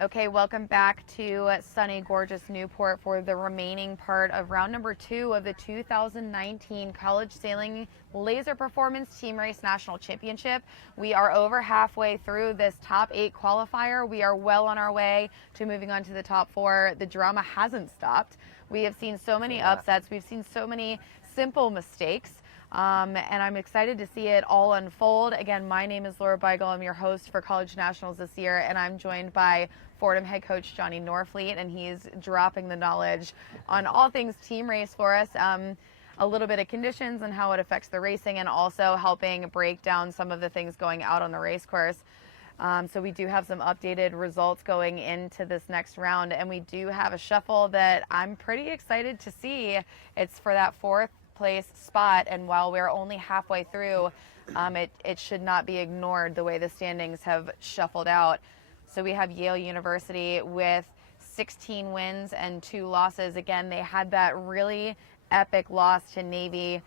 Okay, welcome back to sunny, gorgeous Newport for the remaining part of round number 2 of the 2019 College Sailing Laser Performance Team Race National Championship. We are over halfway through this top 8 qualifier. We are well on our way to moving on to the top 4. The drama hasn't stopped. We have seen so many upsets. We've seen so many simple mistakes. And I'm excited to see it all unfold. Again, my name is Laura Beigel. I'm your host for College Nationals this year, and I'm joined by Fordham head coach Johnny Norfleet, and he's dropping the knowledge on all things team race for us. A little bit of conditions and how it affects the racing, and also helping break down some of the things going out on the race course. So we do have some updated results going into this next round, and we do have a shuffle that I'm pretty excited to see. It's for that 4th place spot, and while we're only halfway through, it should not be ignored the way the standings have shuffled out. So we have Yale University with 16 wins and 2 losses. Again, they had that really epic loss to Navy.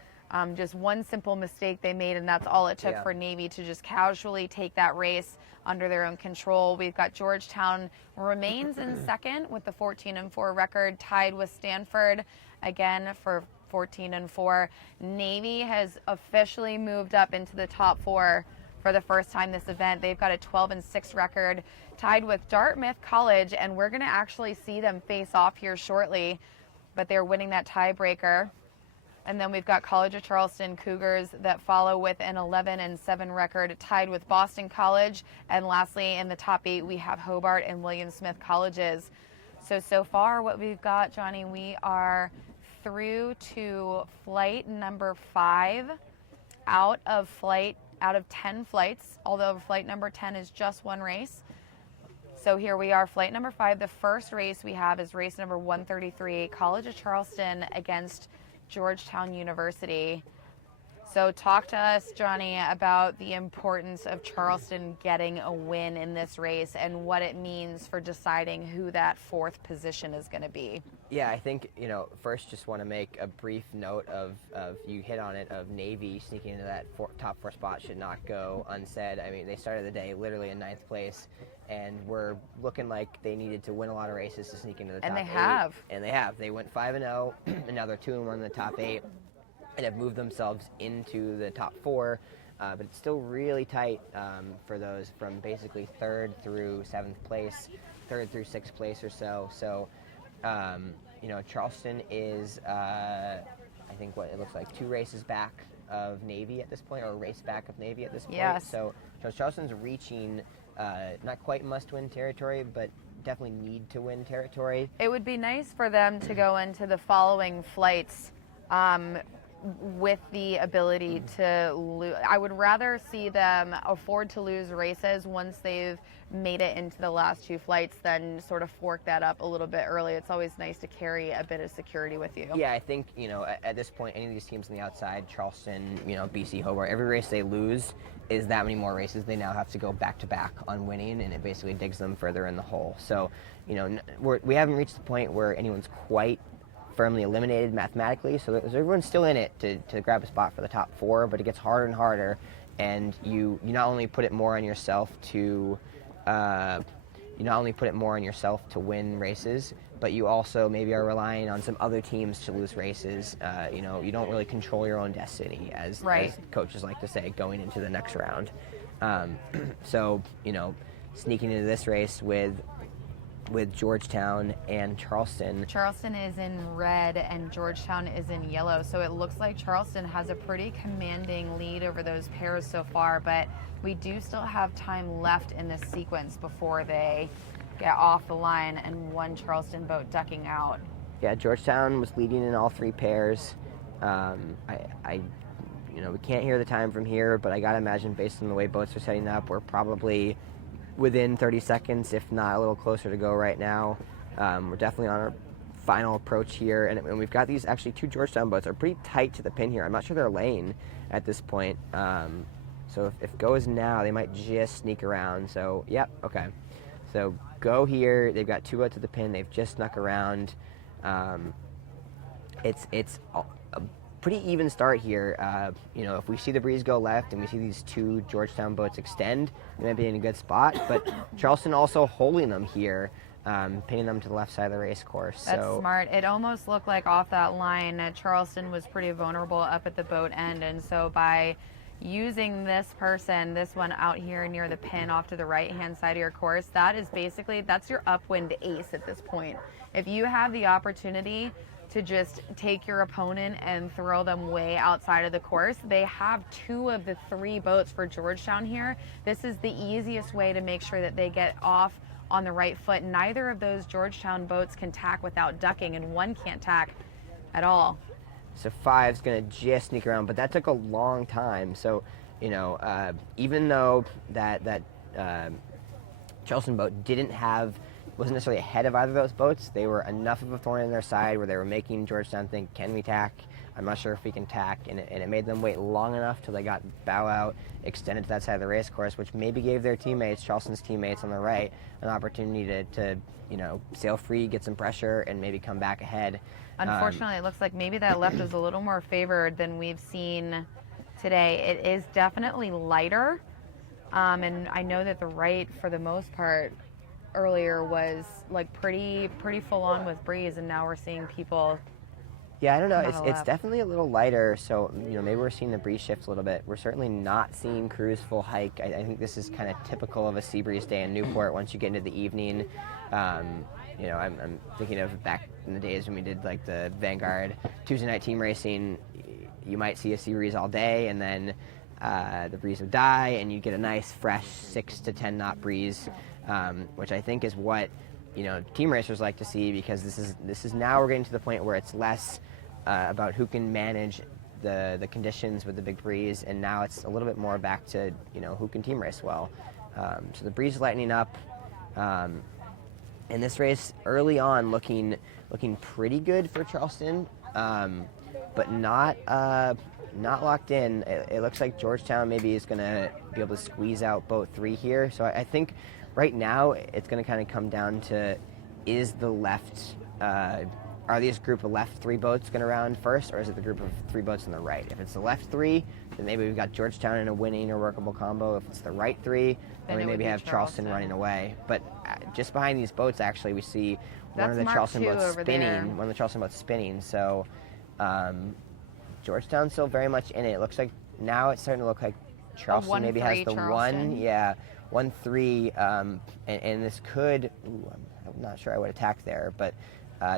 Just one simple mistake they made, and that's all it took for Navy to just casually take that race under their own control. We've got Georgetown remains in second with the 14-4 record, tied with Stanford again for 14-4. Navy has officially moved up into the top 4 for the first time this event. They've got a 12-6 record, tied with Dartmouth College, and we're going to actually see them face off here shortly, but they're winning that tiebreaker. And then we've got College of Charleston Cougars that follow with an 11-7 record, tied with Boston College. And lastly, in the top 8, we have Hobart and William Smith colleges. So far what we've got, Johnny, we are through to flight number 5 out of 10 flights, although flight number 10 is just one race. So here we are, flight number 5. The first race we have is race number 133, College of Charleston against Georgetown University. So talk to us, Johnny, about the importance of Charleston getting a win in this race and what it means for deciding who that 4th position is going to be. Yeah, I think, first just want to make a brief note of you hit on it, of Navy sneaking into that top 4 spot should not go unsaid. I mean, they started the day literally in 9th place, and were looking like they needed to win a lot of races to sneak into the top 8. And they have. And they have. They went 5-0, and now they're 2-1 in the top 8. And have moved themselves into the top 4, but it's still really tight for those from basically 3rd through 7th place, 3rd through 6th place or so. So, Charleston is, I think, what it looks like 2 races back of Navy at this point, or a race back of Navy at this point. Yes. So Charleston's reaching not quite must-win territory, but definitely need-to-win territory. It would be nice for them to go into the following flights with the ability to lose. I would rather see them afford to lose races once they've made it into the last 2 flights than sort of fork that up a little bit early. It's always nice to carry a bit of security with you. Yeah, I think, at this point, any of these teams on the outside, Charleston, BC, Hobart, every race they lose is that many more races they now have to go back-to-back on winning, and it basically digs them further in the hole. So, we haven't reached the point where anyone's quite firmly eliminated mathematically, so everyone's still in it to grab a spot for the top 4, but it gets harder and harder, and you not only put it more on yourself to win races, but you also maybe are relying on some other teams to lose races. You don't really control your own destiny, as coaches like to say, going into the next round. So sneaking into this race with Georgetown and Charleston. Charleston is in red and Georgetown is in yellow, so it looks like Charleston has a pretty commanding lead over those pairs so far, but we do still have time left in this sequence before they get off the line and one Charleston boat ducking out. Yeah, Georgetown was leading in all 3 pairs. We can't hear the time from here, but I gotta imagine based on the way boats are setting up, we're probably within 30 seconds, if not a little closer to go right now. We're definitely on our final approach here, and we've got these 2 Georgetown boats are pretty tight to the pin here. I'm not sure they're laying at this point. So if go is now, they might just sneak around. So, yep, okay. So go here. They've got 2 boats to the pin. They've just snuck around. It's pretty even start here. If we see the breeze go left and we see these two Georgetown boats extend, we might be in a good spot. But Charleston also holding them here, pinning them to the left side of the race course. That's smart. It almost looked like off that line, Charleston was pretty vulnerable up at the boat end, and so by using this one out here near the pin off to the right-hand side of your course, that's your upwind ace at this point. If you have the opportunity to just take your opponent and throw them way outside of the course, they have 2 of the 3 boats for Georgetown here. This is the easiest way to make sure that they get off on the right foot. Neither of those Georgetown boats can tack without ducking, and one can't tack at all. So 5's going to just sneak around, but that took a long time. So, even though that Charleston boat wasn't necessarily ahead of either of those boats, they were enough of a thorn in their side where they were making Georgetown think, can we tack? I'm not sure if we can tack. And it made them wait long enough till they got bow out, extended to that side of the race course, which maybe gave their teammates, Charleston's teammates on the right, an opportunity to sail free, get some pressure, and maybe come back ahead. Unfortunately, it looks like maybe that left is a little more favored than we've seen today. It is definitely lighter, and I know that the right, for the most part, earlier was like pretty full on with breeze, and now we're seeing people. Yeah, I don't know. It's definitely a little lighter, so maybe we're seeing the breeze shift a little bit. We're certainly not seeing crews full hike. I think this is kind of typical of a sea breeze day in Newport. Once you get into the evening, I'm thinking of back in the days when we did like the Vanguard Tuesday night team racing. You might see a sea breeze all day, and then the breeze would die, and you get a nice fresh 6 to 10 knot breeze, which I think is what team racers like to see, because this is now we're getting to the point where it's less about who can manage the conditions with the big breeze, and now it's a little bit more back to who can team race well. So the breeze is lightening up, and this race early on looking pretty good for Charleston, but not locked in. It looks like Georgetown maybe is going to be able to squeeze out boat 3 here. So I think right now it's going to kind of come down to, is the left, are these group of left 3 boats going to round first, or is it the group of 3 boats on the right? If it's the left 3, then maybe we've got Georgetown in a winning or workable combo. If it's the right 3, then we maybe have Charleston running away. But just behind these boats, actually, we see one of the Charleston boats spinning. So Georgetown's still very much in it. It looks like now it's starting to look like Charleston maybe has the Charleston. 1-3, and this could, I'm not sure I would attack there, but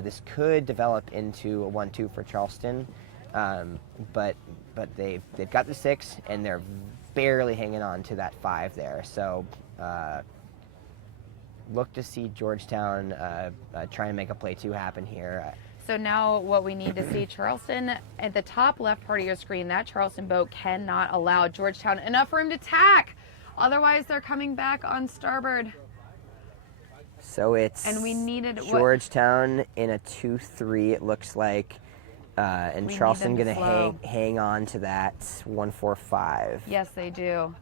this could develop into a 1-2 for Charleston, but they've got the 6, and they're barely hanging on to that 5 there, so look to see Georgetown try and make a play 2 happen here. So now what we need to see, Charleston, at the top left part of your screen, that Charleston boat cannot allow Georgetown enough room to tack. Otherwise, they're coming back on starboard. So it's Georgetown in a 2-3, it looks like, and Charleston going to hang on to that 1-4-5. Yes, they do.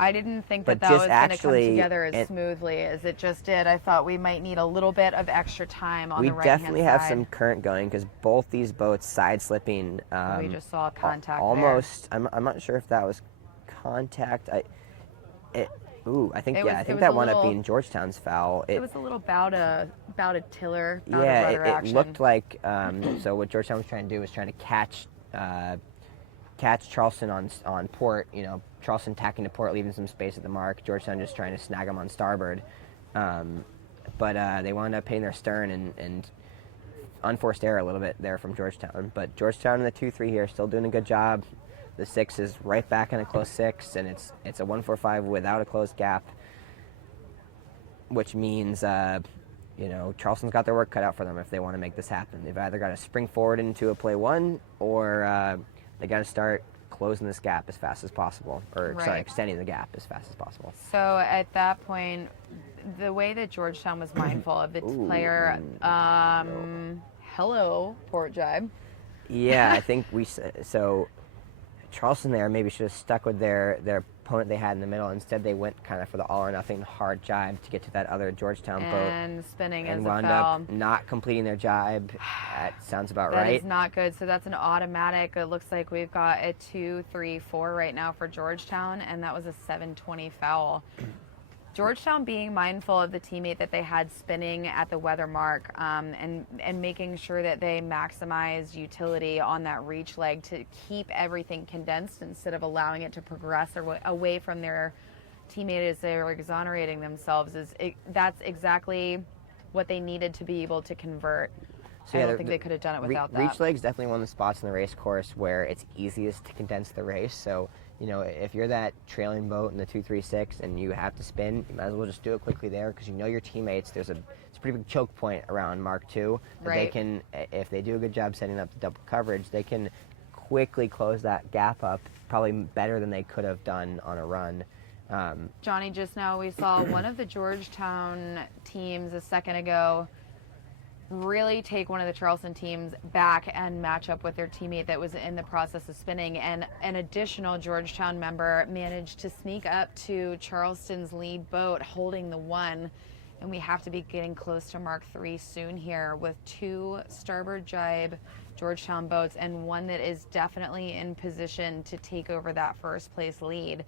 I didn't think that was going to come together as smoothly as it just did. I thought we might need a little bit of extra time on the right-hand side. We definitely have some current going, because both these boats side slipping. We just saw contact almost there. I'm not sure if that was contact. I think that that wound up being Georgetown's foul. It was a little bout a tiller. It looked like so what Georgetown was trying to do was trying to catch Charleston on port. Charleston tacking to port, leaving some space at the mark. Georgetown just trying to snag them on starboard, but they wound up hitting their stern and unforced error a little bit there from Georgetown. But Georgetown in the 2-3 here, still doing a good job. The 6 is right back in a close 6, and it's a 1-4-5 without a closed gap, which means Charleston's got their work cut out for them if they want to make this happen. They've either got to spring forward into a play 1, or they got to start closing this gap as fast as possible, or extending the gap as fast as possible. So at that point, the way that Georgetown was mindful of its player, hello, port jibe. Yeah, I think Charleston there maybe should have stuck with their opponent they had in the middle. Instead, they went kind of for the all-or-nothing hard jibe to get to that other Georgetown boat. And spinning as and a wound foul. up not completing their jibe. That sounds about That right. is not good. So that's an automatic. It looks like we've got a 2-3-4 right now for Georgetown, and that was a 720 foul. Georgetown being mindful of the teammate that they had spinning at the weather mark, and making sure that they maximize utility on that reach leg to keep everything condensed instead of allowing it to progress away from their teammate as they were exonerating themselves. That's exactly what they needed to be able to convert. So I don't think they could have done it without that. Reach leg is definitely one of the spots in the race course where it's easiest to condense the race. So, if you're that trailing boat in the 236 and you have to spin, you might as well just do it quickly there because your teammates. It's a pretty big choke point around Mark II. That Right. They can, if they do a good job setting up the double coverage, they can quickly close that gap up, probably better than they could have done on a run. Johnny, just now we saw one of the Georgetown teams a second ago really take one of the Charleston teams back and match up with their teammate that was in the process of spinning, and an additional Georgetown member managed to sneak up to Charleston's lead boat holding the one, and we have to be getting close to Mark III soon here with 2 starboard jibe Georgetown boats and one that is definitely in position to take over that first place lead.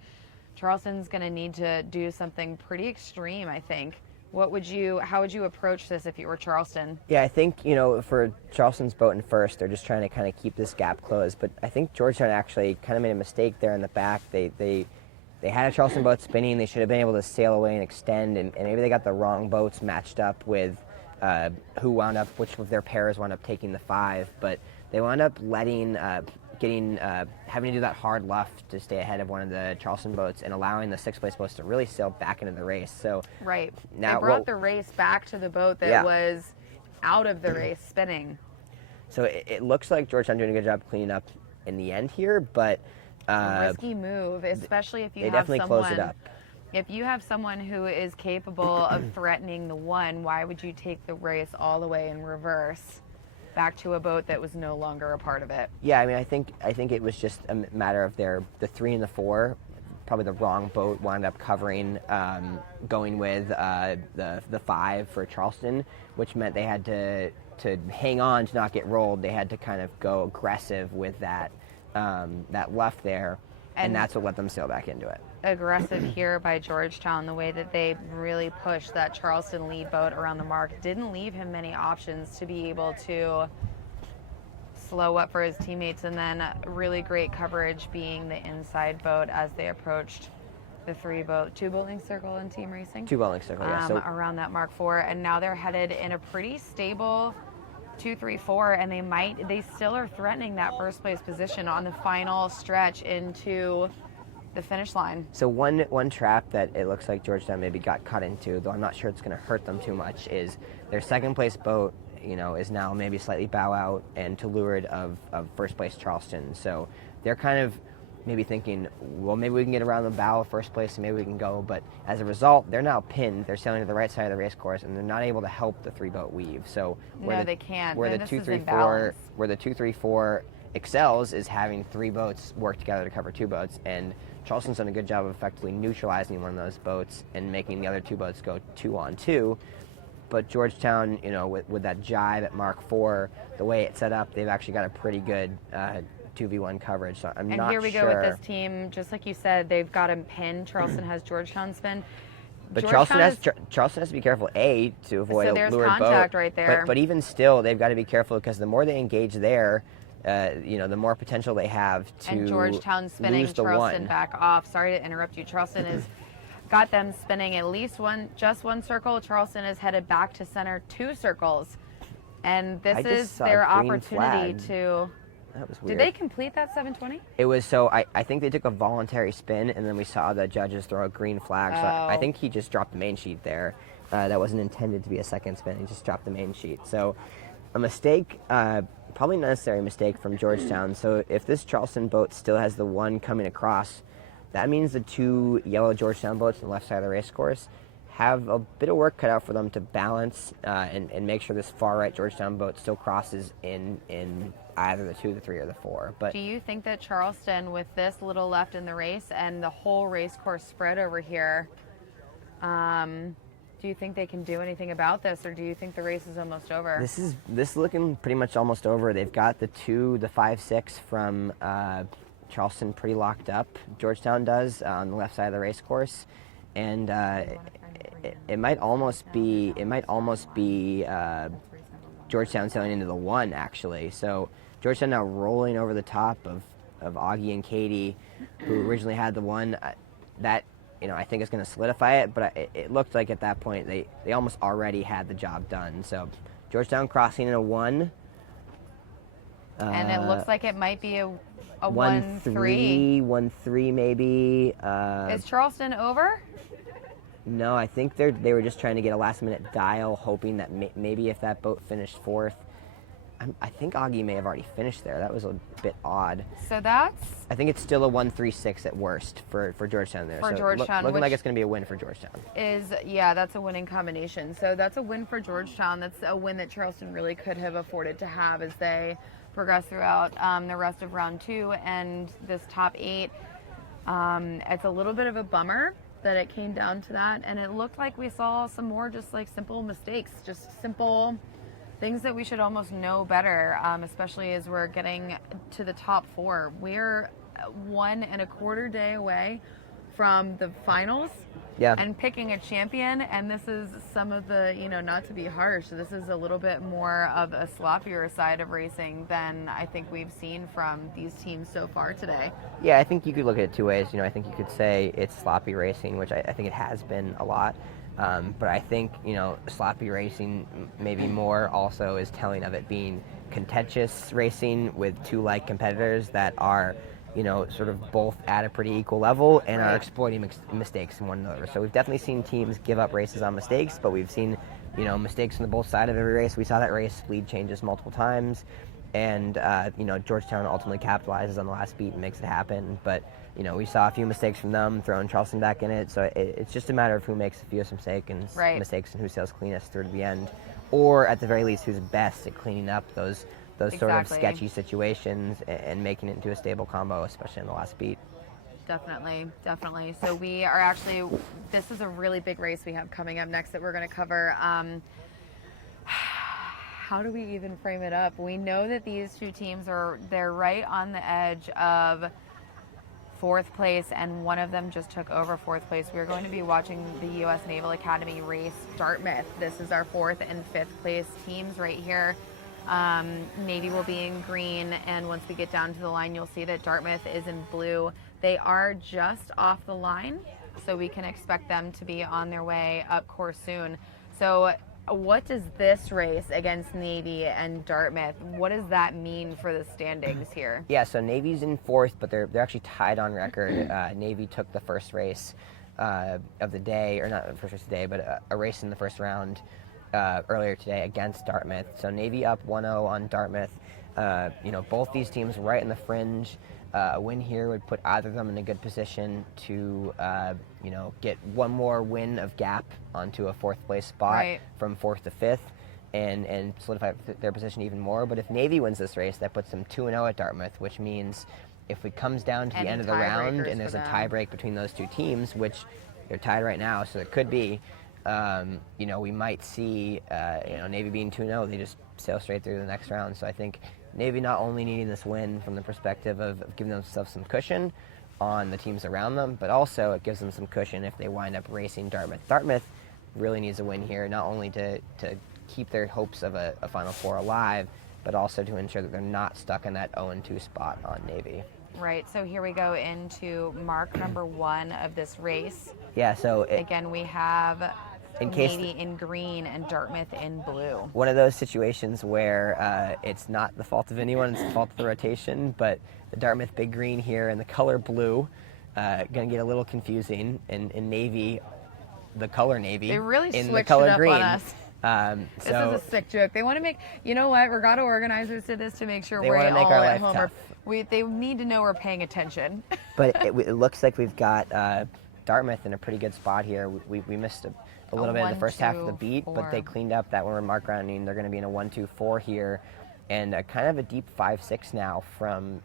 Charleston's going to need to do something pretty extreme, I think. How would you approach this if you were Charleston? Yeah, I think, for Charleston's boat in first, they're just trying to kind of keep this gap closed. But I think Georgetown actually kind of made a mistake there in the back. They had a Charleston boat spinning. They should have been able to sail away and extend, and maybe they got the wrong boats matched up with which of their pairs wound up taking the 5. But they wound up having to do that hard luff to stay ahead of one of the Charleston boats and allowing the 6th place boats to really sail back into the race. So right, now they brought the race back to the boat that was out of the race spinning. So it looks like Georgetown doing a good job cleaning up in the end here, but a risky move, especially if you have definitely someone. Close it up. If you have someone who is capable of threatening the one, why would you take the race all the way in reverse back to a boat that was no longer a part of it? Yeah, I mean, I think it was just a matter of the 3 and the 4, probably the wrong boat wound up covering, going with the 5 for Charleston, which meant they had to hang on to not get rolled. They had to kind of go aggressive with that luff there, and that's what let them sail back into it. Aggressive here by Georgetown, the way that they really pushed that Charleston lead boat around the mark didn't leave him many options to be able to slow up for his teammates, and then really great coverage being the inside boat as they approached the 2-boat length circle in team racing. 2-boat length circle, yeah. So around that Mark IV, and now they're headed in a pretty stable 2-3-4, and they still are threatening that first place position on the final stretch into the finish line. So one trap that it looks like Georgetown maybe got cut into, though I'm not sure it's going to hurt them too much, is their 2nd place boat, is now maybe slightly bow out and to leeward of first place Charleston. So they're kind of maybe thinking, well, maybe we can get around the bow of first place and maybe we can go. But as a result, they're now pinned. They're sailing to the right side of the race course, and they're not able to help the 3-boat weave. So they can't. Where the 2-3-4 excels is having 3 boats work together to cover 2 boats, and Charleston's done a good job of effectively neutralizing one of those boats and making the other 2 boats go 2-on-2. But Georgetown, with that jibe at Mark IV, the way it's set up, they've actually got a pretty good 2v1 coverage. So I'm not sure. And here we go with this team. Just like you said, they've got him pinned. Charleston has Georgetown spin. But Charleston has to be careful, to avoid a lured boat. So there's contact right there. But even still, they've got to be careful because the more they engage there, the more potential they have to and Georgetown spinning lose the Charleston one. back off. Sorry to interrupt you. Charleston has got them spinning at least one circle. Charleston is headed back to center 2 circles. And this is their opportunity to... That was weird. Did they complete that 720? It was I think they took a voluntary spin, and then we saw the judges throw a green flag. So I think he just dropped the main sheet there. That wasn't intended to be a second spin. He just dropped the main sheet. So a mistake, probably not a necessary mistake from Georgetown. So if this Charleston boat still has the one coming across, that means the 2 yellow Georgetown boats on the left side of the race course have a bit of work cut out for them to balance and make sure this far right Georgetown boat still crosses in either the 2, the 3, or the 4. But do you think that Charleston, with this little left in the race and the whole race course spread over here, do you think they can do anything about this, or do you think the race is almost over? This is looking pretty much almost over. They've got the 2, the 5, 6 from Charleston pretty locked up. Georgetown does on the left side of the race course, and it might almost be Georgetown sailing into the 1 actually. So Georgetown now rolling over the top of Augie and Katie, who originally had the 1. That, I think is going to solidify it, but it looked like at that point they almost already had the job done. So Georgetown crossing in a 1. And it looks like it might be a 1-3. 1-3 maybe. Is Charleston over? No, I think they were just trying to get a last-minute dial, hoping that maybe if that boat finished 4th, I think Augie may have already finished there. That was a bit odd. So that's... I think it's still a 1-3-6 at worst for Georgetown there. For Georgetown. Looking like it's going to be a win for Georgetown. That's a winning combination. So that's a win for Georgetown. That's a win that Charleston really could have afforded to have as they progress throughout the rest of round 2 and this top 8. It's a little bit of a bummer that it came down to that, and it looked like we saw some more just like simple mistakes, just simple things that we should almost know better, especially as we're getting to the top 4. We're 1.25 day away from the finals, and picking a champion, and this is some of the, not to be harsh, this is a little bit more of a sloppier side of racing than I think we've seen from these teams so far today. Yeah, I think you could look at it 2 ways. I think you could say it's sloppy racing, which I think it has been a lot. But I think, sloppy racing maybe more also is telling of it being contentious racing with 2 like competitors that are, sort of both at a pretty equal level and are exploiting mistakes in one another. So we've definitely seen teams give up races on mistakes, but we've seen, mistakes on the both sides of every race. We saw that race lead changes multiple times, and, Georgetown ultimately capitalizes on the last beat and makes it happen. But, we saw a few mistakes from them, throwing Charleston back in it. So it's just a matter of who makes the fewest mistakes and who sails cleanest through to the end. Or at the very least, who's best at cleaning up those sort of sketchy situations and making it into a stable combo, especially in the last beat. Definitely. So we are actually, this is a really big race we have coming up next that we're going to cover. How do we even frame it up? We know that these 2 teams they're right on the edge of 4th place, and one of them just took over 4th place. We're going to be watching the U.S. Naval Academy race Dartmouth. This is our 4th and 5th place teams right here. Navy will be in green, and once we get down to the line, you'll see that Dartmouth is in blue. They are just off the line, so we can expect them to be on their way up course soon. So what does this race against Navy and Dartmouth, what does that mean for the standings here? Yeah, so Navy's in 4th, but they're actually tied on record. Navy took the first race of the day, or not the first race of the day, but a race in the first round earlier today against Dartmouth. So Navy up 1-0 on Dartmouth. Both these teams right in the fringe. A win here would put either of them in a good position to, get one more win of gap onto a 4th place spot from 4th to 5th and solidify their position even more. But if Navy wins this race, that puts them 2-0 at Dartmouth, which means if it comes down to the end of the round and there's a tiebreak between those 2 teams, which they're tied right now, so it could be, we might see, Navy being 2-0, they just sail straight through the next round. So I think Navy not only needing this win from the perspective of giving themselves some cushion on the teams around them, but also it gives them some cushion if they wind up racing Dartmouth. Dartmouth really needs a win here, not only to keep their hopes of a Final Four alive, but also to ensure that they're not stuck in that 0-2 spot on Navy. Right, so here we go into mark number 1 of this race. Yeah, so again, we have Navy in green and Dartmouth in blue. One of those situations where it's not the fault of anyone, it's the fault of the rotation, but the Dartmouth big green here and the color blue going to get a little confusing, and Navy, the color Navy, they really in switched the color it up green. on us. This is a sick joke. They want to make, regatta organizers did this to make sure we're all at home. They need to know we're paying attention. But it looks like we've got Dartmouth in a pretty good spot here. We missed a little bit of the first half of the beat, but they cleaned up that when we're mark rounding. They're going to be in a 1-2-4 here, and kind of a deep 5-6 now from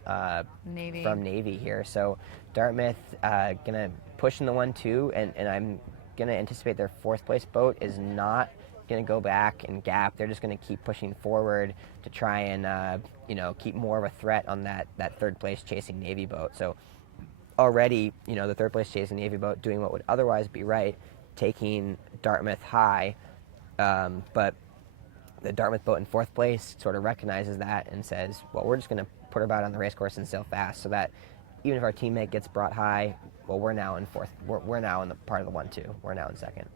Navy here. So Dartmouth going to push in the 1-2, and I'm going to anticipate their fourth place boat is not going to go back and gap. They're just going to keep pushing forward to try and keep more of a threat on that third place chasing Navy boat. So already, the third place chasing Navy boat doing what would otherwise be right, taking Dartmouth high, but the Dartmouth boat in fourth place sort of recognizes that and says, well, we're just going to put our boat on the race course and sail fast, so that even if our teammate gets brought high, well, we're now in fourth. We're now in the part of the 1-2. We're now in second.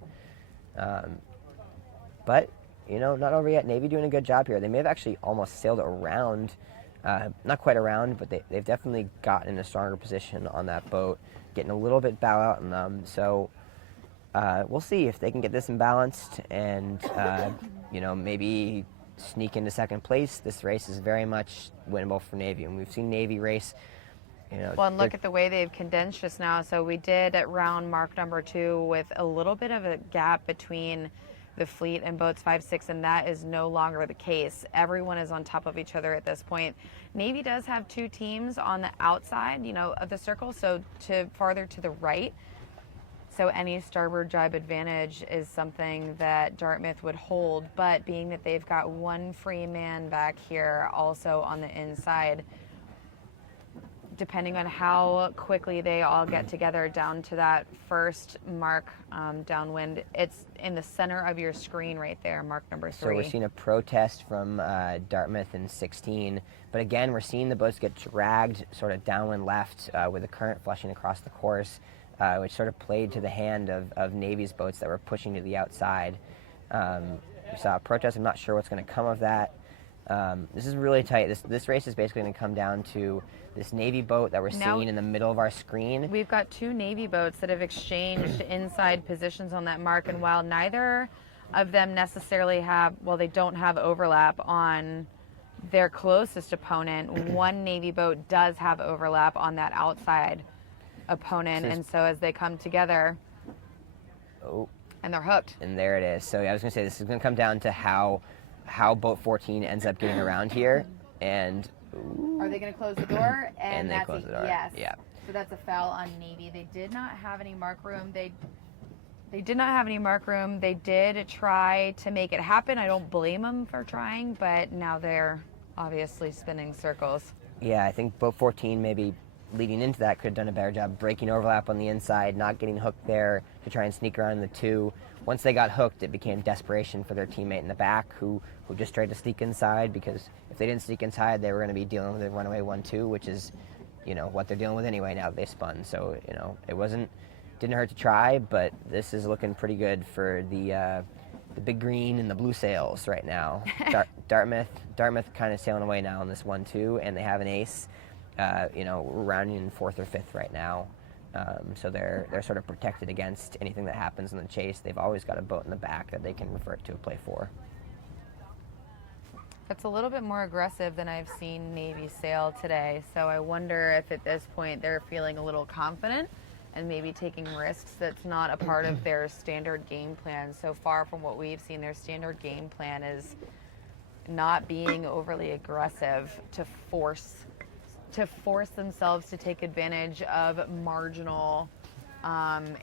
But not over yet. Navy doing a good job here. They may have actually almost sailed around, not quite around, but they've definitely gotten in a stronger position on that boat, getting a little bit bow out in them. So we'll see if they can get this imbalanced and maybe sneak into second place. This race is very much winnable for Navy, and we've seen Navy race. Well, and look at the way they've condensed just now. So we did at round mark number 2 with a little bit of a gap between the fleet and boats 5, 6, and that is no longer the case. Everyone is on top of each other at this point. Navy does have 2 teams on the outside, of the circle, so farther to the right. So any starboard jibe advantage is something that Dartmouth would hold, but being that they've got 1 free man back here also on the inside, depending on how quickly they all get together down to that first mark downwind, it's in the center of your screen right there, mark number 3. So we're seeing a protest from Dartmouth in 16, but again, we're seeing the boats get dragged sort of downwind left with the current flushing across the course, which sort of played to the hand of Navy's boats that were pushing to the outside. We saw a protest. I'm not sure what's going to come of that. This is really tight. This race is basically going to come down to this Navy boat that we're seeing in the middle of our screen. We've got 2 Navy boats that have exchanged inside positions on that mark, and while neither of them necessarily they don't have overlap on their closest opponent, one Navy boat does have overlap on that outside opponent, and so as they come together, and they're hooked. And there it is. So I was going to say, this is going to come down to how boat 14 ends up getting around here, and are they going to close the door? And they close the door. Yes. Yeah. So that's a foul on Navy. They did not have any mark room. They did not have any mark room. They did try to make it happen. I don't blame them for trying, but now they're obviously spinning circles. Yeah, I think boat 14 maybe leading into that could have done a better job breaking overlap on the inside, not getting hooked there to try and sneak around the 2. Once they got hooked, it became desperation for their teammate in the back who just tried to sneak inside, because if they didn't sneak inside, they were going to be dealing with a runaway 1-2, which is, what they're dealing with anyway now that they spun. So, it didn't hurt to try, but this is looking pretty good for the big green and the blue sails right now. Dartmouth kind of sailing away now on this 1-2, and they have an ace. We're rounding in 4th or 5th right now. So they're sort of protected against anything that happens in the chase. They've always got a boat in the back that they can revert to a play for. It's a little bit more aggressive than I've seen Navy sail today, so I wonder if at this point they're feeling a little confident and maybe taking risks that's not a part of their standard game plan. So far from what we've seen, their standard game plan is not being overly aggressive to force themselves to take advantage of marginal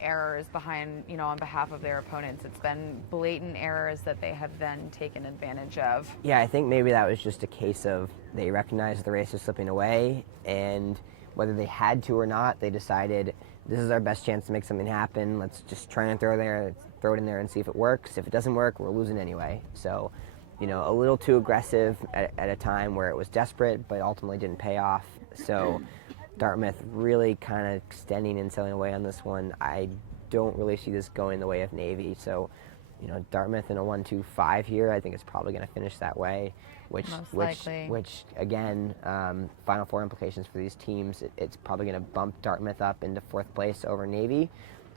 errors behind, on behalf of their opponents. It's been blatant errors that they have then taken advantage of. Yeah, I think maybe that was just a case of they recognized the race was slipping away, and whether they had to or not, they decided this is our best chance to make something happen. Let's just try and throw it in there and see if it works. If it doesn't work, we're losing anyway. So, a little too aggressive at a time where it was desperate, but ultimately didn't pay off. So Dartmouth really kind of extending and sailing away on this one. I don't really see this going the way of Navy. So, Dartmouth in a 1-2-5 here, I think it's probably going to finish that way, which again, Final Four implications for these teams. It's probably going to bump Dartmouth up into 4th place over Navy.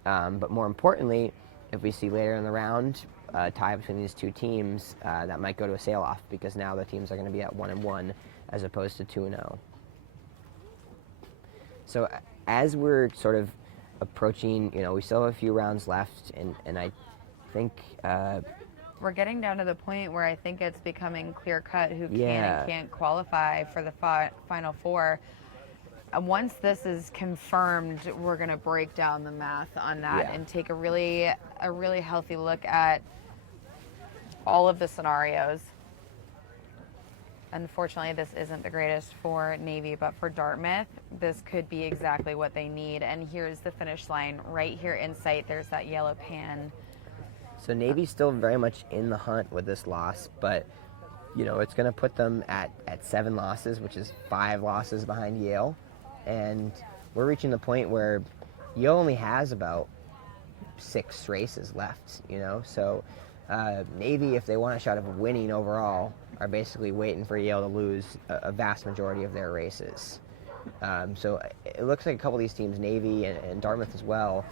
But more importantly, if we see later in the round a tie between these 2 teams, that might go to a sail-off, because now the teams are going to be at 1-1 as opposed to 2-0. So as we're sort of approaching, we still have a few rounds left, and I think we're getting down to the point where I think it's becoming clear cut who can Yeah. and can't qualify for the Final Four. Once this is confirmed, we're going to break down the math on that Yeah. and take a really healthy look at all of the scenarios. Unfortunately, this isn't the greatest for Navy, but for Dartmouth, this could be exactly what they need. And here's the finish line right here in sight. There's that yellow pan. So Navy's still very much in the hunt with this loss, but it's going to put them at 7 losses, which is 5 losses behind Yale. And we're reaching the point where Yale only has about 6 races left, So Navy, if they want a shot of winning overall, are basically waiting for Yale to lose a vast majority of their races. So it looks like a couple of these teams, Navy and Dartmouth as well,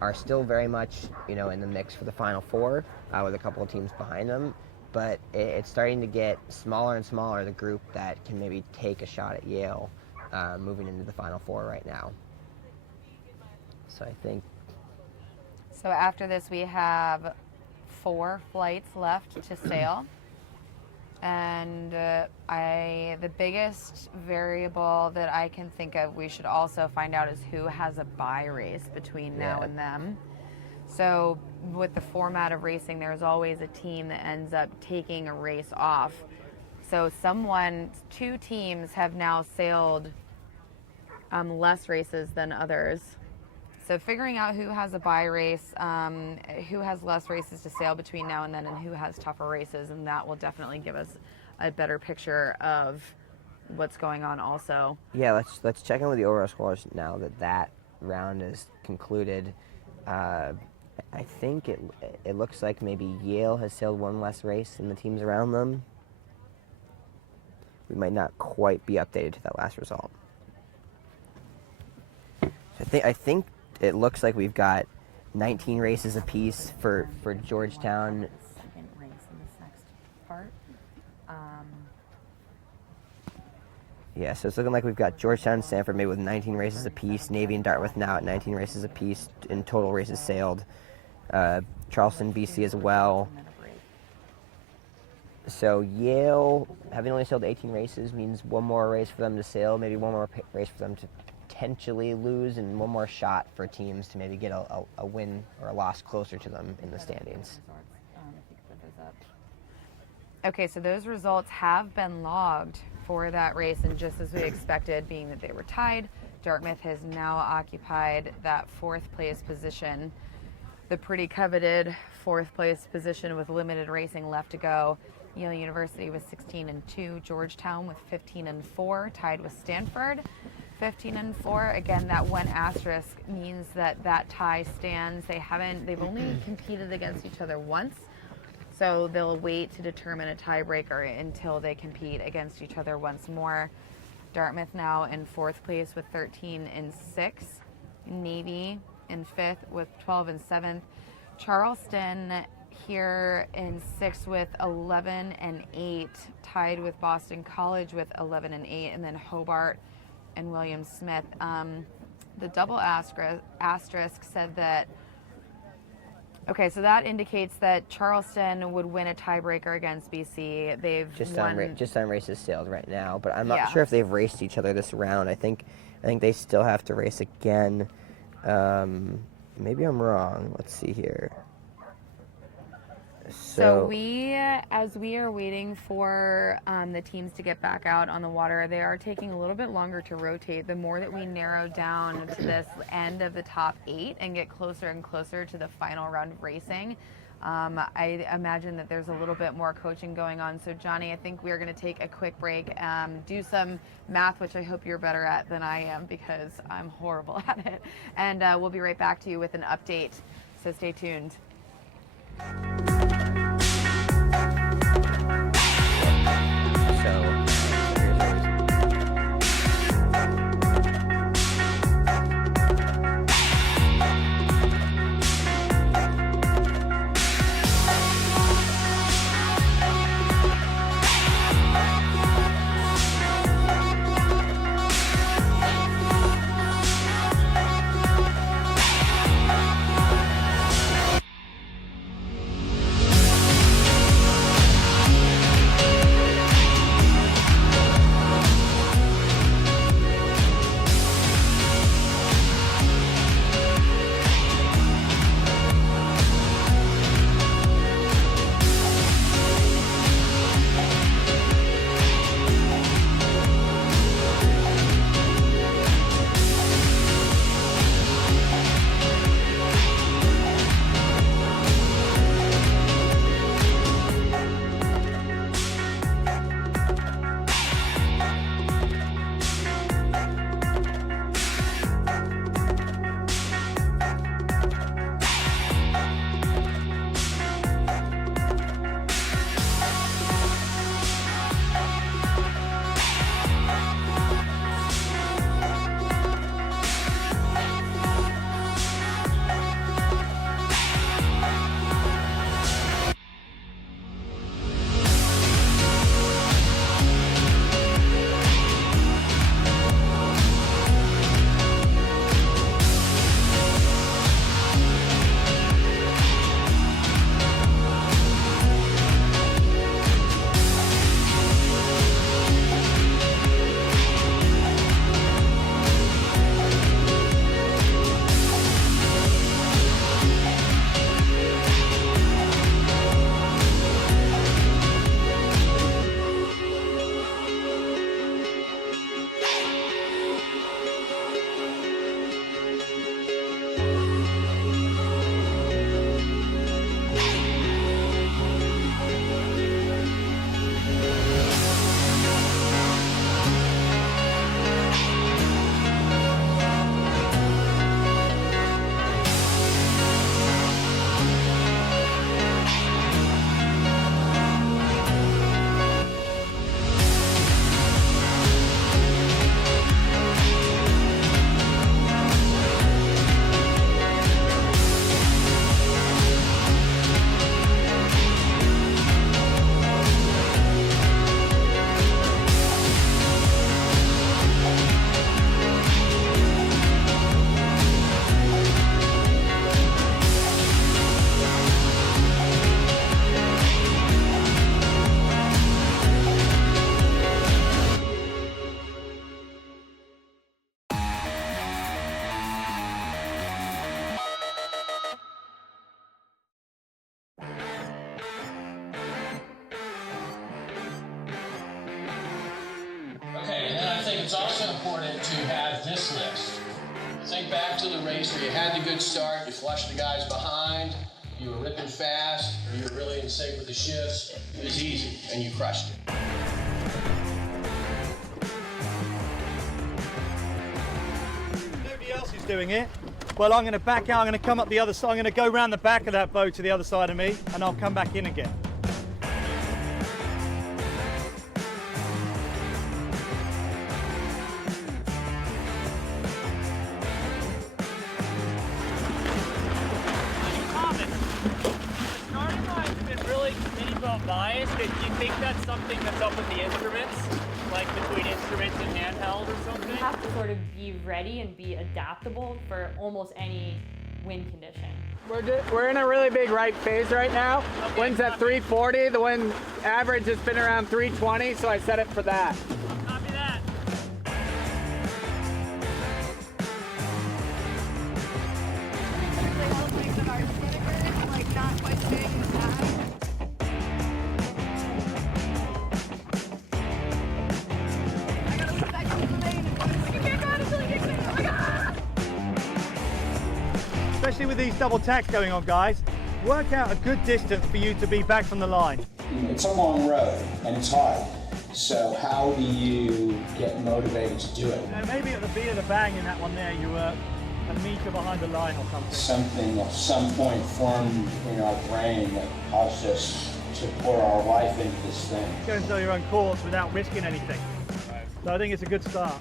are still very much, in the mix for the Final Four, with a couple of teams behind them. But it's starting to get smaller and smaller, the group that can maybe take a shot at Yale moving into the Final Four right now. So I think... So after this, we have 4 flights left to sail. And the biggest variable that I can think of we should also find out is who has a bye race between now and then. So with the format of racing, there's always a team that ends up taking a race off. So 2 teams have now sailed less races than others. So figuring out who has a bye race, who has less races to sail between now and then, and who has tougher races, and that will definitely give us a better picture of what's going on also. Yeah, let's check in with the overall scores now that round is concluded. I think it looks like maybe Yale has sailed 1 less race than the teams around them. We might not quite be updated to that last result. I think it looks like we've got 19 races apiece for Georgetown. Second race in this next part. Yeah, so it's looking like we've got Georgetown and Stanford maybe with 19 races apiece. Navy and Dartmouth now at 19 races apiece in total races sailed. Charleston, BC as well. So Yale, having only sailed 18 races, means 1 more race for them to sail, maybe 1 more race for them to potentially lose, and 1 more shot for teams to maybe get a win or a loss closer to them in the standings. Okay, so those results have been logged for that race, and just as we expected, being that they were tied, Dartmouth has now occupied that 4th place position, the pretty coveted 4th place position with limited racing left to go. Yale University was 16-2, Georgetown with 15-4, tied with Stanford 15-4. Again, that 1 asterisk means that tie stands. They've only competed against each other once. So they'll wait to determine a tiebreaker until they compete against each other once more. Dartmouth now in 4th place with 13-6. Navy in 5th with 12-7. Charleston here in 6th with 11-8, tied with Boston College with 11-8, and then Hobart and William Smith. The double asterisk said that. Okay, so that indicates that Charleston would win a tiebreaker against BC. They've just won on races sailed right now, but I'm not sure if they've raced each other this round. I think they still have to race again. Maybe I'm wrong. Let's see here. So as we are waiting for the teams to get back out on the water, they are taking a little bit longer to rotate. The more that we narrow down to this end of the top 8 and get closer and closer to the final round of racing, I imagine that there's a little bit more coaching going on. So Johnny, I think we are going to take a quick break, do some math, which I hope you're better at than I am because I'm horrible at it. And we'll be right back to you with an update. So stay tuned. this list. Think back to the race where you had the good start, you flushed the guys behind, you were ripping fast, or you were really in sync with the shifts. It was easy, and you crushed it. Nobody else is doing it. Well, I'm going to back out, I'm going to come up the other side, I'm going to go around the back of that boat to the other side of me, and I'll come back in again. Biased. Do you think that's something that's up with the instruments, like between instruments and handheld or something? You have to sort of be ready and be adaptable for almost any wind condition. We're in a really big right phase right now. Okay, Wind's at 340. The wind average has been around 320, so I set it for that. Copy that. Especially with these double tacks going on, guys, work out a good distance for you to be back from the line. It's a long road and it's hard. So how do you get motivated to do it? Maybe at the beat of the bang in that one there, you were a meter behind the line or something. Something at some point formed in our brain that caused us to pour our life into this thing. Go and sell your own course without risking anything. So I think it's a good start.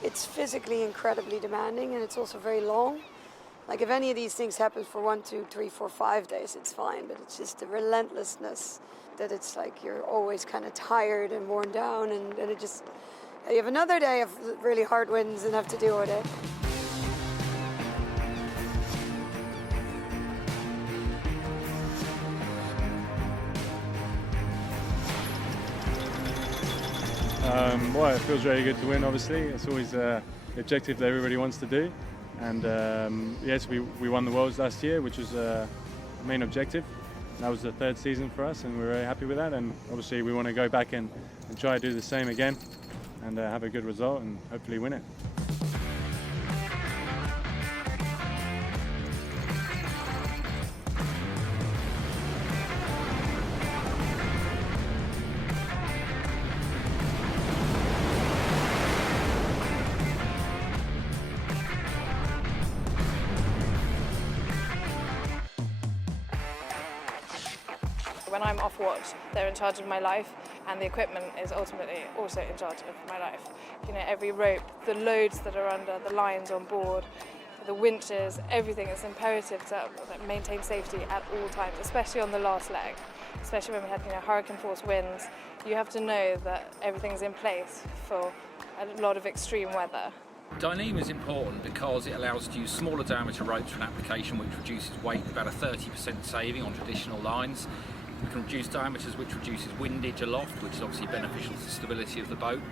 It's physically incredibly demanding, and it's also very long. Like if any of these things happen for 1, 2, 3, 4, 5 days, it's fine, but it's just the relentlessness that it's like you're always kind of tired and worn down, and it just, you have another day of really hard winds and have to deal with it. Well, it feels very good to win, obviously. It's always the objective that everybody wants to do. And yes, we won the Worlds last year, which was the main objective. That was the 3rd season for us, and we're very happy with that. And obviously we want to go back and try to do the same again and have a good result and hopefully win it. When I'm off watch, they're in charge of my life, and the equipment is ultimately also in charge of my life. You know, every rope, the loads that are under, the lines on board, the winches, everything. It's imperative to maintain safety at all times, especially on the last leg. Especially when we had hurricane force winds, you have to know that everything's in place for a lot of extreme weather. Dyneema is important because it allows us to use smaller diameter ropes for an application which reduces weight, about a 30% saving on traditional lines. We can reduce diameters which reduces windage aloft, which is obviously beneficial to the stability of the boat.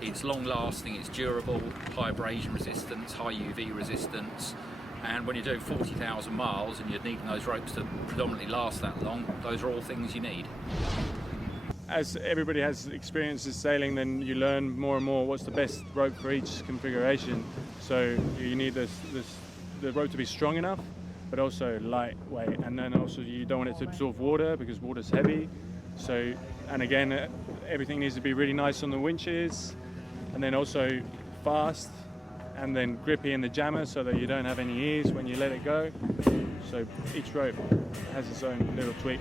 It's long lasting, it's durable, high abrasion resistance, high UV resistance, and when you're doing 40,000 miles and you're needing those ropes to predominantly last that long, those are all things you need. As everybody has experiences sailing, then you learn more and more what's the best rope for each configuration. So you need the rope to be strong enough, but also lightweight, and then also you don't want it to absorb water because water's heavy. So, and again, everything needs to be really nice on the winches, and then also fast, and then grippy in the jammer so that you don't have any ears when you let it go. So each rope has its own little tweak.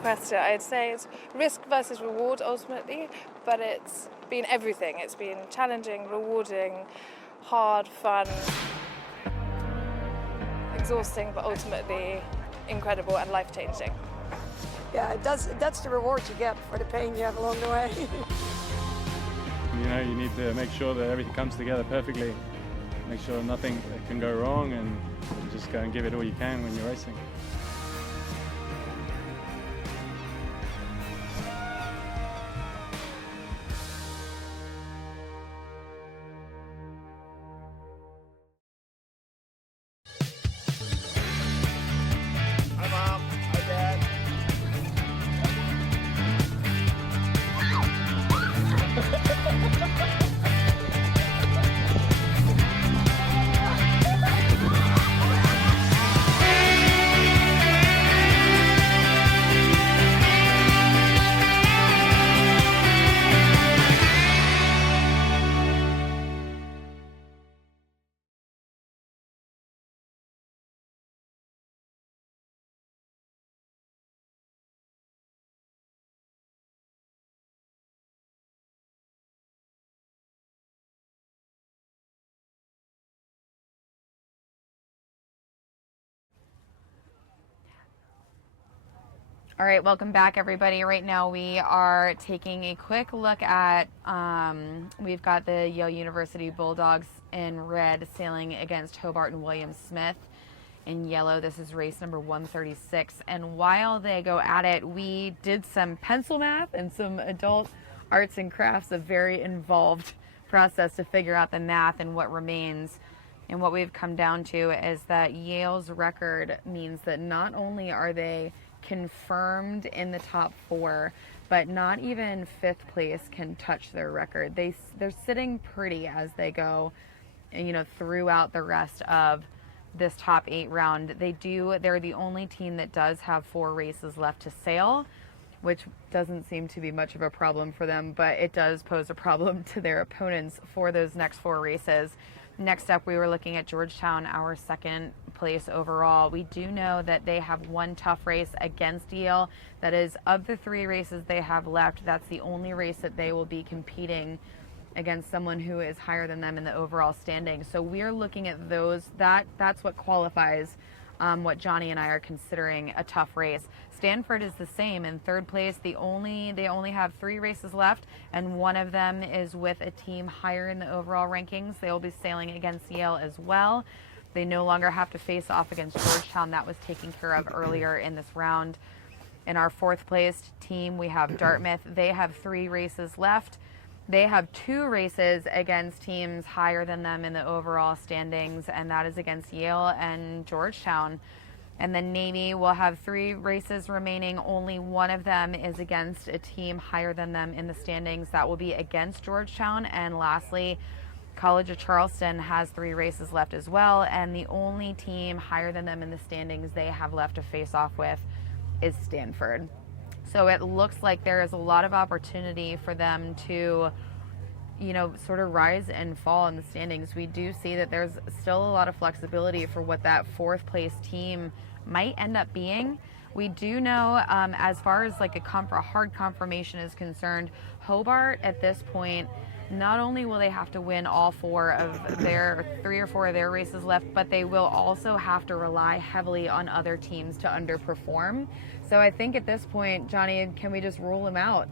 Question. I'd say it's risk versus reward ultimately, but it's been everything. It's been challenging, rewarding, hard, fun, exhausting, but ultimately incredible and life-changing. Yeah, that's the reward you get for the pain you have along the way. You need to make sure that everything comes together perfectly, make sure nothing can go wrong, and just go and give it all you can when you're racing. All right, welcome back, everybody. Right now we are taking a quick look at, we've got the Yale University Bulldogs in red sailing against Hobart and William Smith in yellow. This is race number 136. And while they go at it, we did some pencil math and some adult arts and crafts, a very involved process to figure out the math and what remains. And what we've come down to is that Yale's record means that not only are they confirmed in the top 4, but not even 5th place can touch their record. They're sitting pretty as they go, throughout the rest of this top 8 round. They're the only team that does have 4 races left to sail, which doesn't seem to be much of a problem for them, but it does pose a problem to their opponents for those next 4 races. Next up, we were looking at Georgetown, our 2nd place overall. We do know that they have one tough race against Yale. That is, of the 3 races they have left, that's the only race that they will be competing against someone who is higher than them in the overall standing. So we're looking at those. That's what qualifies what Johnny and I are considering a tough race. Stanford is the same in 3rd place. They only have 3 races left, and one of them is with a team higher in the overall rankings. They will be sailing against Yale as well. They no longer have to face off against Georgetown. That was taken care of earlier in this round. In our 4th placed team, we have Dartmouth. They have 3 races left. They have 2 races against teams higher than them in the overall standings, and that is against Yale and Georgetown. And then Navy will have 3 races remaining. Only one of them is against a team higher than them in the standings. That will be against Georgetown. And lastly, College of Charleston has 3 races left as well, and the only team higher than them in the standings they have left to face off with is Stanford. So it looks like there is a lot of opportunity for them to, you know, sort of rise and fall in the standings. We do see that there's still a lot of flexibility for what that fourth place team might end up being. We do know, as far as like a hard confirmation is concerned, Hobart at this point, not only will they have to win all 3 or 4 of their races left, but they will also have to rely heavily on other teams to underperform. So I think at this point, Johnny, can we just rule them out?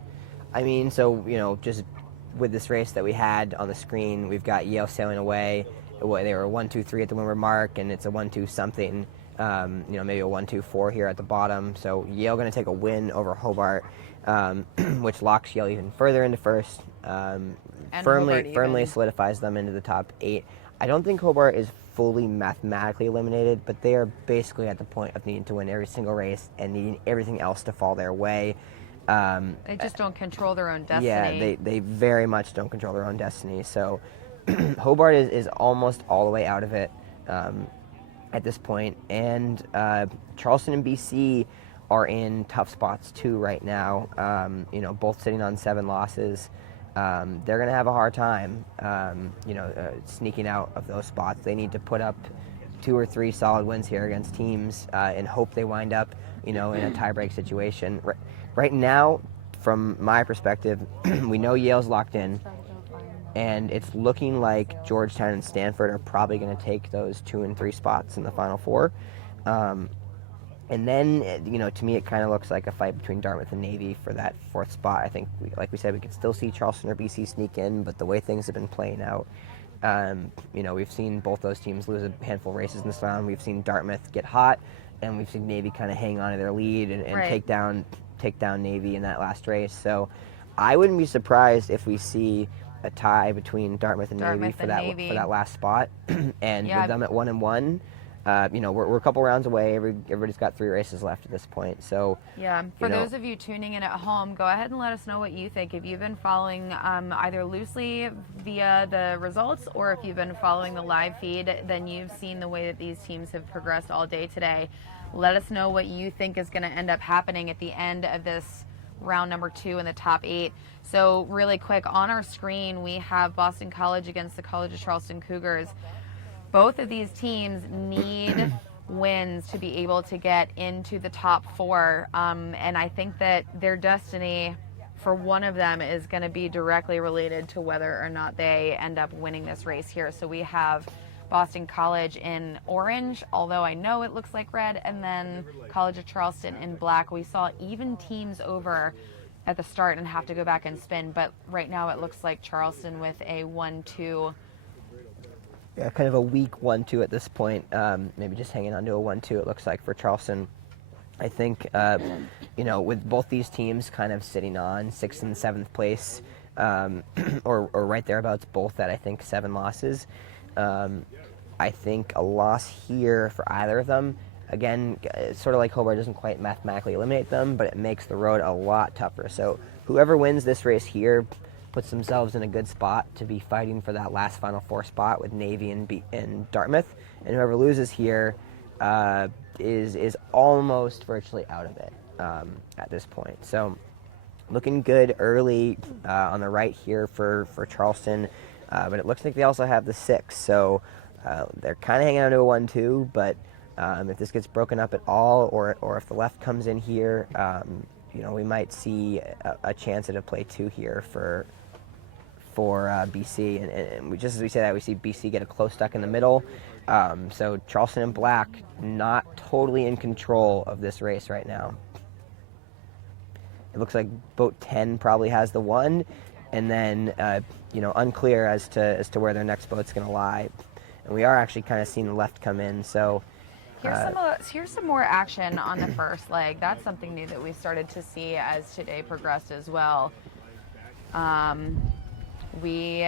I mean, so, you know, just with this race that we had on the screen, we've got Yale sailing away. They were 1-2-3 at the windward mark, and it's a 1-2 something. You know, maybe a 1-2-4 here at the bottom. So Yale going to take a win over Hobart, which locks Yale even further into first. Firmly solidifies them into the top 8. I don't think Hobart is fully mathematically eliminated, but they are basically at the point of needing to win every single race and needing everything else to fall their way. They just don't control their own destiny. Yeah, they very much don't control their own destiny. So Hobart is almost all the way out of it at this point. And Charleston and BC are in tough spots too right now. You know, both sitting on 7 losses. They're going to have a hard time, sneaking out of those spots. They need to put up 2 or 3 solid wins here against teams and hope they wind up, you know, in a tie-break situation. Right now, from my perspective, we know Yale's locked in, and it's looking like Georgetown and Stanford are probably going to take those 2 and 3 spots in the Final Four. And then, you know, to me, it kind of looks like a fight between Dartmouth and Navy for that 4th spot. I think, like we said, we could still see Charleston or BC sneak in, but the way things have been playing out, you know, we've seen both those teams lose a handful of races in this round. We've seen Dartmouth get hot, and we've seen Navy kind of hang on to their lead and right. take down Navy in that last race. So I wouldn't be surprised if we see a tie between Dartmouth and Navy for that last spot. And with them at 1-1, you know, we're a couple rounds away. Everybody's got 3 races left at this point. So yeah, for those of you tuning in at home, go ahead and let us know what you think. If you've been following either loosely via the results, or if you've been following the live feed, then you've seen the way that these teams have progressed all day today. Let us know what you think is going to end up happening at the end of this round number 2 in the top 8. So really quick, on our screen we have Boston College against the College of Charleston Cougars. Both of these teams need wins to be able to get into the top 4, and I think that their destiny for one of them is going to be directly related to whether or not they end up winning this race here. So we have Boston College in orange, although I know it looks like red, and then College of Charleston in black. We saw even teams over at the start and have to go back and spin, but right now it looks like Charleston with a 1-2. Yeah, kind of a weak 1-2 at this point. Maybe just hanging on to a 1-2, it looks like, for Charleston. I think, you know, with both these teams kind of sitting on 6th and 7th place, or right thereabouts, both at, I think, 7 losses. I think a loss here for either of them, again, sort of like Hobart doesn't quite mathematically eliminate them, but it makes the road a lot tougher. So whoever wins this race here puts themselves in a good spot to be fighting for that last Final Four spot with Navy and Dartmouth, and whoever loses here is almost virtually out of it at this point. So looking good early on the right here for Charleston, but it looks like they also have the 6, so they're kind of hanging on to a 1-2, but if this gets broken up at all, or if the left comes in here, you know, we might see a chance at a play 2 here for BC, and we, just as we say that, we see BC get a close stuck in the middle. So Charleston and black not totally in control of this race right now. It looks like boat 10 probably has the 1, and then you know, unclear as to where their next boat's going to lie. And we are actually kind of seeing the left come in. So here's some more action on the first leg. That's something new that we started to see as today progressed as well. We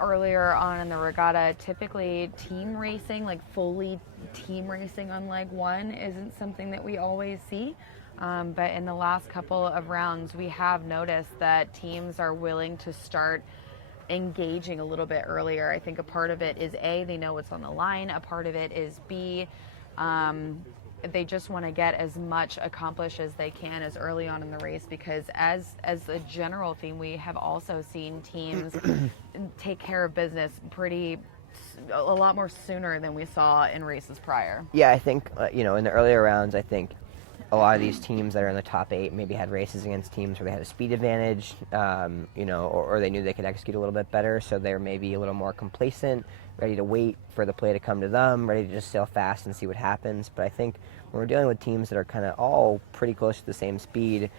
earlier on in the regatta, typically team racing, like fully team racing on leg 1, isn't something that we always see. But in the last couple of rounds, we have noticed that teams are willing to start engaging a little bit earlier. I think a part of it is A, they know what's on the line. A part of it is B, they just want to get as much accomplished as they can as early on in the race, because as a general theme, we have also seen teams take care of business a lot more sooner than we saw in races prior. Yeah, I think, in the earlier rounds, I think a lot of these teams that are in the top 8 maybe had races against teams where they had a speed advantage, or they knew they could execute a little bit better, so they're maybe a little more complacent, ready to wait for the play to come to them, ready to just sail fast and see what happens. But I think when we're dealing with teams that are kind of all pretty close to the same speed,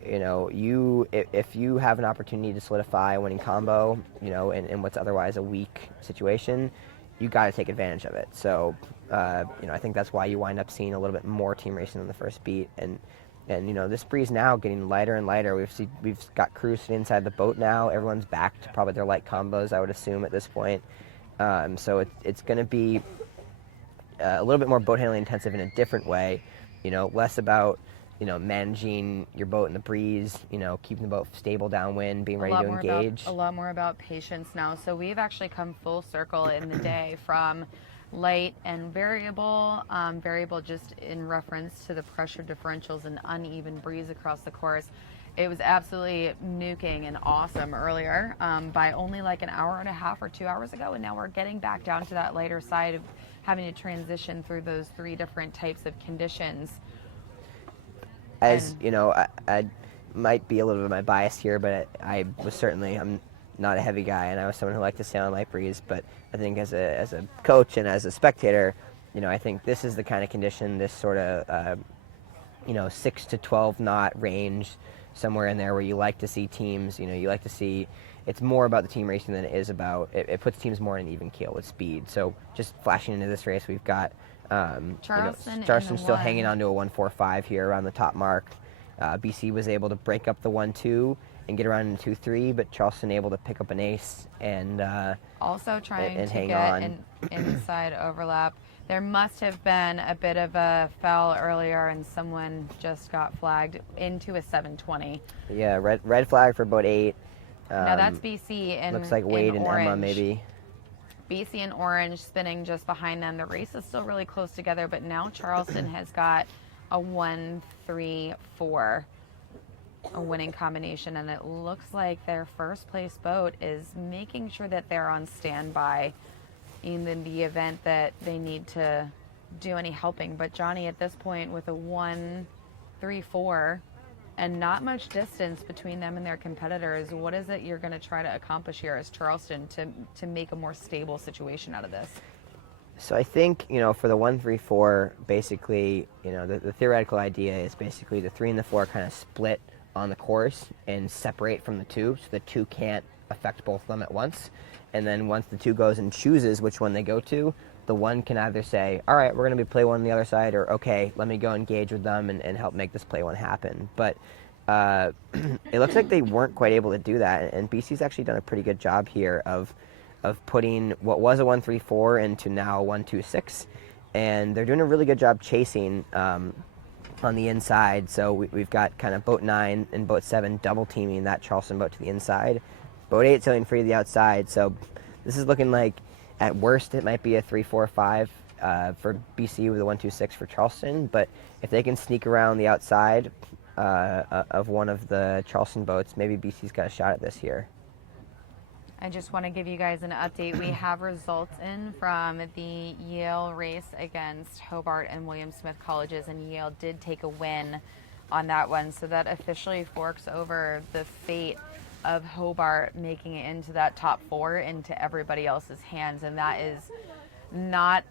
if you have an opportunity to solidify a winning combo, in what's otherwise a weak situation, you got to take advantage of it. So, I think that's why you wind up seeing a little bit more team racing in the first beat. And this breeze now getting lighter and lighter. We've got crews sitting inside the boat now. Everyone's back to probably their light combos, I would assume, at this point. So it's going to be a little bit more boat handling intensive in a different way. Less about managing your boat in the breeze, keeping the boat stable downwind, being ready to engage. A lot more about patience now. So we've actually come full circle in the day from light and variable just in reference to the pressure differentials and uneven breeze across the course. It was absolutely nuking and awesome earlier by only like an hour and a half or 2 hours ago, and now we're getting back down to that lighter side of having to transition through those 3 different types of conditions. I might be a little bit of my bias here, but I'm not a heavy guy, and I was someone who liked to sail on light breeze. But I think as a coach and as a spectator, I think this is the kind of condition, this sort of 6 to 12 knot range, somewhere in there, where you like to see teams. You like to see. It's more about the team racing than it is about. It puts teams more in an even keel with speed. So just flashing into this race, we've got. Charleston still hanging on to a 1.45 here around the top mark. BC was able to break up the 1-2 and get around into 2-3, but Charleston able to pick up an ace and also trying and to hang get on. an inside overlap. There must have been a bit of a foul earlier, and someone just got flagged into a 720. Yeah, red flag for boat 8. Now that's BC and looks like Wade and orange. Emma maybe. BC and orange spinning just behind them. The race is still really close together, but now Charleston has got a 1-3-4, a winning combination, and it looks like their first place boat is making sure that they're on standby in the event that they need to do any helping. But Johnny, at this point, with a 1-3-4 and not much distance between them and their competitors, what is it you're going to try to accomplish here as Charleston to make a more stable situation out of this? So I think, for the 1-3-4, basically, the theoretical idea is basically the 3 and the 4 kind of split on the course and separate from the 2, so the 2 can't affect both of them at once. And then once the 2 goes and chooses which one they go to, the 1 can either say, all right, we're going to be play 1 on the other side, or okay, let me go engage with them and help make this play 1 happen. But it looks like they weren't quite able to do that, and BC's actually done a pretty good job here of putting what was a 1-3-4 into now a 1-2-6, and they're doing a really good job chasing on the inside. So we've got kind of boat 9 and boat 7 double teaming that Charleston boat to the inside. Boat 8 sailing free to the outside. So this is looking like, at worst, it might be a 3-4-5 for BC with a 1-2-6 for Charleston. But if they can sneak around the outside of one of the Charleston boats, maybe BC's got a shot at this here. I just want to give you guys an update. We have results in from the Yale race against Hobart and William Smith colleges, and Yale did take a win on that one. So that officially forks over the fate of Hobart making it into that top 4 into everybody else's hands, and that is not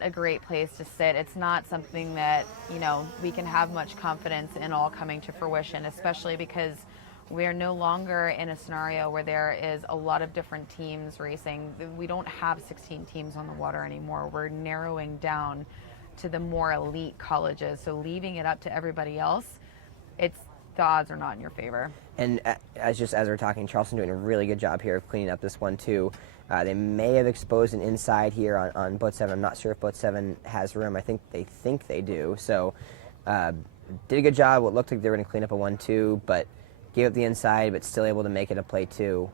a great place to sit. It's not something that, we can have much confidence in all coming to fruition, especially because we're no longer in a scenario where there is a lot of different teams racing. We don't have 16 teams on the water anymore. We're narrowing down to the more elite colleges. So leaving it up to everybody else, the odds are not in your favor. And as we're talking, Charleston doing a really good job here of cleaning up this one too. They may have exposed an inside here on boat 7. I'm not sure if boat 7 has room. I think they do. So did a good job. What looked like they were going to clean up a 1-2, but gave up the inside, but still able to make it a play 2.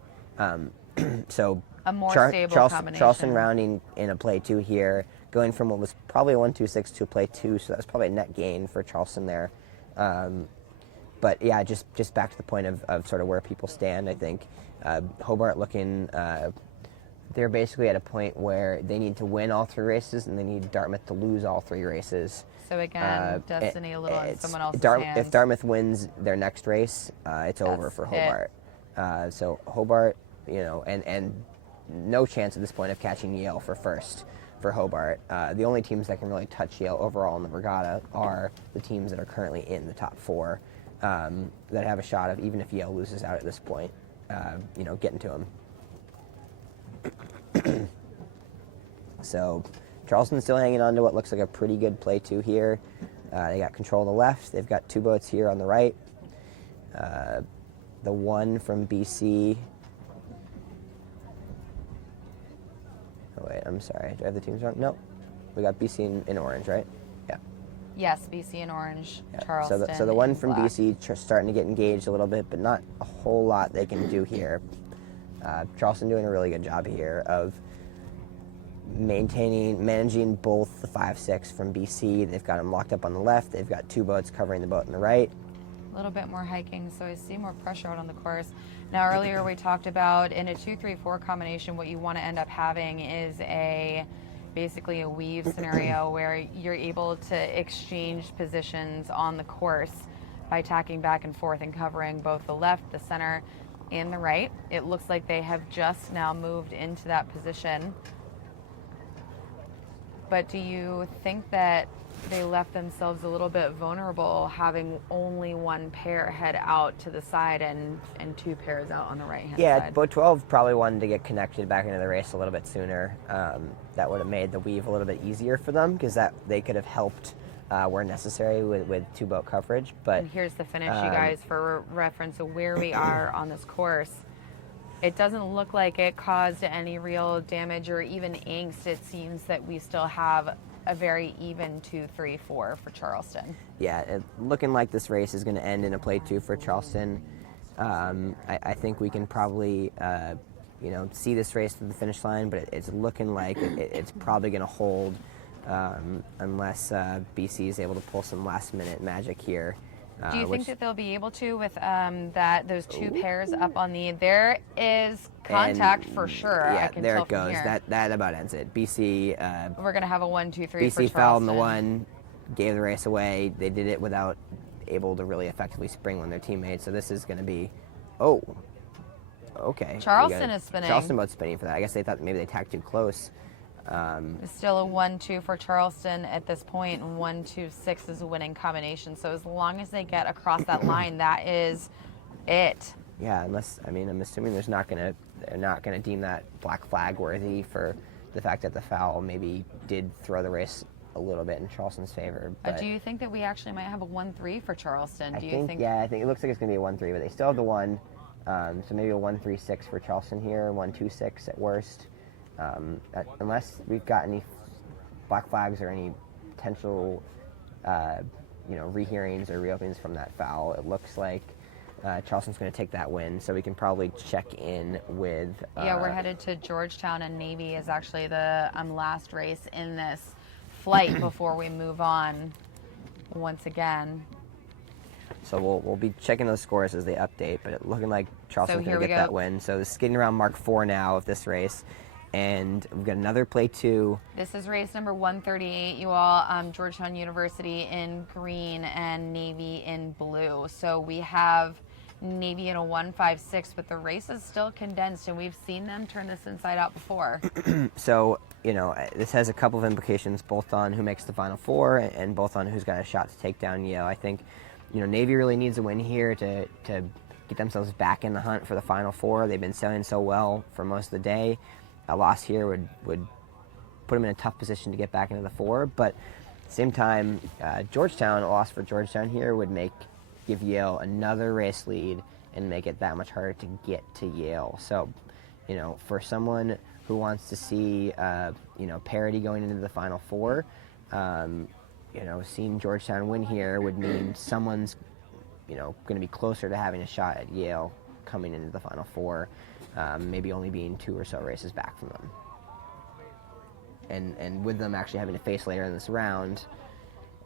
So a more stable combination. Charleston rounding in a play 2 here, going from what was probably a 1-2-6 to a play 2, so that's probably a net gain for Charleston there. But yeah, just back to the point of sort of where people stand, I think Hobart looking, they're basically at a point where they need to win all 3 races and they need Dartmouth to lose all 3 races. So again, destiny a little in someone else's hands. If Dartmouth wins their next race, it's over for Hobart. So Hobart, and no chance at this point of catching Yale for first for Hobart. The only teams that can really touch Yale overall in the regatta are the teams that are currently in the top 4 that have a shot of, even if Yale loses out at this point, getting to them. So Charleston's still hanging on to what looks like a pretty good play 2 here. They got control on the left. They've got 2 boats here on the right. The one from BC. Oh wait, I'm sorry. Do I have the teams wrong? No. We got BC in orange, right? Yeah. Yes, BC in orange, Yeah. Charleston. So the one from black. BC starting to get engaged a little bit, but not a whole lot they can do here. Charleston doing a really good job here of managing both the 5-6 from BC. They've got them locked up on the left. They've got 2 boats covering the boat on the right. A little bit more hiking, so I see more pressure out on the course. Now, earlier we talked about in a 2-3-4 combination, what you want to end up having is basically a weave scenario where you're able to exchange positions on the course by tacking back and forth and covering both the left, the center, and the right. It looks like they have just now moved into that position. But do you think that they left themselves a little bit vulnerable having only one pair head out to the side and 2 pairs out on the right-hand side? Yeah, boat 12 probably wanted to get connected back into the race a little bit sooner. That would have made the weave a little bit easier for them because that they could have helped where necessary with 2 boat coverage. But and here's the finish, you guys, for reference of where we are on this course. It doesn't look like it caused any real damage or even angst. It seems that we still have a very even 2-3-4 for Charleston. Yeah, looking like this race is going to end in a play 2 for Charleston. I think we can probably, see this race to the finish line, but it's looking like it's probably going to hold unless BC is able to pull some last-minute magic here. Do you think that they'll be able to with those 2 pairs up on the? There is contact for sure. Yeah, I can there tell it goes. from here. That about ends it. BC. We're gonna have a 1-2-3 for BC Charleston. fouled in the 1, gave the race away. They did it without able to really effectively spring on their teammates. So this is going to be, okay. Charleston is spinning. Charleston boat's spinning for that. I guess they thought maybe they tacked too close. It's still a 1-2 for Charleston at this point, and 1-2-6 is a winning combination. So as long as they get across that line, that is it. Yeah, I'm assuming they're not gonna deem that black flag worthy for the fact that the foul maybe did throw the race a little bit in Charleston's favor. But do you think that we actually might have a 1-3 for Charleston? I think it looks like it's gonna be a 1-3, but they still have the 1. So maybe a 1-3-6 for Charleston here, 1-2-6 at worst. Unless we've got any black flags or any potential, rehearings or reopenings from that foul, it looks like Charleston's going to take that win. So we can probably check in with. We're headed to Georgetown, and Navy is actually the last race in this flight before we move on once again. So we'll be checking those scores as they update, but it's looking like Charleston's going to get that win. So it's getting around Mark 4 now of this race. And we've got another play 2. This is race number 138, you all. Georgetown University in green and Navy in blue. So we have Navy in a 1-5-6, but the race is still condensed, and we've seen them turn this inside out before. So, this has a couple of implications, both on who makes the Final Four and both on who's got a shot to take down Yale. I think, Navy really needs a win here to get themselves back in the hunt for the Final Four. They've been sailing so well for most of the day. A loss here would put them in a tough position to get back into the 4, but at the same time, a loss for Georgetown here would give Yale another race lead and make it that much harder to get to Yale. So, for someone who wants to see, parity going into the Final Four, seeing Georgetown win here would mean someone's, going to be closer to having a shot at Yale coming into the Final Four. maybe only being 2 or so races back from them. And with them actually having to face later in this round,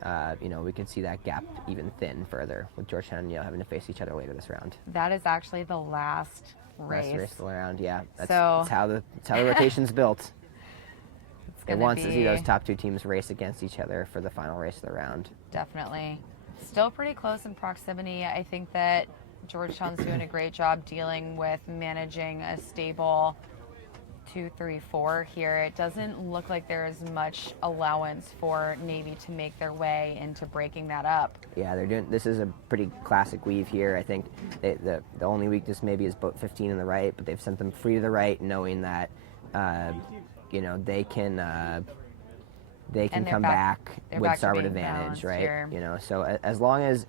we could see that gap even thin further with Georgetown and Yale having to face each other later this round. That is actually the last race. Last race of the round, yeah. That's So how the rotation's built. It wants to see those be- top 2 teams race against each other for the final race of the round. Definitely. Still pretty close in proximity. I think that Georgetown's doing a great job dealing with managing a stable 2, 3, 4 here. It doesn't look like there is much allowance for Navy to make their way into breaking that up. Yeah, they're doing. This is a pretty classic weave here. I think the only weakness maybe is boat 15 on the right, but they've sent them free to the right, knowing that they can come back with starboard advantage, right? Here. So as long as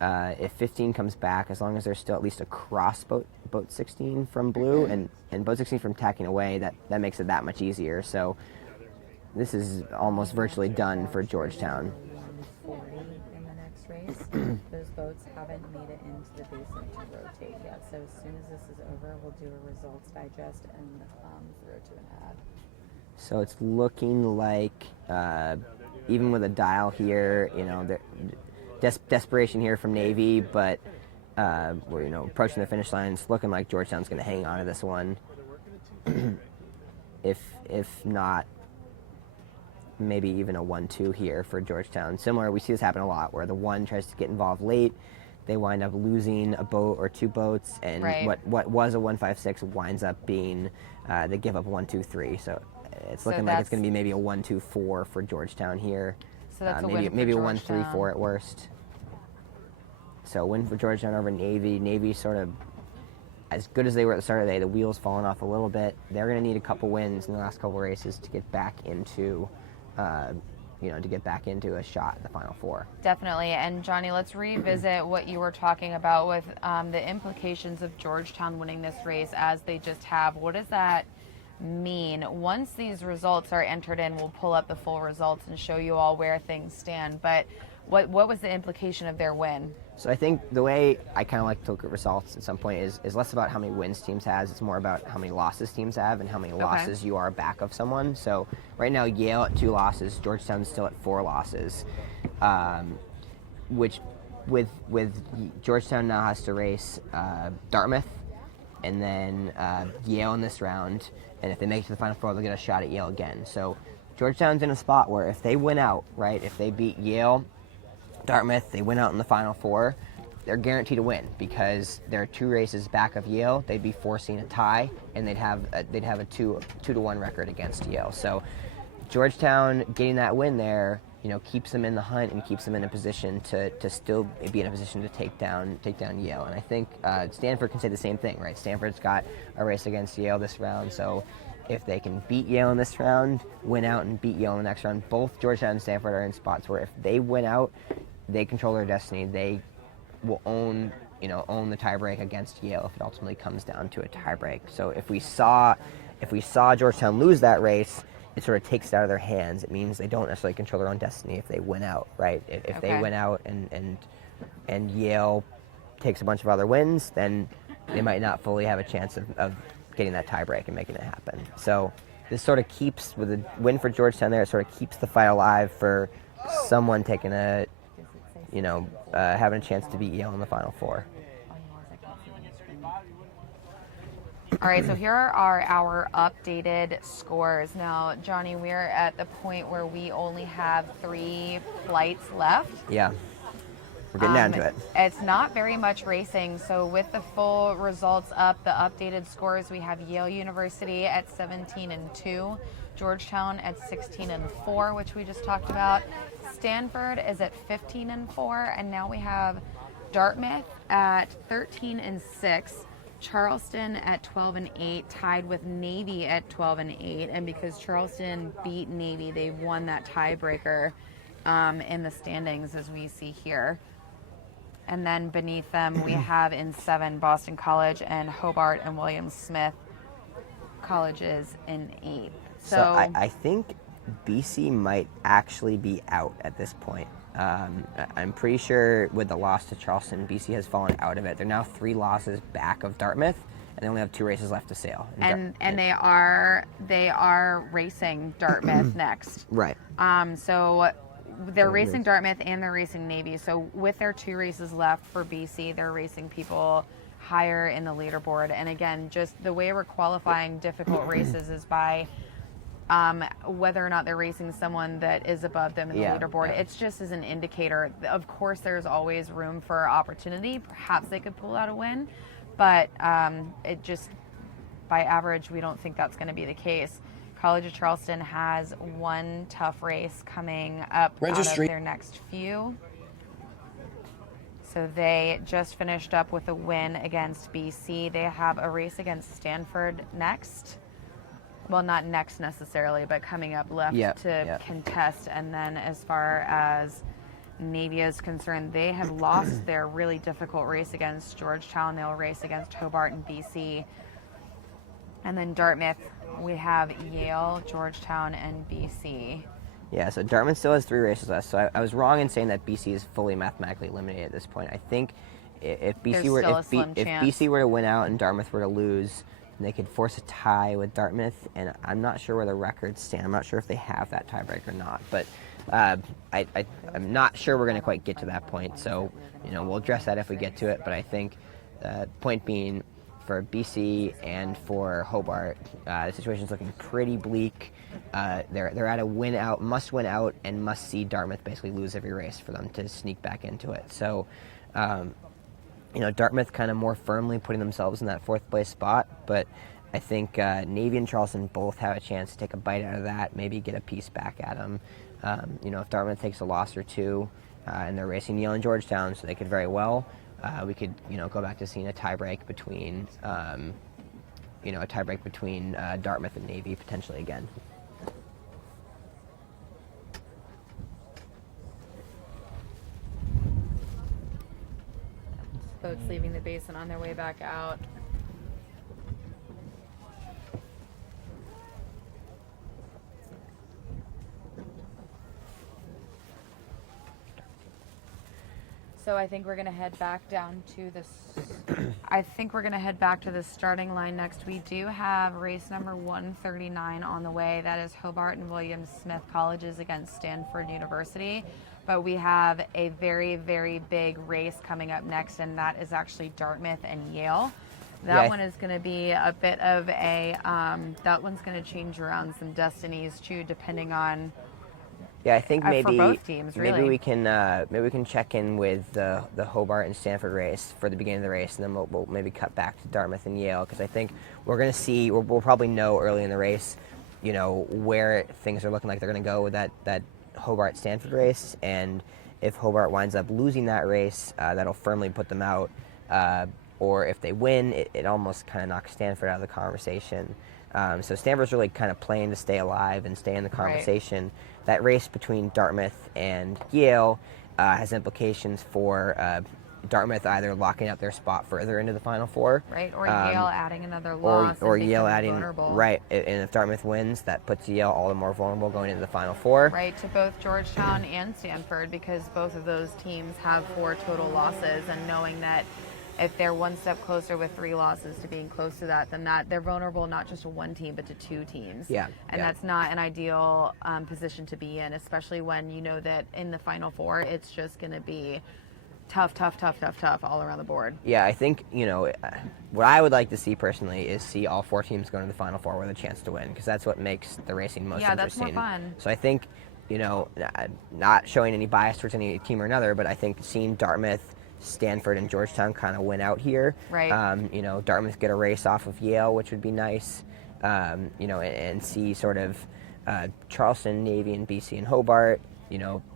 if 15 comes back, as long as they're still at least across boat 16 from blue and boat 16 from tacking away, that makes it that much easier. So this is almost virtually done for Georgetown. 40 in the next race. Those boats haven't made it into the basin to rotate yet. So as soon as this is over, we'll do a results digest and throw to an ad. So it's looking like, even with a dial here, desperation here from Navy, but we're approaching the finish line. It's looking like Georgetown's going to hang on to this one. if not, maybe even a 1-2 here for Georgetown. Similar, we see this happen a lot, where the 1 tries to get involved late. They wind up losing a boat or 2 boats, and what was a 1-5-6 winds up being they give up 1-2-3. So it's looking like it's going to be maybe a 1-2-4 for Georgetown here. So that's maybe a 1-3-4 at worst. So win for Georgetown over Navy. Navy sort of as good as they were at the start of the day. The wheels falling off a little bit. They're going to need a couple wins in the last couple races to get back into a shot at the Final Four. Definitely. And Johnny, let's revisit what you were talking about with the implications of Georgetown winning this race as they just have. What does that mean? Once these results are entered in, we'll pull up the full results and show you all where things stand. But what was the implication of their win? So I think the way I kind of like to look at results at some point is less about how many wins teams has. It's more about how many losses teams have and how many losses you are back of someone. So right now Yale at 2 losses, Georgetown's still at 4 losses, which with Georgetown now has to race Dartmouth and then Yale in this round. And if they make it to the Final Four, they'll get a shot at Yale again. So Georgetown's in a spot where if they win out, right, if they beat Yale, Dartmouth, they win out in the Final Four, they're guaranteed to win because they're 2 races back of Yale. They'd be forcing a tie, and they'd have a 2-1 record against Yale. So Georgetown getting that win there, keeps them in the hunt and keeps them in a position to still be in a position to take down Yale. And I think Stanford can say the same thing, right? Stanford's got a race against Yale this round, so if they can beat Yale in this round, win out and beat Yale in the next round, both Georgetown and Stanford are in spots where if they win out, they control their destiny. They will own the tiebreak against Yale if it ultimately comes down to a tiebreak. So if we saw Georgetown lose that race, it sort of takes it out of their hands. It means they don't necessarily control their own destiny if they win out, right? If they win out and Yale takes a bunch of other wins, then they might not fully have a chance of getting that tiebreak and making it happen. So this sort of keeps, with a win for Georgetown there, it sort of keeps the fight alive for someone taking having a chance to beat Yale in the Final Four. All right, so here are our updated scores. Now, Johnny, we're at the point where we only have 3 flights left. Yeah, we're getting down to it. It's not very much racing, so with the full results up, the updated scores, we have Yale University at 17-2, Georgetown at 16-4, which we just talked about. Stanford is at 15-4, and now we have Dartmouth at 13-6. Charleston at 12-8, tied with Navy at 12-8, and because Charleston beat Navy, they won that tiebreaker in the standings, as we see here. And then beneath them, we have in 7 Boston College and Hobart and William Smith colleges in 8. So I think BC might actually be out at this point. I'm pretty sure with the loss to Charleston, BC has fallen out of it. They're now 3 losses back of Dartmouth, and they only have 2 races left to sail. And they are racing Dartmouth next. Right. So they're racing Dartmouth and they're racing Navy. So with their 2 races left for BC, they're racing people higher in the leaderboard. And again, just the way we're qualifying difficult races is by whether or not they're racing someone that is above them in the leaderboard. It's just as an indicator. Of course, there's always room for opportunity. Perhaps they could pull out a win, but it just, by average, we don't think that's going to be the case. College of Charleston has one tough race coming up out of their next few. So they just finished up with a win against BC. They have a race against Stanford next. Well, not next necessarily, but coming up left to contest. And then as far as Navy is concerned, they have lost their really difficult race against Georgetown. They'll race against Hobart and BC. And then Dartmouth, we have Yale, Georgetown, and BC. Yeah, so Dartmouth still has 3 races left. So I was wrong in saying that BC is fully mathematically eliminated at this point. I think if BC were to win out and Dartmouth were to lose, they could force a tie with Dartmouth, and I'm not sure where the records stand. I'm not sure if they have that tiebreak or not, but I'm not sure we're going to quite get to that point. So, we'll address that if we get to it. But I think point being, for BC and for Hobart, the situation's looking pretty bleak. They're at a must win out, and must see Dartmouth basically lose every race for them to sneak back into it. So, Dartmouth kind of more firmly putting themselves in that 4th place spot, but I think Navy and Charleston both have a chance to take a bite out of that, maybe get a piece back at them. If Dartmouth takes a loss or 2, and they're racing Yale and Georgetown, so they could very well, we could go back to seeing a tiebreak between Dartmouth and Navy potentially again. Boats leaving the basin on their way back out. So I think we're going to head back down to the starting line next. We do have race number 139 on the way. That is Hobart and William Smith Colleges against Stanford University. But we have a very, very big race coming up next, and that is actually Dartmouth and Yale. That one is going to be a bit of a, that one's going to change around some destinies too, depending on. Yeah, I think maybe for both teams, really. maybe we can check in with the Hobart and Stanford race for the beginning of the race, and then we'll maybe cut back to Dartmouth and Yale, because I think we're going to see, we'll probably know early in the race, where things are looking like they're going to go with that Hobart-Stanford race, and if Hobart winds up losing that race, that'll firmly put them out, or if they win, it almost kind of knocks Stanford out of the conversation. So Stanford's really kind of playing to stay alive and stay in the conversation. Right. That race between Dartmouth and Yale has implications for Dartmouth either locking up their spot further into the Final Four. Right, or Yale adding another loss. Or Yale adding, vulnerable. Right, and if Dartmouth wins, that puts Yale all the more vulnerable going into the Final Four. Right, to both Georgetown and Stanford, because both of those teams have 4 total losses, and knowing that if they're one step closer with 3 losses to being close to that, then they're vulnerable not just to one team, but to 2 teams. Yeah. And that's not an ideal position to be in, especially when you know that in the Final Four, it's just going to be tough all around the board. Yeah, I think, what I would like to see personally is see all 4 teams go to the Final Four with a chance to win, because that's what makes the racing most interesting. Yeah, that's more fun. So I think, not showing any bias towards any team or another, but I think seeing Dartmouth, Stanford, and Georgetown kind of win out here. Right. Dartmouth get a race off of Yale, which would be nice. And see sort of Charleston, Navy, and BC and Hobart,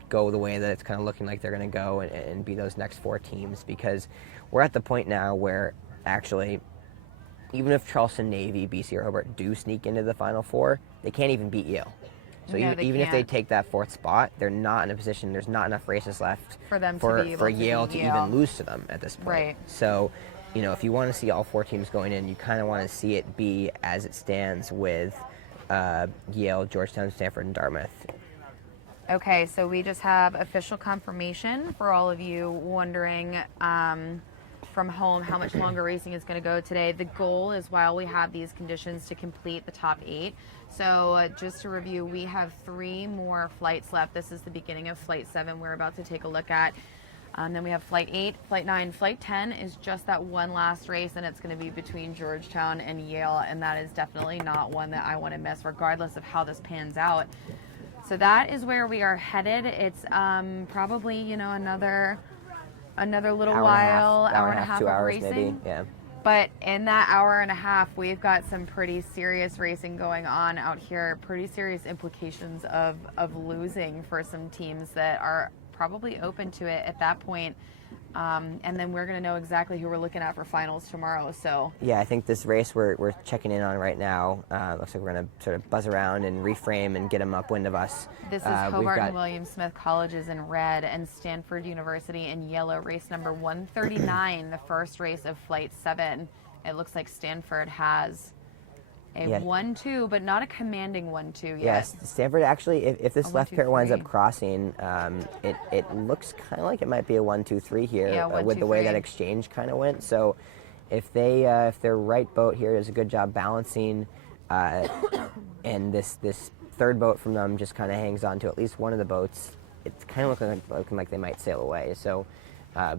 go the way that it's kind of looking like they're going to go and be those next 4 teams, because we're at the point now where actually, even if Charleston, Navy, BC, or Hobart do sneak into the Final Four, they can't even beat Yale. So even if they take that 4th spot, they're not in a position, there's not enough races left for them for Yale to even lose to them at this point. Right. So, if you want to see all 4 teams going in, you kind of want to see it be as it stands with Yale, Georgetown, Stanford, and Dartmouth. Okay, so we just have official confirmation for all of you wondering from home how much longer racing is going to go today. The goal is, while we have these conditions, to complete the top 8. So just to review, we have 3 more flights left. This is the beginning of Flight 7 we're about to take a look at. Then we have Flight 8, Flight 9, Flight 10 is just that one last race, and it's going to be between Georgetown and Yale, and that is definitely not one that I want to miss, regardless of how this pans out. So that is where we are headed. It's probably, you know, another little while, hour and a half 2 of hours racing. maybe, yeah. But in that hour and a half, we've got some pretty serious racing going on out here, pretty serious implications of losing for some teams that are probably open to it at that point. And then we're going to know exactly who we're looking at for finals tomorrow. So yeah, I think this race we're checking in on right now, looks like we're going to sort of buzz around and reframe and get them upwind of us. This is Hobart and William Smith colleges in red and Stanford University in yellow. Race number 139, the first race of Flight 7. It looks like Stanford has a 1-2, but not a commanding 1-2 yet. Yes, Stanford actually, if this left pair winds up 1-2-3. crossing, it looks kind of like it might be a 1-2-3 here, Yeah, with the way 1-2-3. that exchange kind of went. So if their right boat here does a good job balancing, and this third boat from them just kind of hangs on to at least one of the boats, it's kind of looking like they might sail away. So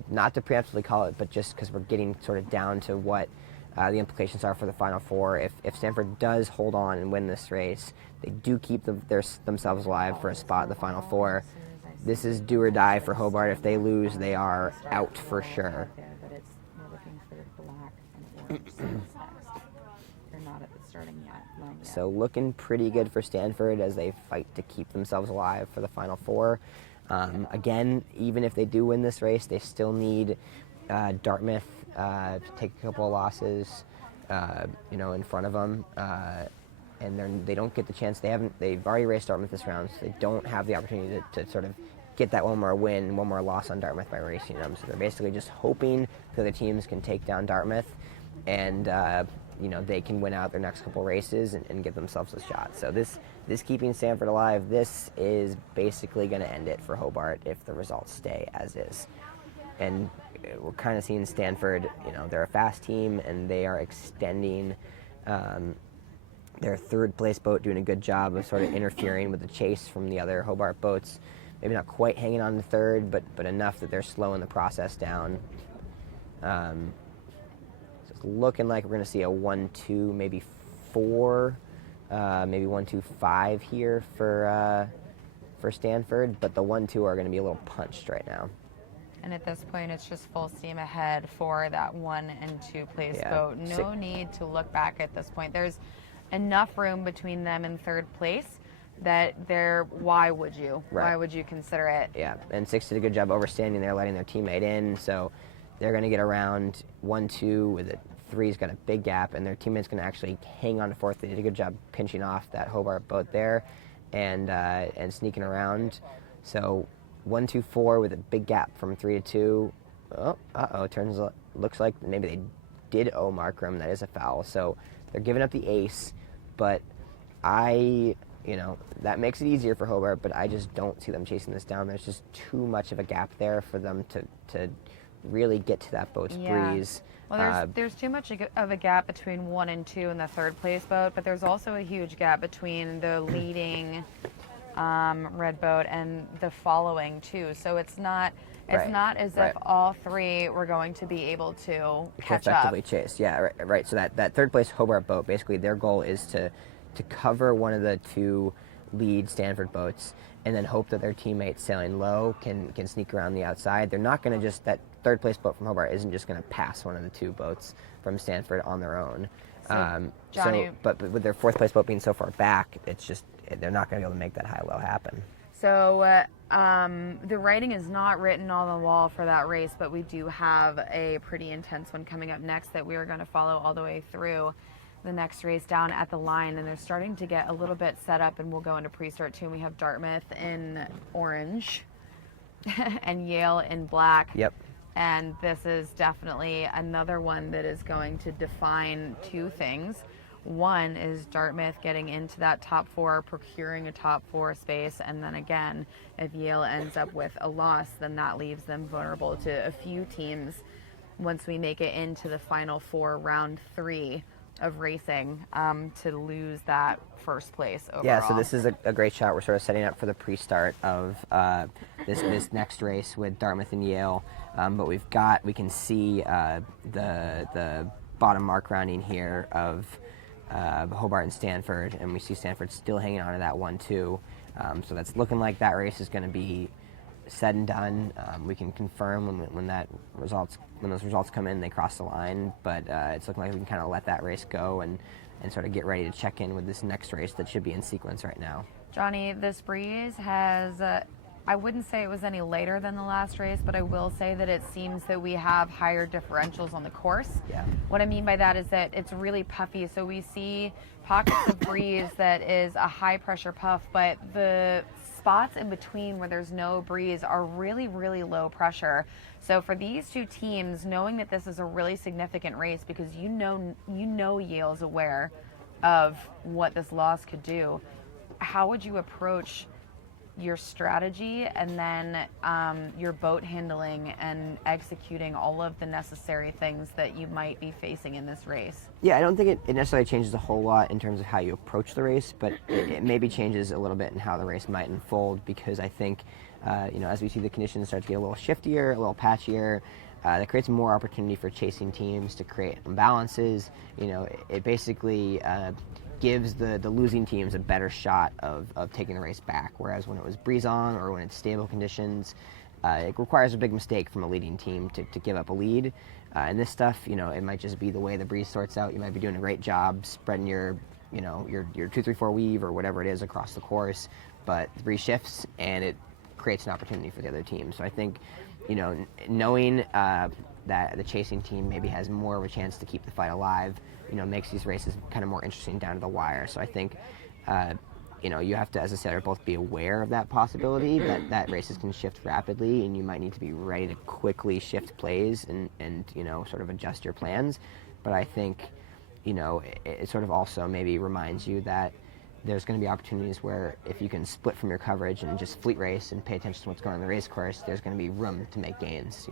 not to preemptively call it, but just because we're getting sort of down to what the implications are for the Final Four. If Stanford does hold on and win this race, they do keep themselves alive for a spot in the Final Four. This is do or die for Hobart. If they lose, they are out for sure. But it's, we're looking for black and orange sails next. They're not at the starting line yet. So looking pretty good for Stanford as they fight to keep themselves alive for the Final Four. Again, even if they do win this race, they still need Dartmouth to take a couple of losses, in front of them, and they don't get the chance. They've already raced Dartmouth this round, so they don't have the opportunity to sort of get that one more win, one more loss on Dartmouth by racing them. So they're basically just hoping the other teams can take down Dartmouth, and they can win out their next couple races and give themselves a shot. So this keeping Stanford alive, this is basically going to end it for Hobart if the results stay as is. And we're kind of seeing Stanford, they're a fast team, and they are extending their third place boat, doing a good job of sort of interfering with the chase from the other Hobart boats. Maybe not quite hanging on to third, but enough that they're slowing the process down. So it's looking like we're going to see a 1-2, maybe 4, maybe 1-2-5 here for Stanford, but the 1-2 are going to be a little punched right now. And at this point, it's just full steam ahead for that 1 and 2 place boat. No need to look back at this point. There's enough room between them and third place that why would you? Right. Why would you consider it? Yeah, and 6 did a good job overstanding there, letting their teammate in. So they're going to get around 1-2 with it. 3's got a big gap, and their teammate's going to actually hang on to fourth. They did a good job pinching off that Hobart boat there and sneaking around. So 1-2-4 with a big gap from 3-2. Looks like maybe they did owe Markram. That is a foul. So they're giving up the ace, but that makes it easier for Hobart, but I just don't see them chasing this down. There's just too much of a gap there for them to really get to that boat's breeze. Well, there's too much of a gap between 1 and 2 and the third place boat, but there's also a huge gap between the leading red boat and the following 2. So it's not as if all 3 were going to be able to catch effectively up. Chase. Yeah, right. So that third place Hobart boat, basically their goal is to cover one of the 2 lead Stanford boats and then hope that their teammates sailing low can sneak around the outside. They're not going to that third place boat from Hobart isn't just going to pass one of the 2 boats from Stanford on their own. Johnny, but with their fourth place boat being so far back, it's just they're not going to be able to make that high-low happen. So the writing is not written on the wall for that race, but we do have a pretty intense one coming up next that we are going to follow all the way through the next race down at the line, and they're starting to get a little bit set up, and we'll go into pre-start too. We have Dartmouth in orange and Yale in black. Yep. And this is definitely another one that is going to define 2 things. One is Dartmouth getting into that top 4, procuring a top 4 space, and then again, if Yale ends up with a loss, then that leaves them vulnerable to a few teams once we make it into the final four, round 3 of racing, to lose that first place overall. Yeah, so this is a great shot. We're sort of setting up for the pre-start of this next race with Dartmouth and Yale, but we can see the bottom mark rounding here of Hobart and Stanford, and we see Stanford still hanging on to that 1-2. So that's looking like that race is going to be said and done. We can confirm when those results come in, they cross the line, but it's looking like we can kind of let that race go and sort of get ready to check in with this next race that should be in sequence right now. Johnny, this breeze has, I wouldn't say it was any later than the last race, but I will say that it seems that we have higher differentials on the course. Yeah. What I mean by that is that it's really puffy, so we see pockets of breeze that is a high pressure puff, but the spots in between where there's no breeze are really, really low pressure. So for these two teams, knowing that this is a really significant race, because you know Yale's aware of what this loss could do, how would you approach your strategy and then your boat handling and executing all of the necessary things that you might be facing in this race? Yeah, I don't think it necessarily changes a whole lot in terms of how you approach the race, but it maybe changes a little bit in how the race might unfold, because I think, as we see the conditions start to get a little shiftier, a little patchier, that creates more opportunity for chasing teams to create imbalances. It basically gives the losing teams a better shot of taking the race back, whereas when it was breeze on or when it's stable conditions, it requires a big mistake from a leading team to give up a lead. And this stuff, it might just be the way the breeze sorts out. You might be doing a great job spreading your 2-3-4 weave or whatever it is across the course, but the breeze shifts and it creates an opportunity for the other team. So I think, knowing that the chasing team maybe has more of a chance to keep the fight alive, makes these races kind of more interesting down to the wire. So I think, you have to, as I said, both be aware of that possibility that races can shift rapidly, and you might need to be ready to quickly shift plays and sort of adjust your plans. But I think, it sort of also maybe reminds you that there's going to be opportunities where if you can split from your coverage and just fleet race and pay attention to what's going on in the race course, there's going to be room to make gains,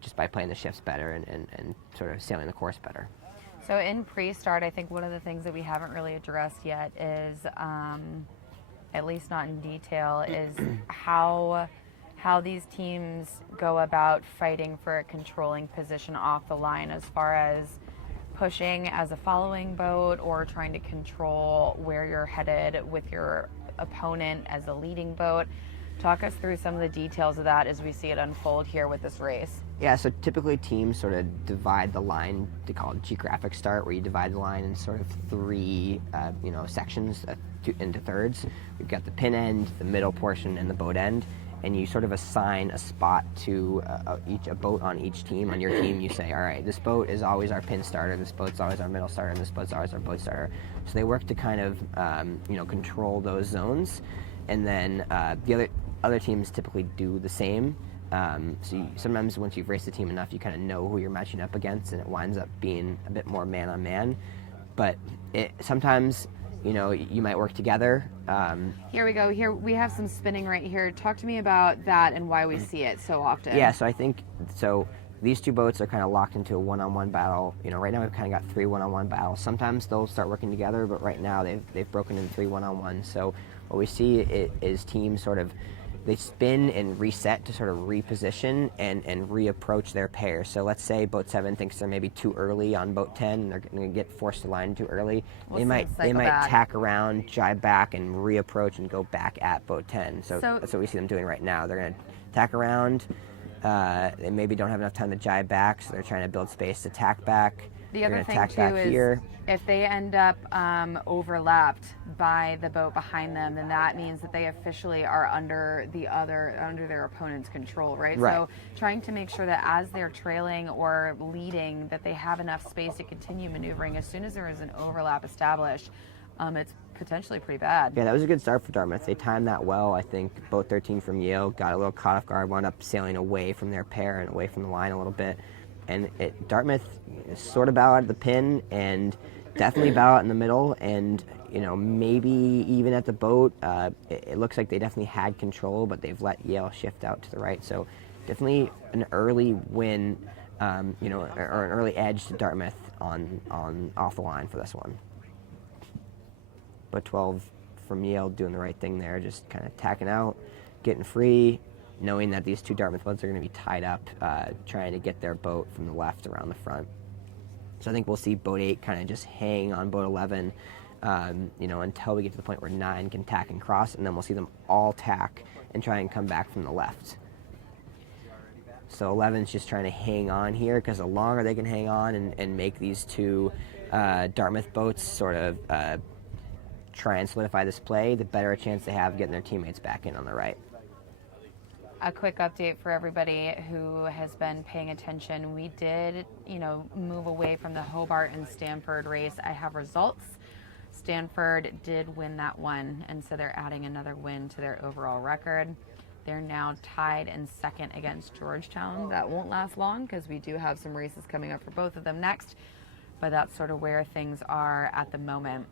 just by playing the shifts better and sort of sailing the course better. So in pre-start, I think one of the things that we haven't really addressed yet is, at least not in detail, is how these teams go about fighting for a controlling position off the line, as far as pushing as a following boat or trying to control where you're headed with your opponent as a leading boat. Talk us through some of the details of that as we see it unfold here with this race. Yeah, so typically teams sort of divide the line, they call it geographic start, where you divide the line in sort of 3 sections into thirds. We've got the pin end, the middle portion, and the boat end, and you sort of assign a spot to a boat on each team. On your team, you say, all right, this boat is always our pin starter, this boat's always our middle starter, and this boat's always our boat starter. So they work to kind of control those zones, and then the other teams typically do the same. So sometimes once you've raced a team enough, you kind of know who you're matching up against, and it winds up being a bit more man-on-man. But sometimes, you might work together. Here we go. Here we have some spinning right here. Talk to me about that and why we see it so often. Yeah, so I think, these two boats are kind of locked into a one-on-one battle. Right now we've kind of got 3 one-on-one battles. Sometimes they'll start working together, but right now they've broken into 3 one-on-one. So what we see is teams sort of, they spin and reset to sort of reposition and reapproach their pair. So let's say boat 7 thinks they're maybe too early on boat 10 and they're going to get forced to line too early. They might tack around, jibe back, and reapproach and go back at boat 10. So that's what we see them doing right now. They're going to tack around. They maybe don't have enough time to jibe back, so they're trying to build space to tack back. The other thing too is if they end up overlapped by the boat behind them, then that means that they officially are under their opponent's control, right? So trying to make sure that as they're trailing or leading, that they have enough space to continue maneuvering. As soon as there is an overlap established, it's potentially pretty bad. Yeah, that was a good start for Dartmouth. They timed that well. I think boat 13 from Yale got a little caught off guard, wound up sailing away from their pair and away from the line a little bit. And Dartmouth sort of bowed at the pin and definitely bowed out in the middle, and maybe even at the boat. It looks like they definitely had control, but they've let Yale shift out to the right. So definitely an early win or an early edge to Dartmouth on off the line for this one. But 12 from Yale doing the right thing there, just kind of tacking out, getting free, knowing that these two Dartmouth boats are going to be tied up, trying to get their boat from the left around the front. So I think we'll see boat 8 kind of just hang on boat 11, until we get to the point where 9 can tack and cross, and then we'll see them all tack and try and come back from the left. So 11's just trying to hang on here, because the longer they can hang on and make these two Dartmouth boats sort of try and solidify this play, the better a chance they have of getting their teammates back in on the right. A quick update for everybody who has been paying attention. We did, move away from the Hobart and Stanford race. I have results. Stanford did win that one, and so they're adding another win to their overall record. They're now tied in second against Georgetown. That won't last long because we do have some races coming up for both of them next, but that's sort of where things are at the moment.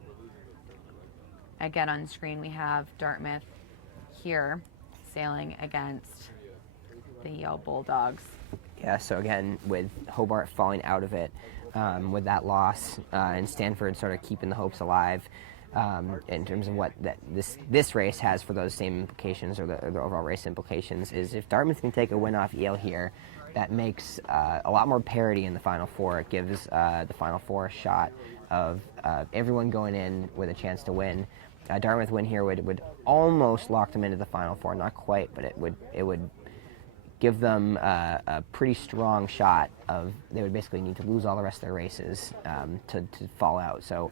Again, on screen we have Dartmouth here sailing against the Yale Bulldogs. Yeah, so again, with Hobart falling out of it with that loss, and Stanford sort of keeping the hopes alive in terms of what this race has for those same implications, or the overall race implications, is if Dartmouth can take a win off Yale here, that makes a lot more parity in the Final Four. It gives the Final Four a shot of everyone going in with a chance to win. Dartmouth win here would almost lock them into the Final Four, not quite, but it would give them a pretty strong shot of, they would basically need to lose all the rest of their races to fall out. So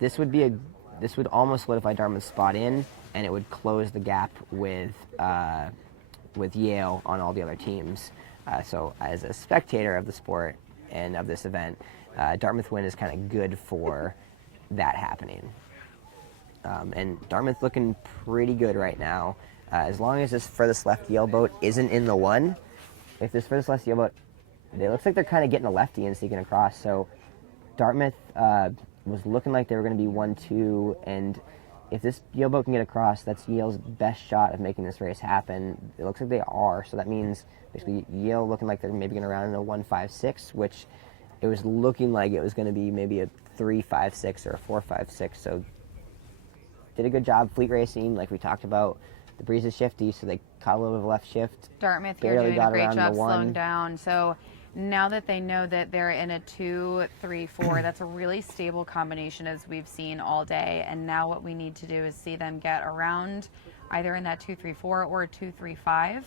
this would almost solidify Dartmouth's spot in, and it would close the gap with Yale on all the other teams. So as a spectator of the sport and of this event, Dartmouth win is kind of good for that happening. And Dartmouth looking pretty good right now. As long as this furthest left Yale boat isn't in the one, if this furthest left Yale boat, it looks like they're kind of getting a lefty and sneaking across. So Dartmouth was looking like they were going to be 1-2, and if this Yale boat can get across, that's Yale's best shot of making this race happen. It looks like they are, so that means basically Yale looking like they're maybe going to round in a 1-5-6, which it was looking like it was going to be maybe a 3-5-6 or a 4-5-6. So did a good job fleet racing, like we talked about. The breeze is shifty, so they caught a little bit of left shift. Dartmouth here doing a great job slowing down. So now that they know that they're in a 2-3-4, that's a really stable combination as we've seen all day. And now what we need to do is see them get around either in that 2-3-4 or a 2-3-5.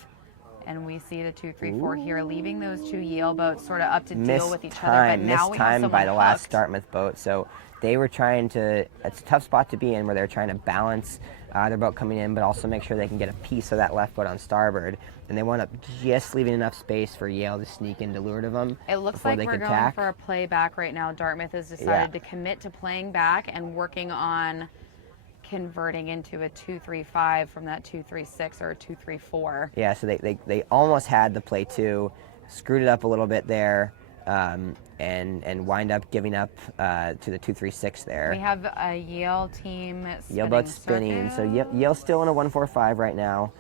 And we see the 2-3-4 here, leaving those two Yale boats sort of up to deal with each other. But now we have someone by the last hooked. Dartmouth boat. So they were trying to, it's a tough spot to be in, where they're trying to balance their boat coming in, but also make sure they can get a piece of that left boat on starboard. And they wound up just leaving enough space for Yale to sneak in to lure to them. It looks like we're going for a play back right now. Dartmouth has decided to commit to playing back and working on converting into a 2-3-5 from that 2-3-6 or a 2-3-4. Yeah, so they almost had the play 2, screwed it up a little bit there, and wind up giving up to the 2-3-6 there. We have a Yale team spinning. Yale boat's spinning, so Yale's still in a 1-4-5 right now.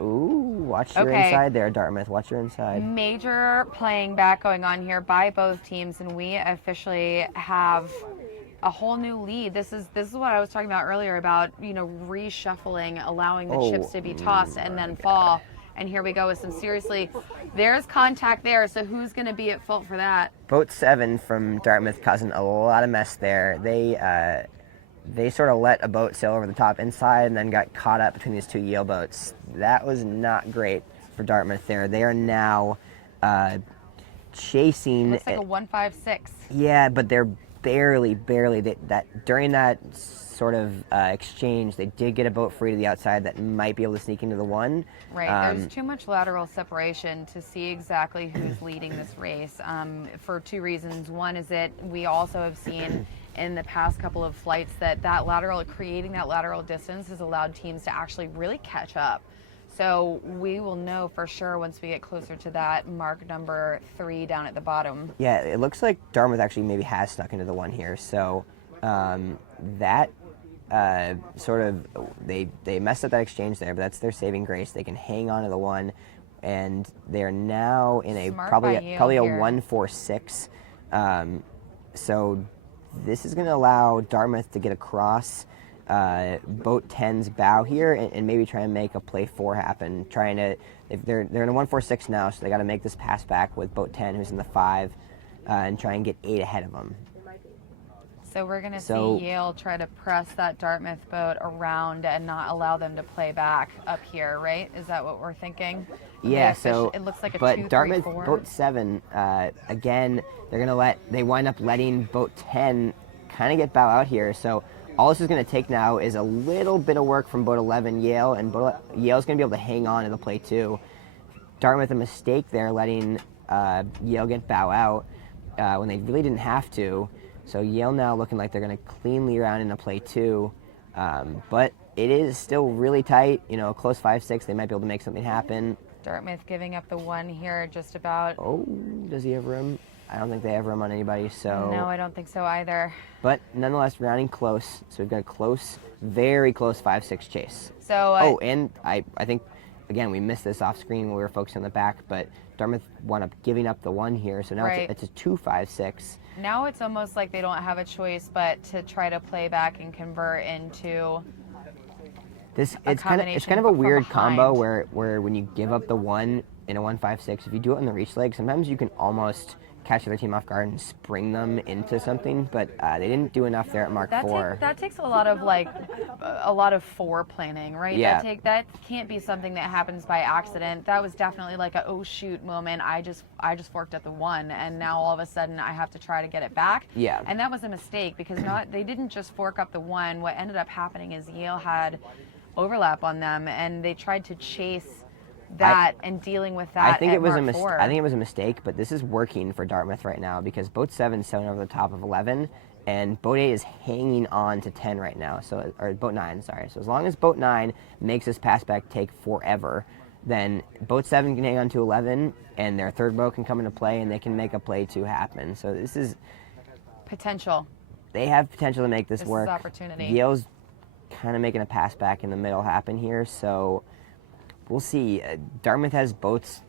Ooh, watch your inside there, Dartmouth. Watch your inside. Major playing back going on here by both teams, and we officially have a whole new lead. This is what I was talking about earlier about, reshuffling, allowing the chips to be tossed and then fall. And here we go with some there's contact there, so who's going to be at fault for that? Boat 7 from Dartmouth causing a lot of mess there. They sort of let a boat sail over the top inside and then got caught up between these two Yale boats. That was not great for Dartmouth there. They are now chasing. Looks like a 1-5-6. Yeah, but they're barely during that sort of exchange, they did get a boat free to the outside that might be able to sneak into the one. Right, there's too much lateral separation to see exactly who's leading this race for two reasons. One is that we also have seen in the past couple of flights that creating that lateral distance has allowed teams to actually really catch up. So we will know for sure once we get closer to that mark number 3 down at the bottom. Yeah, it looks like Dartmouth actually maybe has snuck into the one here. So that sort of, they messed up that exchange there, but that's their saving grace. They can hang on to the one. and they're now in a Smart probably by a Yale 1-4-6. So this is going to allow Dartmouth to get across boat 10's bow here and maybe try and make a play 4 happen. If they're in a 1-4-6 now, so they got to make this pass back with boat 10, who's in the 5, and try and get 8 ahead of them. So we're going to see Yale try to press that Dartmouth boat around and not allow them to play back up here, right? Is that what we're thinking? Yeah, so it looks like a but 2-3-4. Dartmouth boat 7 again, they wind up letting boat 10 kind of get bow out here. So all this is going to take now is a little bit of work from boat 11 Yale, and Yale's going to be able to hang on to the play 2. Dartmouth a mistake there, letting Yale get bow out when they really didn't have to. So Yale now looking like they're going to cleanly round into play 2, but it is still really tight. You know, a close 5-6, they might be able to make something happen. Dartmouth giving up the 1 here, just about. Oh, does he have room? I don't think they have room on anybody. So no, I don't think so either. But nonetheless, rounding close. So we've got a close, very close 5-6 chase. So and I think again we missed this off screen when we were focusing on the back, but Dartmouth wound up giving up the 1 here. So now it's a 2-5-6. Now it's almost like they don't have a choice but to try to play back and convert into this. It's kind of a weird combo where when you give up the 1 in a 1-5-6, if you do it on the reach leg, sometimes you can almost catch the other team off guard and spring them into something, but they didn't do enough there at Mark 4. That takes a lot of foreplanning, right? Yeah. That can't be something that happens by accident. That was definitely like a oh shoot moment. I just forked at the 1, and now all of a sudden I have to try to get it back. Yeah. And that was a mistake because they didn't just fork up the 1. What ended up happening is Yale had overlap on them, and they tried to chase that and dealing with that. I think it was I think it was a mistake, but this is working for Dartmouth right now because boat 7 is sailing over the top of 11, and boat 8 is hanging on to 10 right now. Or boat 9, sorry. So as long as boat 9 makes this pass back take forever, then boat 7 can hang on to 11, and their third boat can come into play, and they can make a play 2 happen. So this is potential. They have potential to make this work. This is opportunity. Yale's kind of making a pass back in the middle happen here, so we'll see. Dartmouth has boats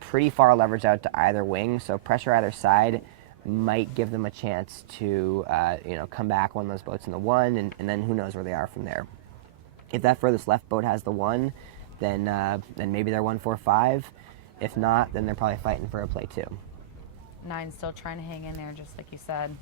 pretty far leveraged out to either wing, so pressure either side might give them a chance to come back one of those boats in the 1, and then who knows where they are from there. If that furthest left boat has the 1, then maybe they're 1-4-5. If not, then they're probably fighting for a play 2. 9 still trying to hang in there, just like you said.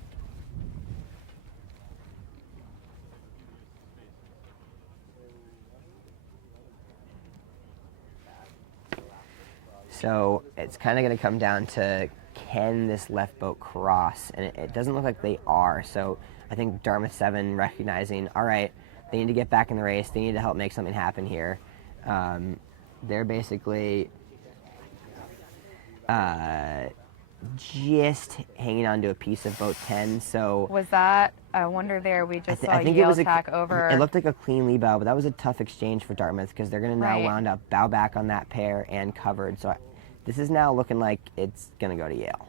So it's kind of going to come down to, can this left boat cross? And it doesn't look like they are. So I think Dartmouth 7 recognizing, all right, they need to get back in the race. They need to help make something happen here. They're basically just hanging on to a piece of boat 10. So was that, I wonder there, we just saw Yale tack over. It looked like a clean lee bow, but that was a tough exchange for Dartmouth because they're going to now wound up bow back on that pair and covered. So this is now looking like it's going to go to Yale.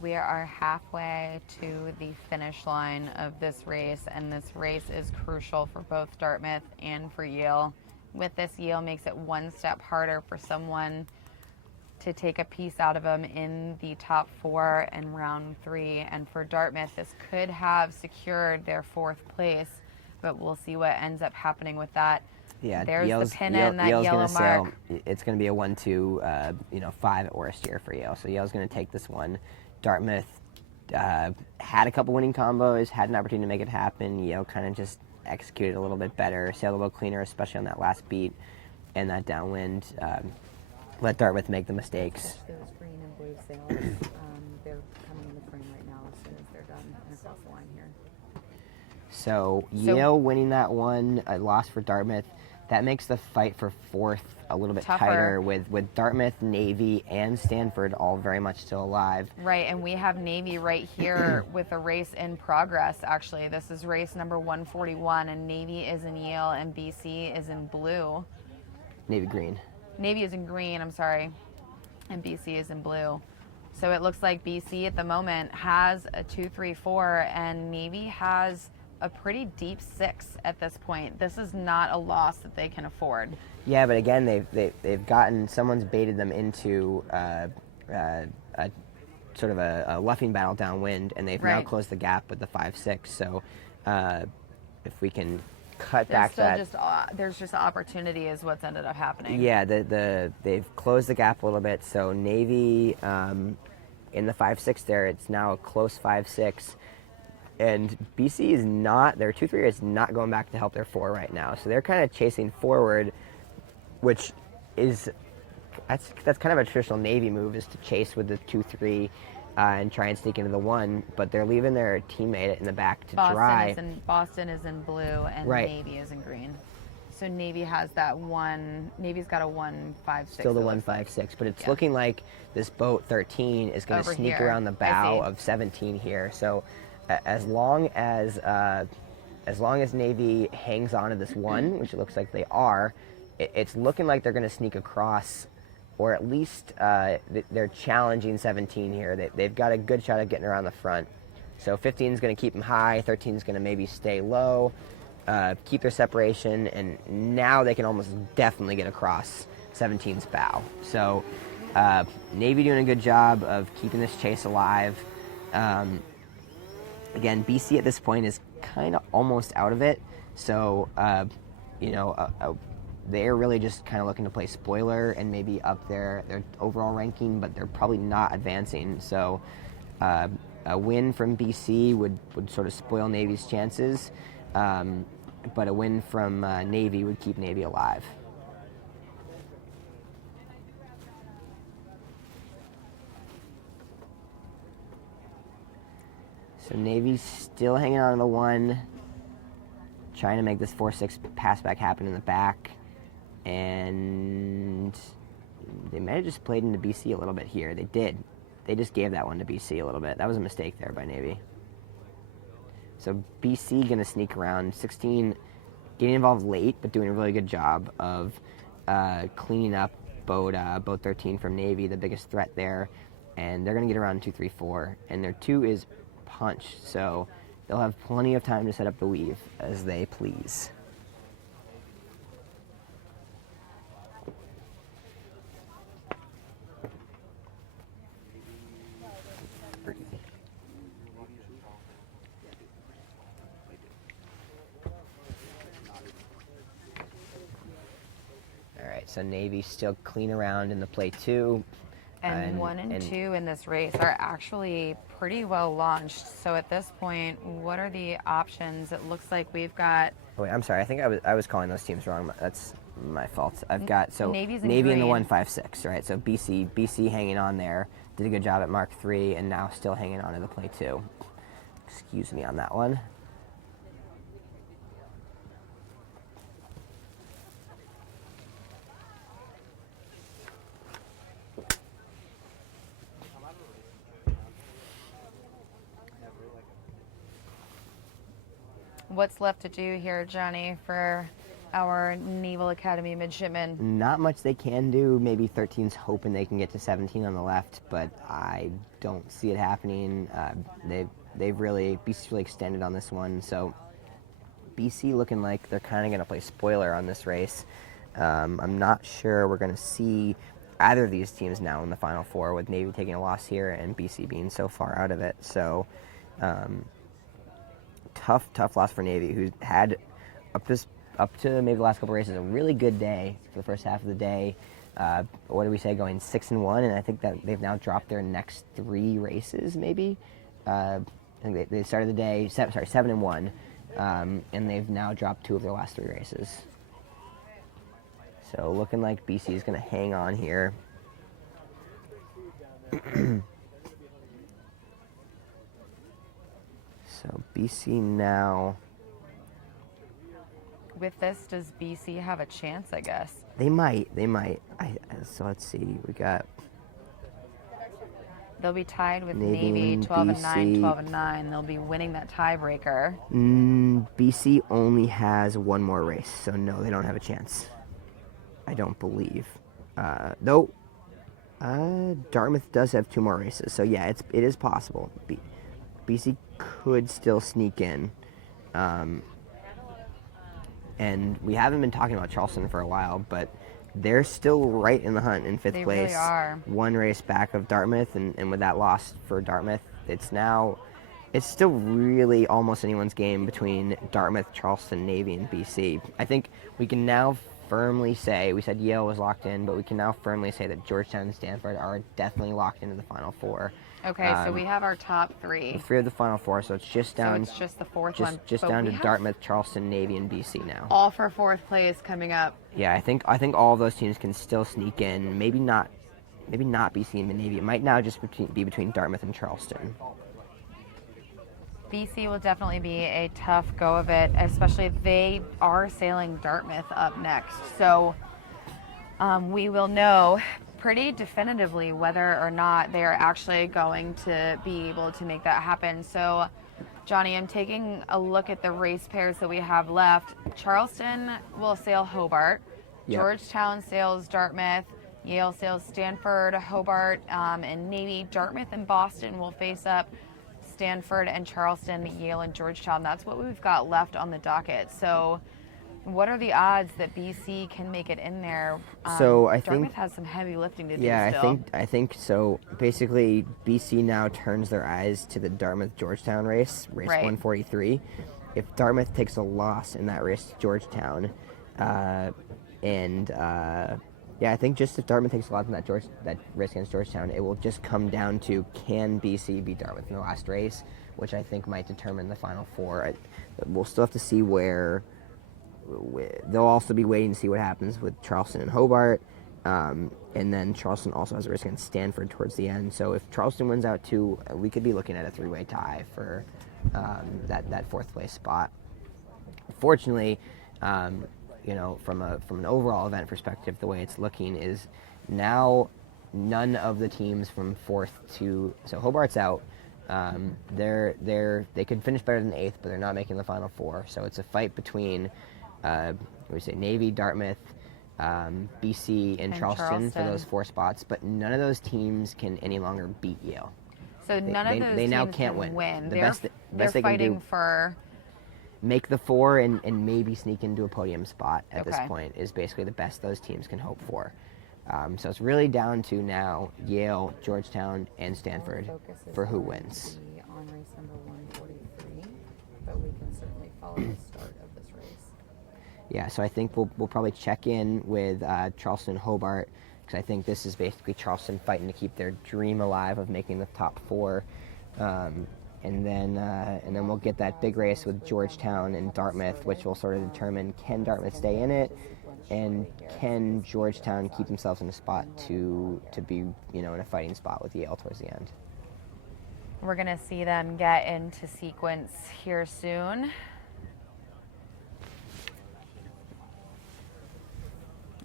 We are halfway to the finish line of this race, and this race is crucial for both Dartmouth and for Yale. With this, Yale makes it one step harder for someone to take a piece out of them in the top 4 in round 3. And for Dartmouth, this could have secured their 4th place, but we'll see what ends up happening with that. Yeah, there's the pin in that yellow mark. It's going to be a 1-2, 5 at worst here for Yale. So Yale's going to take this one. Dartmouth had a couple winning combos, had an opportunity to make it happen. Yale kind of just executed a little bit better, sailed a little cleaner, especially on that last beat and that downwind. Let Dartmouth make the mistakes. Those green and blue sails, they're coming in the frame right now as soon as they're done and across the line here. So Yale winning that one, a loss for Dartmouth. That makes the fight for 4th a little bit tighter with Dartmouth, Navy, and Stanford all very much still alive. Right, and we have Navy right here with a race in progress, actually. This is race number 141, and Navy is in Yale, and BC is in blue. Navy green. Navy is in green, I'm sorry, and BC is in blue. So it looks like BC at the moment has a 2-3-4, and Navy has a pretty deep 6 at this point. This is not a loss that they can afford. Yeah, but again, they've gotten, someone's baited them into a sort of a luffing battle downwind, and they've now closed the gap with the 5-6. So if we can cut back that, there's just opportunity is what's ended up happening. yeah, they've closed the gap a little bit. So Navy in the 5-6 there, it's now a close 5-6. And BC is not, their 2-3 is not going back to help their 4 right now. So they're kind of chasing forward, which is, that's kind of a traditional Navy move, is to chase with the 2-3 and try and sneak into the 1. But they're leaving their teammate in the back to dry. Boston is in blue and Navy is in green. So Navy has that one, Navy's got a 1-5-6. Still the 1-5-6, but it's looking like this boat 13 is going to sneak around the bow of 17 here. So as long as Navy hangs on to this 1, which it looks like they are, it's looking like they're going to sneak across, or at least they're challenging 17 here. They've got a good shot at getting around the front. So 15 is going to keep them high, 13 is going to maybe stay low, keep their separation, and now they can almost definitely get across 17's bow. So Navy doing a good job of keeping this chase alive. Again, BC at this point is kind of almost out of it, so they're really just kind of looking to play spoiler and maybe up their overall ranking, but they're probably not advancing. So a win from BC would sort of spoil Navy's chances, but a win from Navy would keep Navy alive. So Navy's still hanging on to the 1, trying to make this 4-6 pass back happen in the back. And they might have just played into BC a little bit here. They did. They just gave that one to BC a little bit. That was a mistake there by Navy. So BC going to sneak around. 16 getting involved late, but doing a really good job of cleaning up boat 13 from Navy, the biggest threat there. And they're going to get around 2-3-4. And their 2 is punch, so they'll have plenty of time to set up the weave as they please. All right, so Navy still clean around in the play 2. And 1 and 2 in this race are actually pretty well launched. So at this point, what are the options? It looks like we've got... Oh, wait, I'm sorry. I think I was calling those teams wrong. That's my fault. I've got Navy in the 1-5-6, right? So BC hanging on there, did a good job at Mark 3, and now still hanging on to the play 2. Excuse me on that one. What's left to do here, Johnny, for our Naval Academy midshipmen? Not much they can do. Maybe 13's hoping they can get to 17 on the left, but I don't see it happening. BC's really extended on this one, so BC looking like they're kind of going to play spoiler on this race. I'm not sure we're going to see either of these teams now in the Final Four, with Navy taking a loss here and BC being so far out of it. So tough loss for Navy, who's had up to maybe the last couple races a really good day for the first half of the day. What do we say, going 6-1, and I think that they've now dropped their next 3 races maybe. I think they started the day 7-1, and they've now dropped 2 of their last 3 races. So looking like BC is going to hang on here. So BC now... With this, does BC have a chance, I guess? They might. So let's see. We got... They'll be tied with Navy 12-9, 12-9. They'll be winning that tiebreaker. BC only has 1 more race, so no, they don't have a chance. I don't believe. Though, Dartmouth does have 2 more races, so yeah, it is possible. BC could still sneak in. And we haven't been talking about Charleston for a while, but they're still right in the hunt in 5th They place. really are. One race back of Dartmouth, and with that loss for Dartmouth, it's still really almost anyone's game between Dartmouth, Charleston, Navy, and BC. I think we can now firmly say, we said Yale was locked in, but we can now firmly say that Georgetown and Stanford are definitely locked into the Final Four. Okay, so we have our top 3. 3 of the Final Four, so it's just down. So it's just the 4th one. Just But down we to have Dartmouth, Charleston, Navy, and BC now. all for 4th place coming up. Yeah, I think all of those teams can still sneak in. Maybe not BC and the Navy. It might now just be between Dartmouth and Charleston. BC will definitely be a tough go of it, especially they are sailing Dartmouth up next. So we will know pretty definitively whether or not they are actually going to be able to make that happen. So, Johnny, I'm taking a look at the race pairs that we have left. Charleston will sail Hobart. Yep. Georgetown sails Dartmouth. Yale sails Stanford, Hobart, and Navy. Dartmouth and Boston will face up Stanford and Charleston, Yale and Georgetown. That's what we've got left on the docket. So what are the odds that BC can make it in there? So I Dartmouth think has some heavy lifting to do Yeah, still. I think so. Basically, BC now turns their eyes to the Dartmouth-Georgetown race Right. 143. If Dartmouth takes a loss in that race to Georgetown, yeah, I think just if Dartmouth takes a loss in that race against Georgetown, it will just come down to can BC beat Dartmouth in the last race, which I think might determine the Final Four. We'll still have to see where. They'll also be waiting to see what happens with Charleston and Hobart, and then Charleston also has a race against Stanford towards the end. So if Charleston wins out too, we could be looking at a 3-way tie for that 4th place spot. Fortunately, from an overall event perspective, the way it's looking is now none of the teams from 4th to Hobart's out. They could finish better than 8th, but they're not making the Final Four. So it's a fight between Navy, Dartmouth, BC, and Charleston for those 4 spots. But none of those teams can any longer beat Yale. So none of those they teams now can't can win. The They're best they're they can fighting do, for make the 4 and maybe sneak into a podium spot at this Okay. point is basically the best those teams can hope for. So it's really down to now Yale, Georgetown, and Stanford for who wins. On race number 143, but we can certainly follow the start of this race. Yeah, so I think we'll probably check in with Charleston Hobart, because I think this is basically Charleston fighting to keep their dream alive of making the top 4, and then we'll get that big race with Georgetown and Dartmouth, which will sort of determine can Dartmouth stay in it, and can Georgetown keep themselves in a spot to be in a fighting spot with Yale towards the end. We're going to see them get into sequence here soon.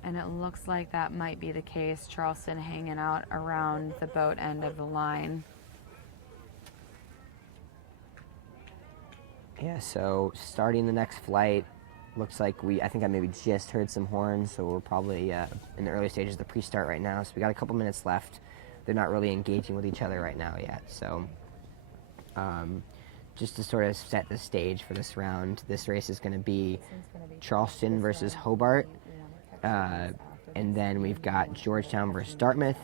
And it looks like that might be the case. Charleston hanging out around the boat end of the line. Yeah, so starting the next flight, looks like I think I maybe just heard some horns, so we're probably in the early stages of the pre-start right now. So we got a couple minutes left. They're not really engaging with each other right now yet. So just to sort of set the stage for this round, this race is going to be Charleston versus Hobart, and then we've got Georgetown versus Dartmouth,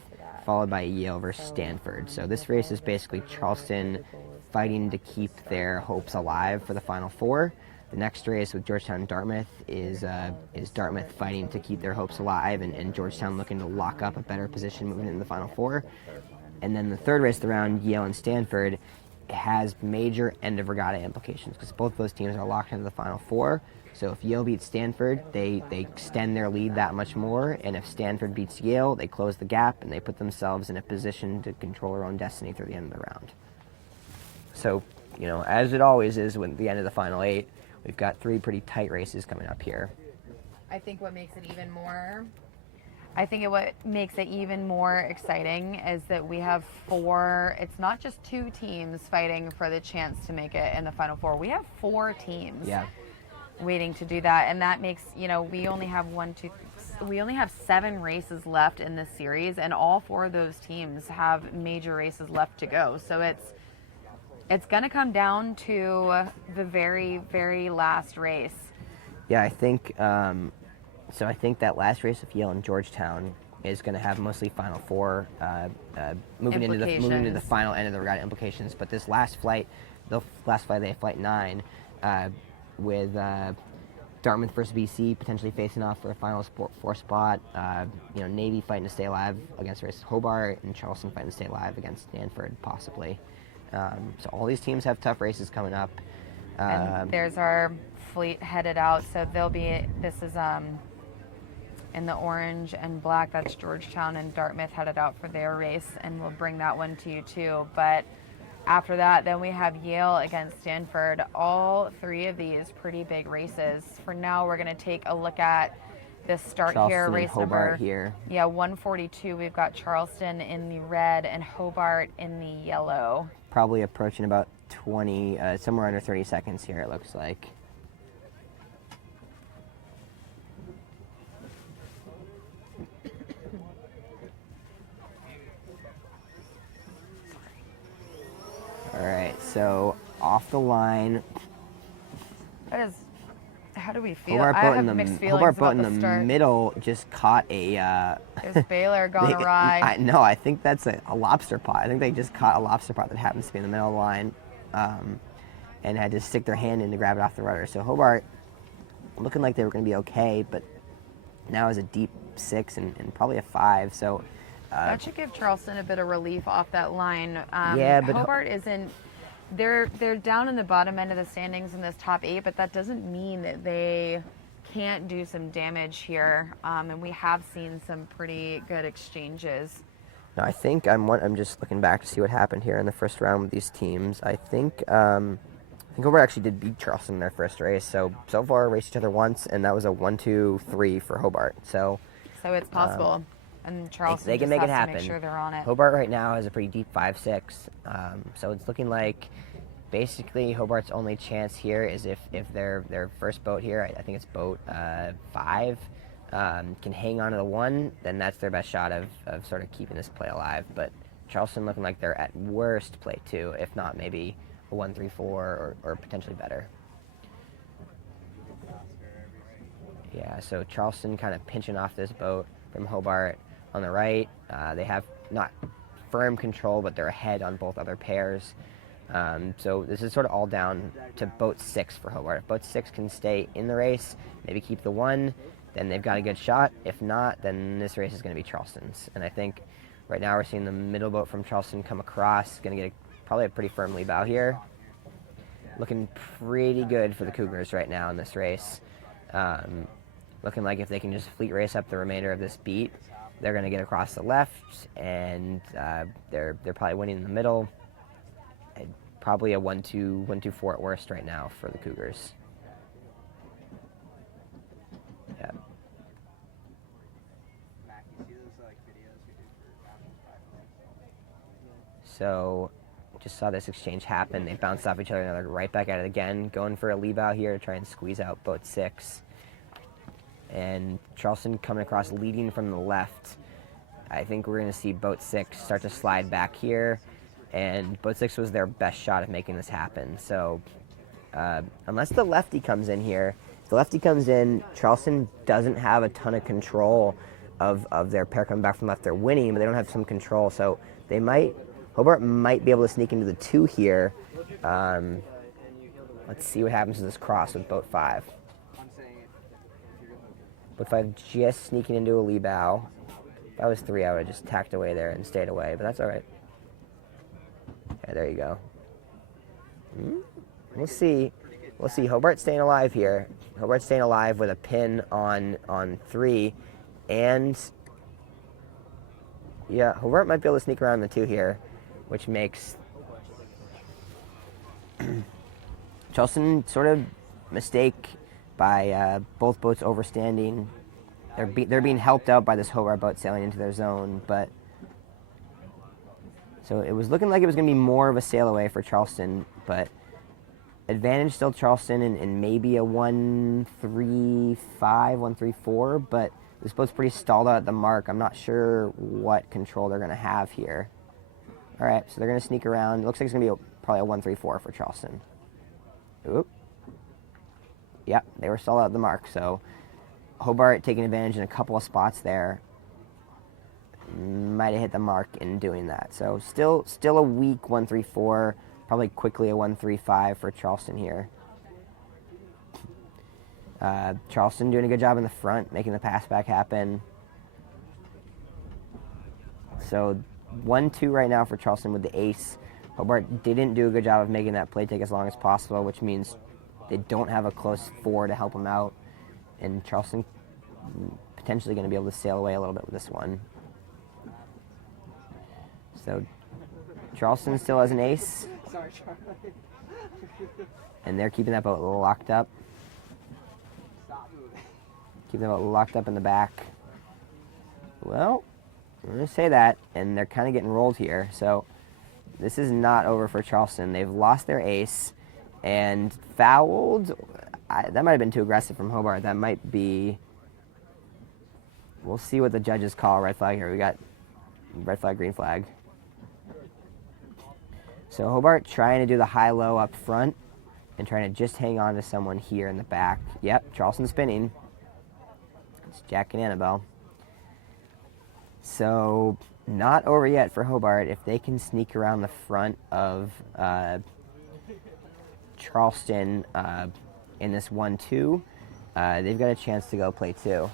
followed by Yale versus Stanford. So this race is basically Charleston fighting to keep their hopes alive for the Final Four. The next race with Georgetown and Dartmouth is Dartmouth fighting to keep their hopes alive, and Georgetown looking to lock up a better position moving into the Final Four. And then the third race of the round, Yale and Stanford, has major end of regatta implications because both those teams are locked into the Final Four. So if Yale beats Stanford, they extend their lead that much more, and if Stanford beats Yale, they close the gap and they put themselves in a position to control their own destiny through the end of the round. So, as it always is with the end of the Final 8, we've got 3 pretty tight races coming up here. I think what makes it even more exciting is that we have 4, it's not just 2 teams fighting for the chance to make it in the Final Four. We have 4 teams waiting to do that, and that makes, we only have 7 races left in this series, and all 4 of those teams have major races left to go. So It's going to come down to the very, very last race. Yeah, I think so. I think that last race of Yale and Georgetown is going to have mostly Final Four moving into the final end of the regatta implications. But this last flight, they have Flight 9, with Dartmouth versus BC potentially facing off for a Final Four spot. Navy fighting to stay alive against race Hobart, and Charleston fighting to stay alive against Stanford, possibly. So all these teams have tough races coming up. And there's our fleet headed out. So this is in the orange and black. That's Georgetown and Dartmouth headed out for their race, and we'll bring that one to you too. But after that, then we have Yale against Stanford. All three of these pretty big races. For now, we're going to take a look at this start Charleston here, race Hobart number here. Yeah, 142. We've got Charleston in the red and Hobart in the yellow. Probably approaching about 20, somewhere under 30 seconds here, it looks like. All right, so off the line. How do we feel? Hobart I boat have in mixed the feelings Hobart boat about in the the start. middle just caught a. There's Baylor gone awry. No, I think that's a lobster pot. I think they just caught a lobster pot that happens to be in the middle of the line, and had to stick their hand in to grab it off the rudder. So Hobart looking like they were going to be okay, but now is a deep 6 and probably a 5. So that should give Charleston a bit of relief off that line. Yeah, but Hobart isn't. They're down in the bottom end of the standings in this top 8, but that doesn't mean that they can't do some damage here. And we have seen some pretty good exchanges. No, I think I'm just looking back to see what happened here in the first round with these teams. I think Hobart actually did beat Charleston in their first race. So far raced each other once, and that was a 1-2-3 for Hobart. So it's possible. And Charleston they can just make it has happen. to make sure they're on it. Hobart right now has a pretty deep 5-6. So it's looking like basically Hobart's only chance here is if their first boat here, I think it's boat 5, can hang on to the 1, then that's their best shot of sort of keeping this play alive. But Charleston looking like they're at worst play 2, if not maybe a 1-3-4 or potentially better. Yeah, so Charleston kind of pinching off this boat from Hobart on the right. They have not firm control, but they're ahead on both other pairs. So this is sort of all down to boat 6 for Hobart. If boat 6 can stay in the race, maybe keep the 1, then they've got a good shot. If not, then this race is going to be Charleston's. And I think right now we're seeing the middle boat from Charleston come across. Going to get probably a pretty firm lead bow here. Looking pretty good for the Cougars right now in this race. Looking like if they can just fleet race up the remainder of this beat, they're going to get across the left, and they're probably winning in the middle. Probably a 1-2-4 at worst right now for the Cougars. Yeah. So, just saw this exchange happen. They bounced off each other, and they're right back at it again, going for a lead bow here to try and squeeze out boat 6. And Charleston coming across leading from the left. I think we're going to see boat 6 start to slide back here, and boat 6 was their best shot at making this happen. So unless the lefty comes in here, if the lefty comes in, Charleston doesn't have a ton of control of their pair coming back from left. They're winning, but they don't have some control. So Hobart might be able to sneak into the 2 here. Let's see what happens to this cross with boat 5. Boat 5 just sneaking into a lee bow. If I was 3, I would have just tacked away there and stayed away, but that's all right. Yeah, there you go. We'll see. We'll see. Hobart staying alive here. Hobart staying alive with a pin on 3, and yeah, Hobart might be able to sneak around the 2 here, which makes Charleston sort of mistake by both boats overstanding. They're being helped out by this Hobart boat sailing into their zone, but so it was looking like it was going to be more of a sail away for Charleston, but advantage still Charleston and maybe a 1-3-5, 1-3-4, but this boat's pretty stalled out at the mark. I'm not sure what control they're going to have here. All right, so they're going to sneak around. It looks like it's going to be probably a 1-3-4 for Charleston. Oop. Yep, they were still at the mark, so Hobart taking advantage in a couple of spots there. Might have hit the mark in doing that. So still a weak 1-3-4, probably quickly a 1-3-5 for Charleston here. Charleston doing a good job in the front, making the pass back happen. So 1-2 right now for Charleston with the ace. Hobart didn't do a good job of making that play take as long as possible, which means they don't have a close 4 to help them out. And Charleston potentially going to be able to sail away a little bit with this one. So Charleston still has an ace. Sorry, Charlie. And they're keeping that boat locked up. Stop moving. Keeping the boat locked up in the back. Well, I'm going to say that, and they're kind of getting rolled here. So this is not over for Charleston. They've lost their ace and fouled. That might have been too aggressive from Hobart. That might be... We'll see what the judges call. Red flag here. We got red flag, green flag. So Hobart trying to do the high-low up front and trying to just hang on to someone here in the back. Yep, Charleston spinning. It's Jack and Annabelle. So not over yet for Hobart. If they can sneak around the front of Charleston in this 1-2, they've got a chance to go play 2.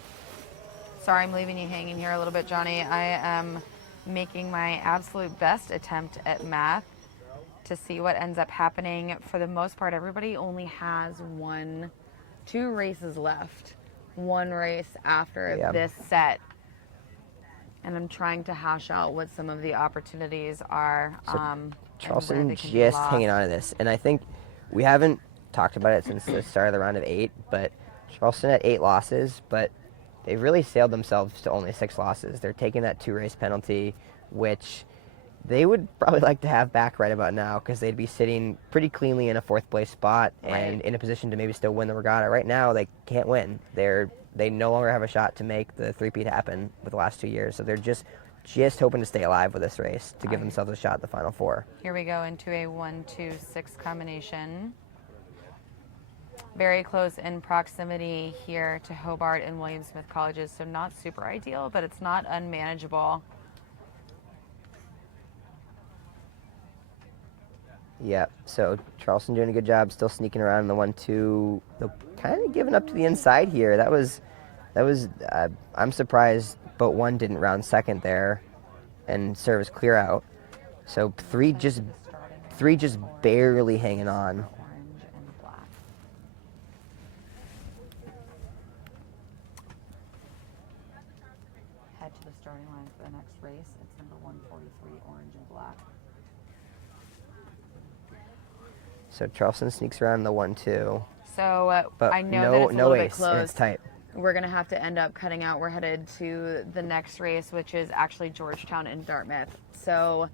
Sorry, I'm leaving you hanging here a little bit, Johnny. I am making my absolute best attempt at math to see what ends up happening. For the most part, everybody only has 2 races left. 1 race after this set. And I'm trying to hash out what some of the opportunities are. Charleston just hanging on to this. And I think we haven't talked about it since the start of the round of 8, but Charleston had 8 losses, but they've really sailed themselves to only 6 losses. They're taking that 2-race penalty, which they would probably like to have back right about now because they'd be sitting pretty cleanly in a 4th place spot and in a position to maybe still win the regatta. Right now, they can't win. They no longer have a shot to make the three-peat happen with the last 2 years. So they're just hoping to stay alive with this race to give themselves a shot at the Final Four. Here we go into a 1-2-6 combination. Very close in proximity here to Hobart and William Smith colleges, so not super ideal, but it's not unmanageable. Yeah, so Charleston doing a good job, still sneaking around in the 1-2. They're kind of giving up to the inside here. That was. I'm surprised boat 1 didn't round second there, and serve as clear out. So 3 just barely hanging on. Orange and black. Head to the starting line for the next race. It's number 143, orange and black. So Charleston sneaks around in the 1-2. So but I know that it's a little bit close. And it's tight. We're going to have to end up cutting out. We're headed to the next race, which is actually Georgetown and Dartmouth. So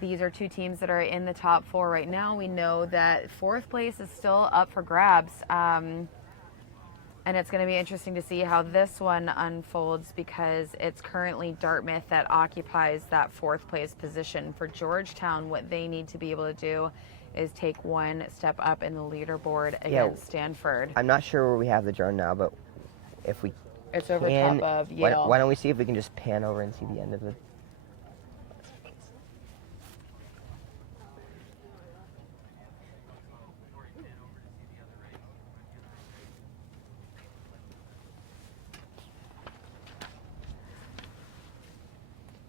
these are 2 teams that are in the top 4 right now. We know that 4th place is still up for grabs. And it's going to be interesting to see how this one unfolds because it's currently Dartmouth that occupies that 4th place position. For Georgetown, what they need to be able to do is take 1 step up in the leaderboard against Stanford. I'm not sure where we have the drone now, but if we it's over top of Yale. Why don't we see if we can just pan over and see the end of it?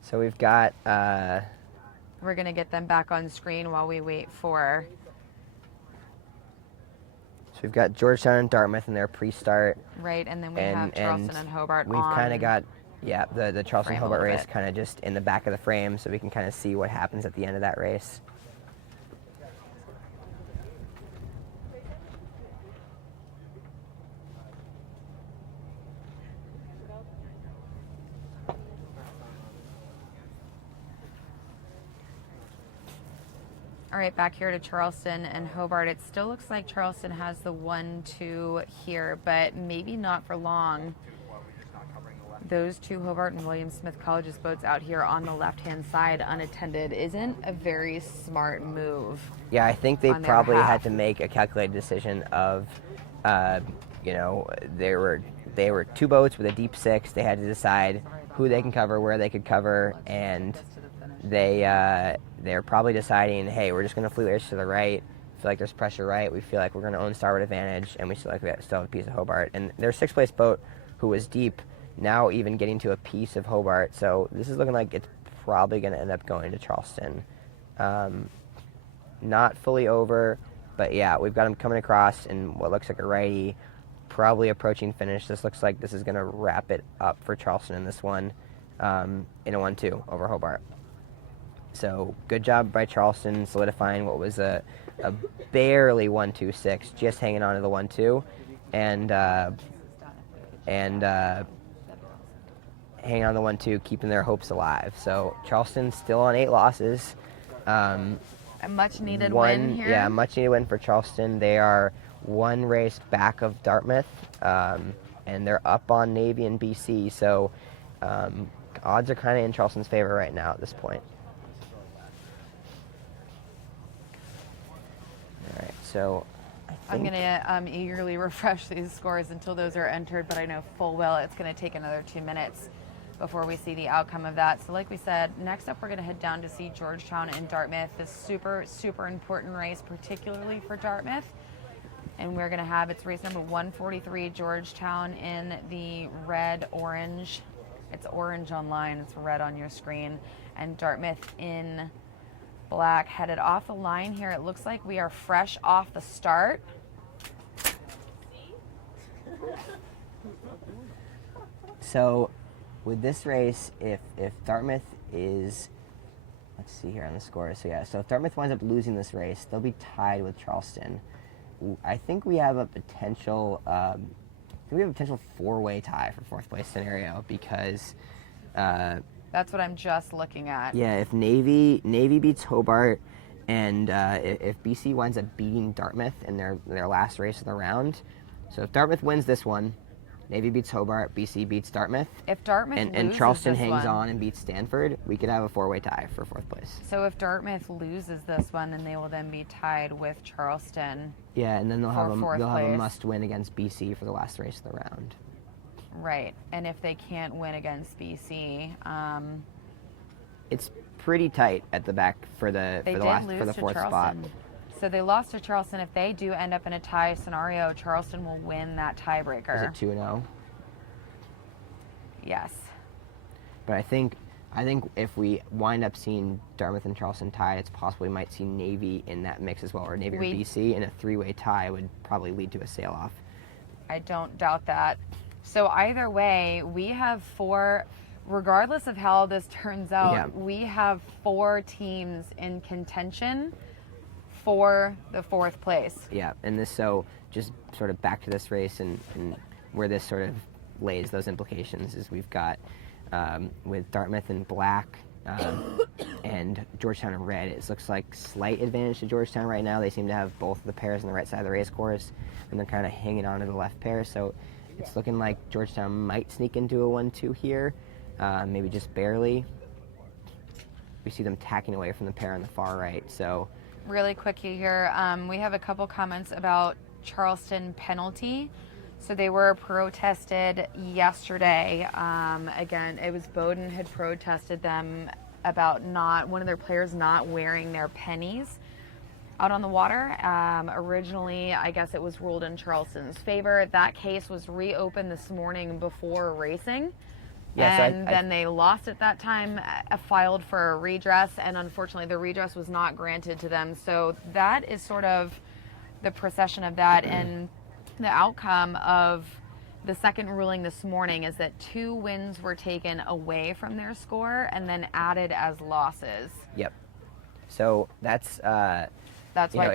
So we've got... We're going to get them back on screen while we wait for... So we've got Georgetown and Dartmouth in their pre-start. Right, and then we have Charleston and Hobart we've kind of got, the Charleston-Hobart race bit. kind of just in the back of the frame so we can kind of see what happens at the end of that race. All right, back here to Charleston and Hobart. It still looks like Charleston has the 1-2 here, but maybe not for long. those two Hobart and William Smith College's boats out here on the left-hand side unattended isn't a very smart move. Yeah, I think they on their probably behalf. had to make a calculated decision of, you know, they were 2 boats with a deep 6. They had to decide who they can cover, where they could cover, and they're probably deciding, hey, we're just going to fleet race to the right. Feel like there's pressure right. We feel like we're going to own starboard advantage, and we still like we still have a piece of Hobart. And their 6th place boat, who was deep, now even getting to a piece of Hobart. So this is looking like it's probably going to end up going to Charleston. Not fully over, but yeah, we've got them coming across in what looks like a righty, probably approaching finish. This looks like this is going to wrap it up for Charleston in this one, in a 1-2 over Hobart. So good job by Charleston solidifying what was a barely 1-2-6, just hanging on to the 1-2, and hanging on the 1-2, keeping their hopes alive. So Charleston's still on 8 losses. A much-needed win here. Yeah, much-needed win for Charleston. They are 1 race back of Dartmouth, and they're up on Navy and BC. So odds are kind of in Charleston's favor right now at this point. All right, so I'm going to eagerly refresh these scores until those are entered, but I know full well it's going to take another 2 minutes before we see the outcome of that. So like we said, next up we're going to head down to see Georgetown and Dartmouth, this super, super important race, particularly for Dartmouth. And we're going to have, it's race number 143, Georgetown in the red-orange. It's orange online, it's red on your screen. And Dartmouth in black, headed off the line here. It looks like we are fresh off the start. So with this race, if Dartmouth is, let's see here on the score. So yeah, so if Dartmouth winds up losing this race, they'll be tied with Charleston. I think we have a potential, 4-way tie for 4th place scenario because. That's what I'm just looking at. Yeah, if Navy beats Hobart, and if BC winds up beating Dartmouth in their last race of the round, so if Dartmouth wins this one, Navy beats Hobart, BC beats Dartmouth. If Dartmouth and Charleston this hangs one, on and beats Stanford, we could have a 4-way tie for 4th place. So if Dartmouth loses this one, then they will then be tied with Charleston. Yeah, and then they'll have a must-win against BC for the last race of the round. Right, and if they can't win against BC, it's pretty tight at the back for the 4th spot. So they lost to Charleston. If they do end up in a tie scenario, Charleston will win that tiebreaker. Is it 2-0? Yes. But I think if we wind up seeing Dartmouth and Charleston tied, it's possible we might see Navy in that mix as well, or Navy or BC, and a 3-way tie would probably lead to a sail-off. I don't doubt that. So either way, we have 4, regardless of how this turns out, we have 4 teams in contention for the 4th place. Yeah, and this, so just sort of back to this race and where this sort of lays those implications is we've got with Dartmouth in black and Georgetown in red, it looks like slight advantage to Georgetown right now. They seem to have both of the pairs on the right side of the race course, and they're kind of hanging on to the left pair, so it's looking like Georgetown might sneak into a 1-2 here, maybe just barely. We see them tacking away from the pair on the far right. So, really quickly here, we have a couple comments about Charleston penalty. So they were protested yesterday. Again, it was Bowdoin had protested them about one of their players not wearing their pennies out on the water. Originally, I guess it was ruled in Charleston's favor. That case was reopened this morning before racing. Yeah, and then they lost at that time, filed for a redress, and unfortunately the redress was not granted to them. So that is sort of the procession of that. And the outcome of the second ruling this morning is that 2 wins were taken away from their score and then added as losses. Yep. So that's why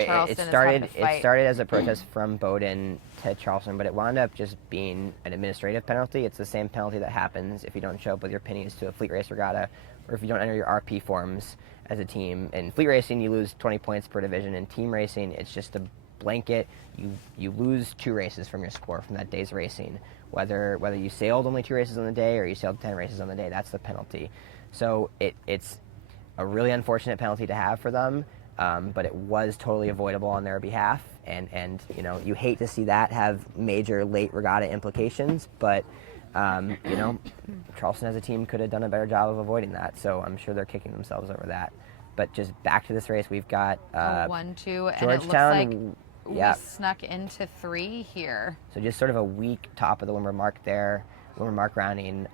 Charleston it started. is having to fight. It started as a protest from Bowdoin to Charleston, but it wound up just being an administrative penalty. It's the same penalty that happens if you don't show up with your pennies to a fleet race regatta, or if you don't enter your RP forms as a team. In fleet racing, you lose 20 points per division. In team racing, it's just a blanket, you lose 2 races from your score from that day's racing. Whether you sailed only 2 races on the day or you sailed 10 races on the day, that's the penalty. So it's a really unfortunate penalty to have for them, but it was totally avoidable on their behalf. And you know, you hate to see that have major late regatta implications, but you know, Charleston as a team could have done a better job of avoiding that. So I'm sure they're kicking themselves over that. But just back to this race, we've got a 1-2, and Georgetown. it looks like we snuck into 3 here. So just sort of a weak top of the Wimmer mark there. Wimmer mark rounding.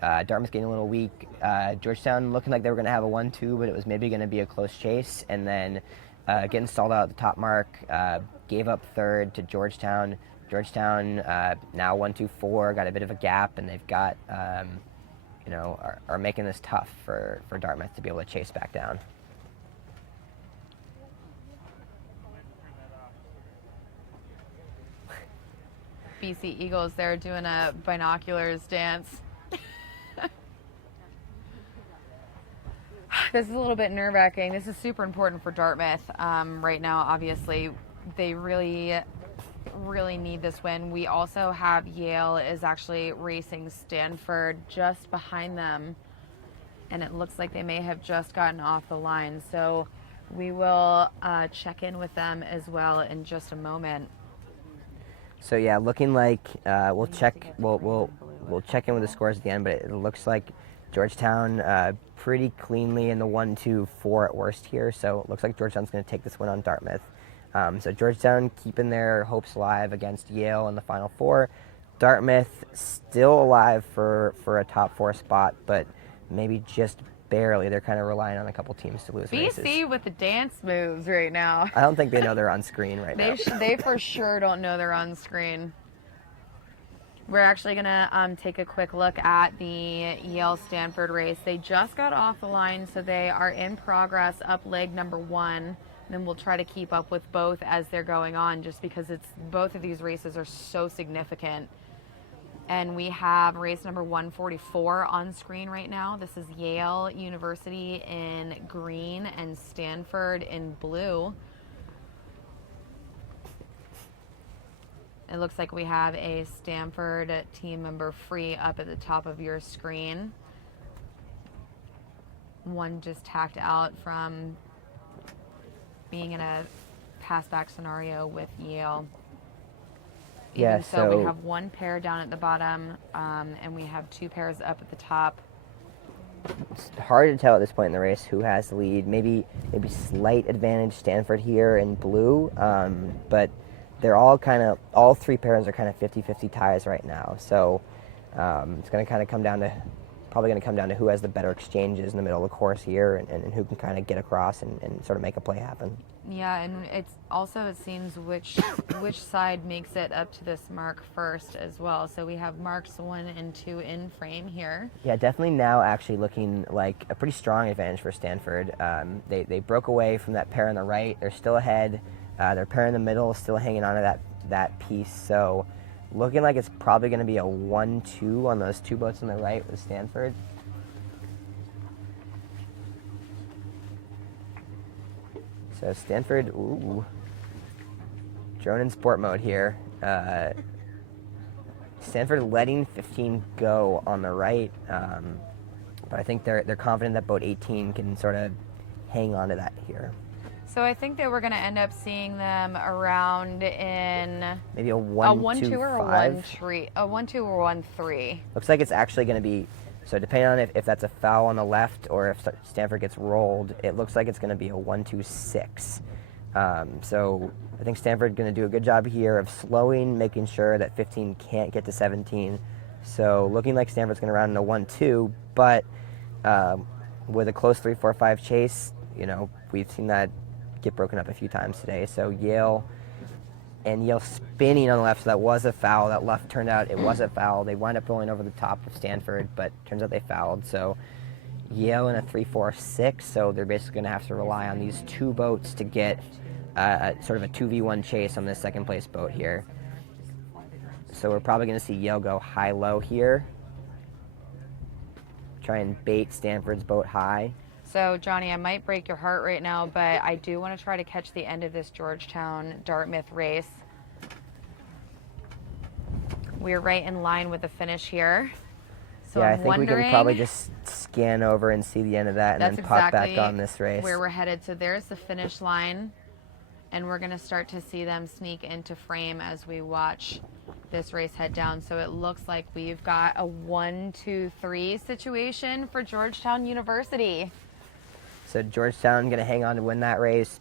Dartmouth getting a little weak. Georgetown looking like they were going to have a 1-2, but it was maybe going to be a close chase. And then getting stalled out at the top mark, gave up 3rd to Georgetown. Georgetown now 1-2-4, got a bit of a gap, and they've got, you know, are making this tough for Dartmouth to be able to chase back down. BC Eagles there doing a binoculars dance. This is a little bit nerve-wracking. This is super important for Dartmouth right now. Obviously, they really need this win. We also have Yale is actually racing Stanford just behind them, and it looks like they may have just gotten off the line. So we will check in with them as well in just a moment. So yeah, looking like we'll check in with the scores at the end, but it looks like Georgetown pretty cleanly in the 1-2-4 at worst here. So it looks like Georgetown's going to take this win on Dartmouth. So Georgetown keeping their hopes alive against Yale in the Final Four. Dartmouth still alive for a top 4 spot, but maybe just barely. They're kind of relying on a couple teams to lose races. BC with the dance moves right now. I don't think they know they're on screen right now. They for sure don't know they're on screen. We're actually going to take a quick look at the Yale-Stanford race. They just got off the line, so they are in progress up leg number 1. And then we'll try to keep up with both as they're going on, just because both of these races are so significant. And we have race number 144 on screen right now. This is Yale University in green and Stanford in blue. It looks like we have a Stanford team member free up at the top of your screen. One just tacked out from being in a pass back scenario with Yale. Yeah, Even so we have 1 pair down at the bottom, and we have 2 pairs up at the top. It's hard to tell at this point in the race who has the lead. Maybe slight advantage Stanford here in blue, but they're all 3 pairs are kind of 50-50 ties right now. So it's going to kind of come down to who has the better exchanges in the middle of the course here, and who can kind of get across and sort of make a play happen. Yeah, and it seems which side makes it up to this mark first as well. So we have marks 1 and 2 in frame here. Yeah, definitely now actually looking like a pretty strong advantage for Stanford. They broke away from that pair on the right. They're still ahead. Their pair in the middle is still hanging on to that piece. So looking like it's probably going to be a 1-2 on those 2 boats on the right with Stanford. So Stanford, drone in sport mode here. Stanford letting 15 go on the right, but I think they're confident that boat 18 can sort of hang on to that here. So I think that we're going to end up seeing them around in maybe a 1-2 or a 1-3. A 1-2 or 1-3. Looks like it's actually going to be, so depending on if that's a foul on the left or if Stanford gets rolled, it looks like it's going to be a 1-2-6. So I think Stanford going to do a good job here of slowing, making sure that 15 can't get to 17. So looking like Stanford's going to round in a 1-2, but with a close 3-4-5 chase, you know, we've seen that get broken up a few times today. So Yale spinning on the left, so that was a foul. That left turned out it was a foul. They wind up rolling over the top of Stanford, but turns out they fouled. So Yale in a 3-4-6, so they're basically going to have to rely on these 2 boats to get sort of a 2v1 chase on this second place boat here. So we're probably going to see Yale go high-low here. Try and bait Stanford's boat high. So, Johnny, I might break your heart right now, but I do want to try to catch the end of this Georgetown-Dartmouth race. We're right in line with the finish here. So yeah, I'm I think wondering, we can probably just scan over and see the end of that and then pop back on this race. Where we're headed. So there's the finish line, and we're going to start to see them sneak into frame as we watch this race head down. So it looks like we've got a 1-2-3 situation for Georgetown University. So Georgetown going to hang on to win that race.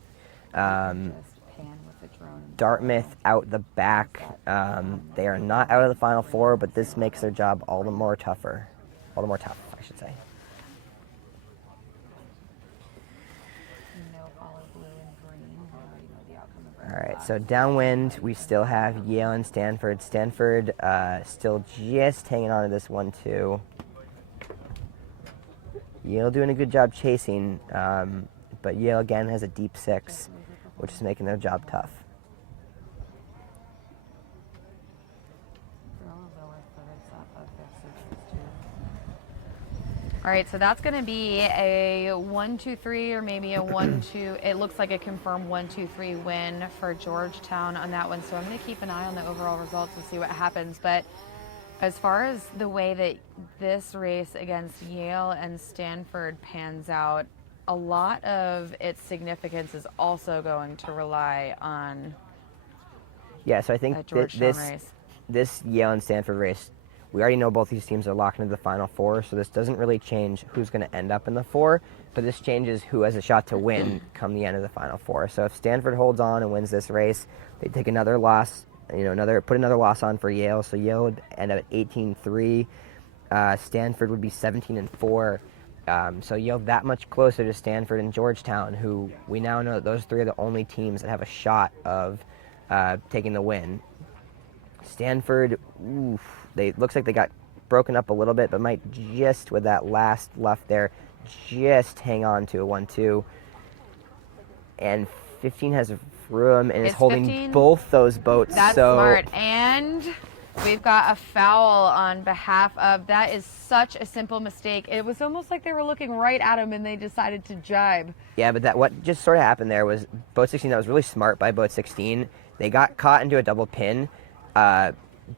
Dartmouth out the back. They are not out of the Final Four, but this makes their job all the more tougher. All the more tough, I should say. All right, so downwind, we still have Yale and Stanford. Stanford still just hanging on to this 1-2. Yale doing a good job chasing, but Yale again has a deep 6, which is making their job tough. All right, so that's going to be a 1-2-3 or maybe a 1-2. It looks like a confirmed 1-2-3 win for Georgetown on that one. So I'm going to keep an eye on the overall results and see what happens. But as far as the way that this race against Yale and Stanford pans out, a lot of its significance is also going to rely on so I think this Yale and Stanford race, we already know both these teams are locked into the Final Four, so this doesn't really change who's going to end up in the 4, but this changes who has a shot to win come the end of the Final Four. So if Stanford holds on and wins this race, they take another loss, put another loss on for Yale, so Yale would end up at 18-3. Stanford would be 17-4. So Yale that much closer to Stanford and Georgetown, who we now know that those 3 are the only teams that have a shot of taking the win. Stanford, looks like they got broken up a little bit, but might just, with that last left there, just hang on to a 1-2. And 15 has room and is holding 15. Both those boats. That's smart. And we've got a foul on behalf of, that is such a simple mistake. It was almost like they were looking right at him and they decided to jibe. Yeah, but what just sort of happened there was boat 16, that was really smart by boat 16. They got caught into a double pin.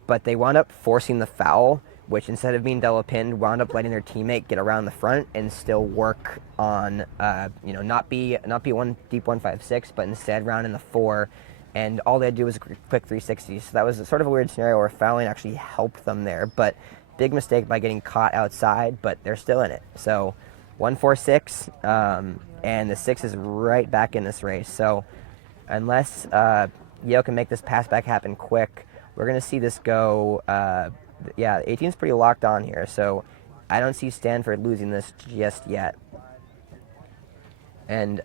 But they wound up forcing the foul, which instead of being double pinned, wound up letting their teammate get around the front and still work on, not be one deep 1-5-6, but instead round in the 4. And all they had to do was a quick 360. So that was sort of a weird scenario where fouling actually helped them there. But big mistake by getting caught outside, but they're still in it. So 1-4-6, and the 6 is right back in this race. So unless Yale can make this pass back happen quick, we're going to see this go, 18's pretty locked on here, so I don't see Stanford losing this just yet. And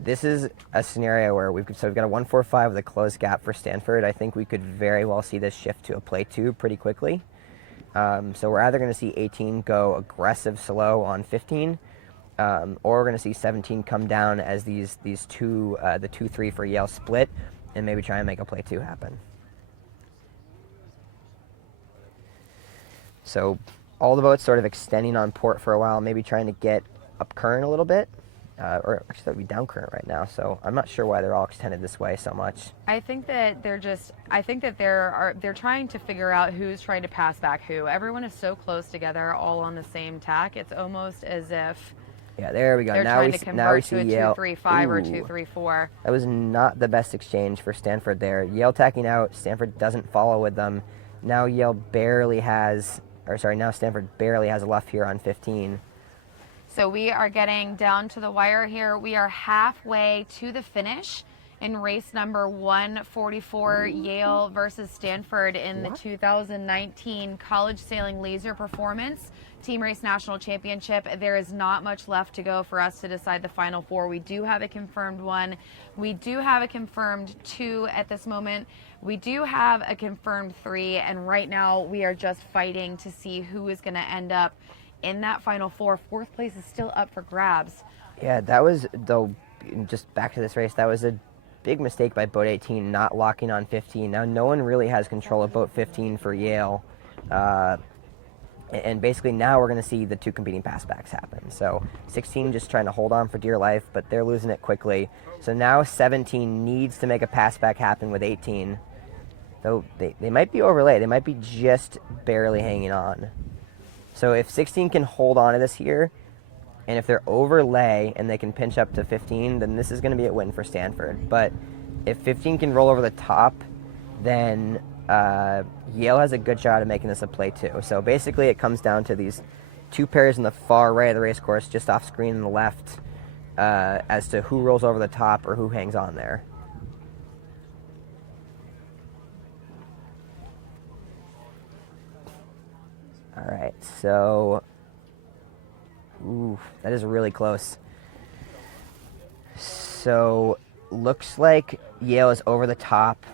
this is a scenario where we've got a 1-4-5 with a close gap for Stanford. I think we could very well see this shift to a play 2 pretty quickly. So we're either going to see 18 go aggressive slow on 15, or we're going to see 17 come down as the 2-3 for Yale split, and maybe try and make a play 2 happen. So all the boats sort of extending on port for a while, maybe trying to get up current a little bit, or actually that would be down current right now. So I'm not sure why they're all extended this way so much. I think that they're trying to figure out who's trying to pass back who. Everyone is so close together, all on the same tack. It's almost as if there we go. They're trying to convert to a Yale. 2-3-5 or 2-3-4. That was not the best exchange for Stanford there. Yale tacking out. Stanford doesn't follow with them. Now Stanford barely has a left here on 15. So we are getting down to the wire here. We are halfway to the finish in race number 144, Yale versus Stanford in the 2019 College Sailing LaserPerformance Team Race National Championship. There is not much left to go for us to decide the Final Four. We do have a confirmed 1. We do have a confirmed 2 at this moment. We do have a confirmed 3, and right now we are just fighting to see who is going to end up in that Final Four. 4th place is still up for grabs. Yeah, that was, though, just back to this race, that was a big mistake by boat 18 not locking on 15. Now no one really has control of boat 15 for Yale. And basically now we're going to see the two competing passbacks happen. So 16 just trying to hold on for dear life, but they're losing it quickly. So now 17 needs to make a passback happen with 18. Though they might be overlay. They might be just barely hanging on. So if 16 can hold on to this here, and if they're overlay and they can pinch up to 15, then this is going to be a win for Stanford. But if 15 can roll over the top, then Yale has a good shot at making this a play too. So basically it comes down to these two pairs in the far right of the race course, just off screen on the left, as to who rolls over the top or who hangs on there. All right, so, ooh, that is really close. So, looks like Yale is over the top.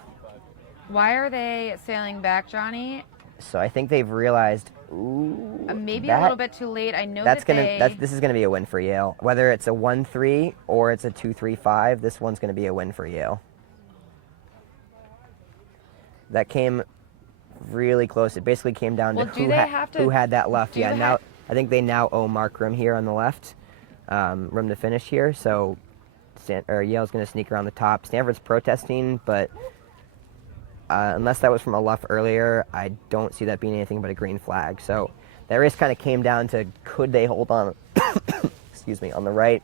Why are they sailing back, Johnny? So I think they've realized, ooh, maybe a little bit too late. I know this is gonna be a win for Yale. Whether it's a 1-3 or it's a 2-3-5, this one's gonna be a win for Yale. That came really close. It basically came down to who had that left. Yeah, now I think they now owe Mark room here on the left, room to finish here. So Yale's going to sneak around the top. Stanford's protesting, but unless that was from a luff earlier, I don't see that being anything but a green flag. So that race kind of came down to could they hold on, excuse me, on the right.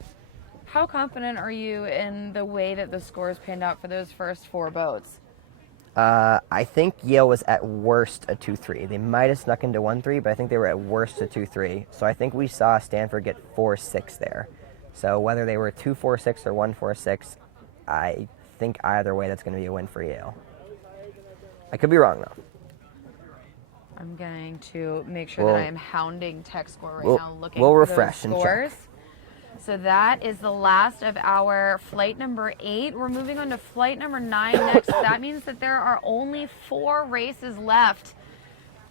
How confident are you in the way that the scores panned out for those first four boats? I think Yale was at worst a 2-3. They might have snuck into 1-3, but I think they were at worst a 2-3. So I think we saw Stanford get 4-6 there. So whether they were 2-4-6 or 1-4-6, I think either way that's going to be a win for Yale. I could be wrong, though. I'm going to make sure that I am hounding tech score right now, looking we'll for refresh those and scores. check. So that is the last of our flight number 8. We're moving on to flight number 9 next. That means that there are only 4 races left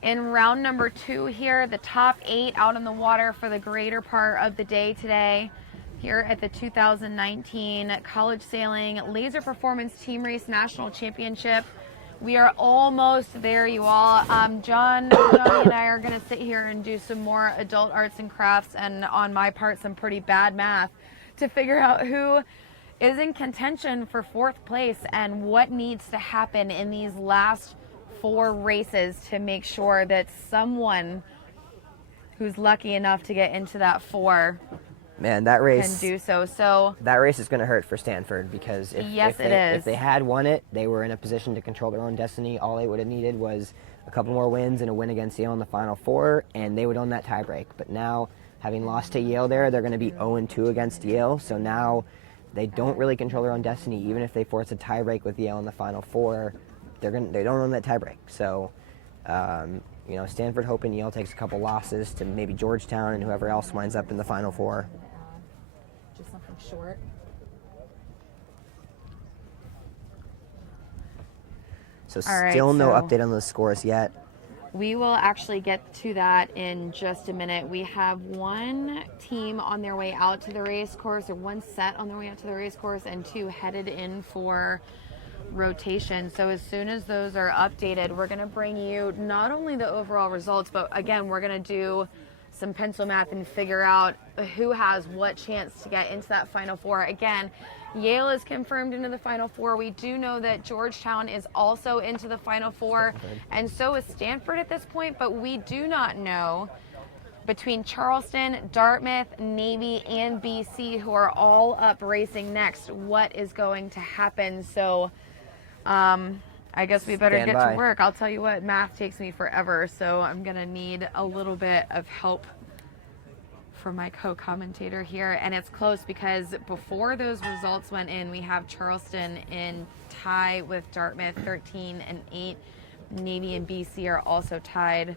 in round number 2 here. The top 8 out on the water for the greater part of the day today here at the 2019 College Sailing LaserPerformance Team Race National Championship. We are almost there, you all. Johnny and I are going to sit here and do some more adult arts and crafts, and on my part, some pretty bad math to figure out who is in contention for 4th place and what needs to happen in these last 4 races to make sure that someone who's lucky enough to get into that 4 Man, that race can do so. So that race is going to hurt for Stanford because if they had won it, they were in a position to control their own destiny. All they would have needed was a couple more wins and a win against Yale in the Final Four, and they would own that tiebreak. But now, having lost to Yale there, they're going to be 0-2 against Yale. So now they don't really control their own destiny. Even if they force a tiebreak with Yale in the Final Four, they don't own that tiebreak. So. Stanford hoping Yale takes a couple losses to maybe Georgetown and whoever else winds up in the Final Four. Just something short. So still no update on those scores yet. We will actually get to that in just a minute. We have one team on their way out to the race course, or one set on their way out to the race course, and 2 headed in for rotation. So as soon as those are updated, we're going to bring you not only the overall results, but again, we're going to do some pencil math and figure out who has what chance to get into that Final Four. Again, Yale is confirmed into the Final Four. We do know that Georgetown is also into the Final Four, and so is Stanford at this point, but we do not know between Charleston, Dartmouth, Navy, and BC, who are all up racing next, what is going to happen. So I guess we better get to work. I'll tell you what, math takes me forever, so I'm going to need a little bit of help from my co-commentator here. And it's close because before those results went in, we have Charleston in tie with Dartmouth 13-8. Navy and BC are also tied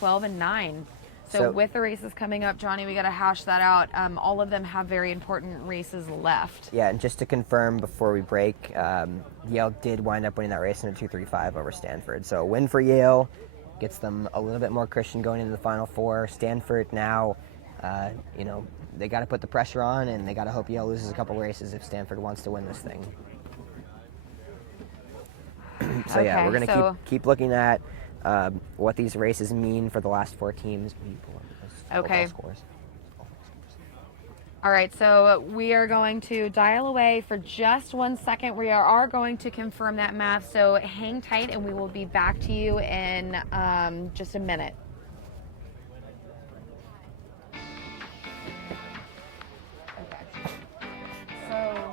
12-9. So with the races coming up, Johnny, we got to hash that out. All of them have very important races left. Yeah, and just to confirm before we break, Yale did wind up winning that race in a 2-3-5 over Stanford. So a win for Yale gets them a little bit more cushion going into the Final Four. Stanford now, they got to put the pressure on, and they got to hope Yale loses a couple races if Stanford wants to win this thing. So yeah, we're going to keep looking at what these races mean for the last 4 teams. When you pull up those Okay. overall scores. All right, so we are going to dial away for just 1 second. We are going to confirm that math, so hang tight and we will be back to you in just a minute. Okay. So...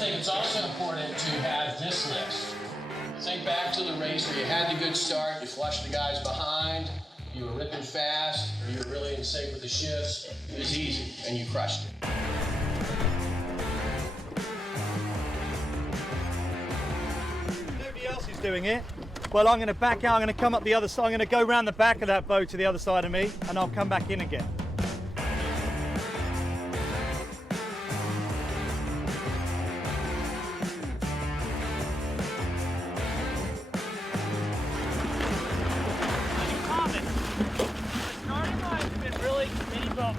It's also important to have this list. Think back to the race where you had the good start, you flushed the guys behind, you were ripping fast, or you were really in sync with the shifts. It was easy, and you crushed it. Nobody else is doing it. Well, I'm going to back out, I'm going to come up the other side, I'm going to go around the back of that boat to the other side of me, and I'll come back in again.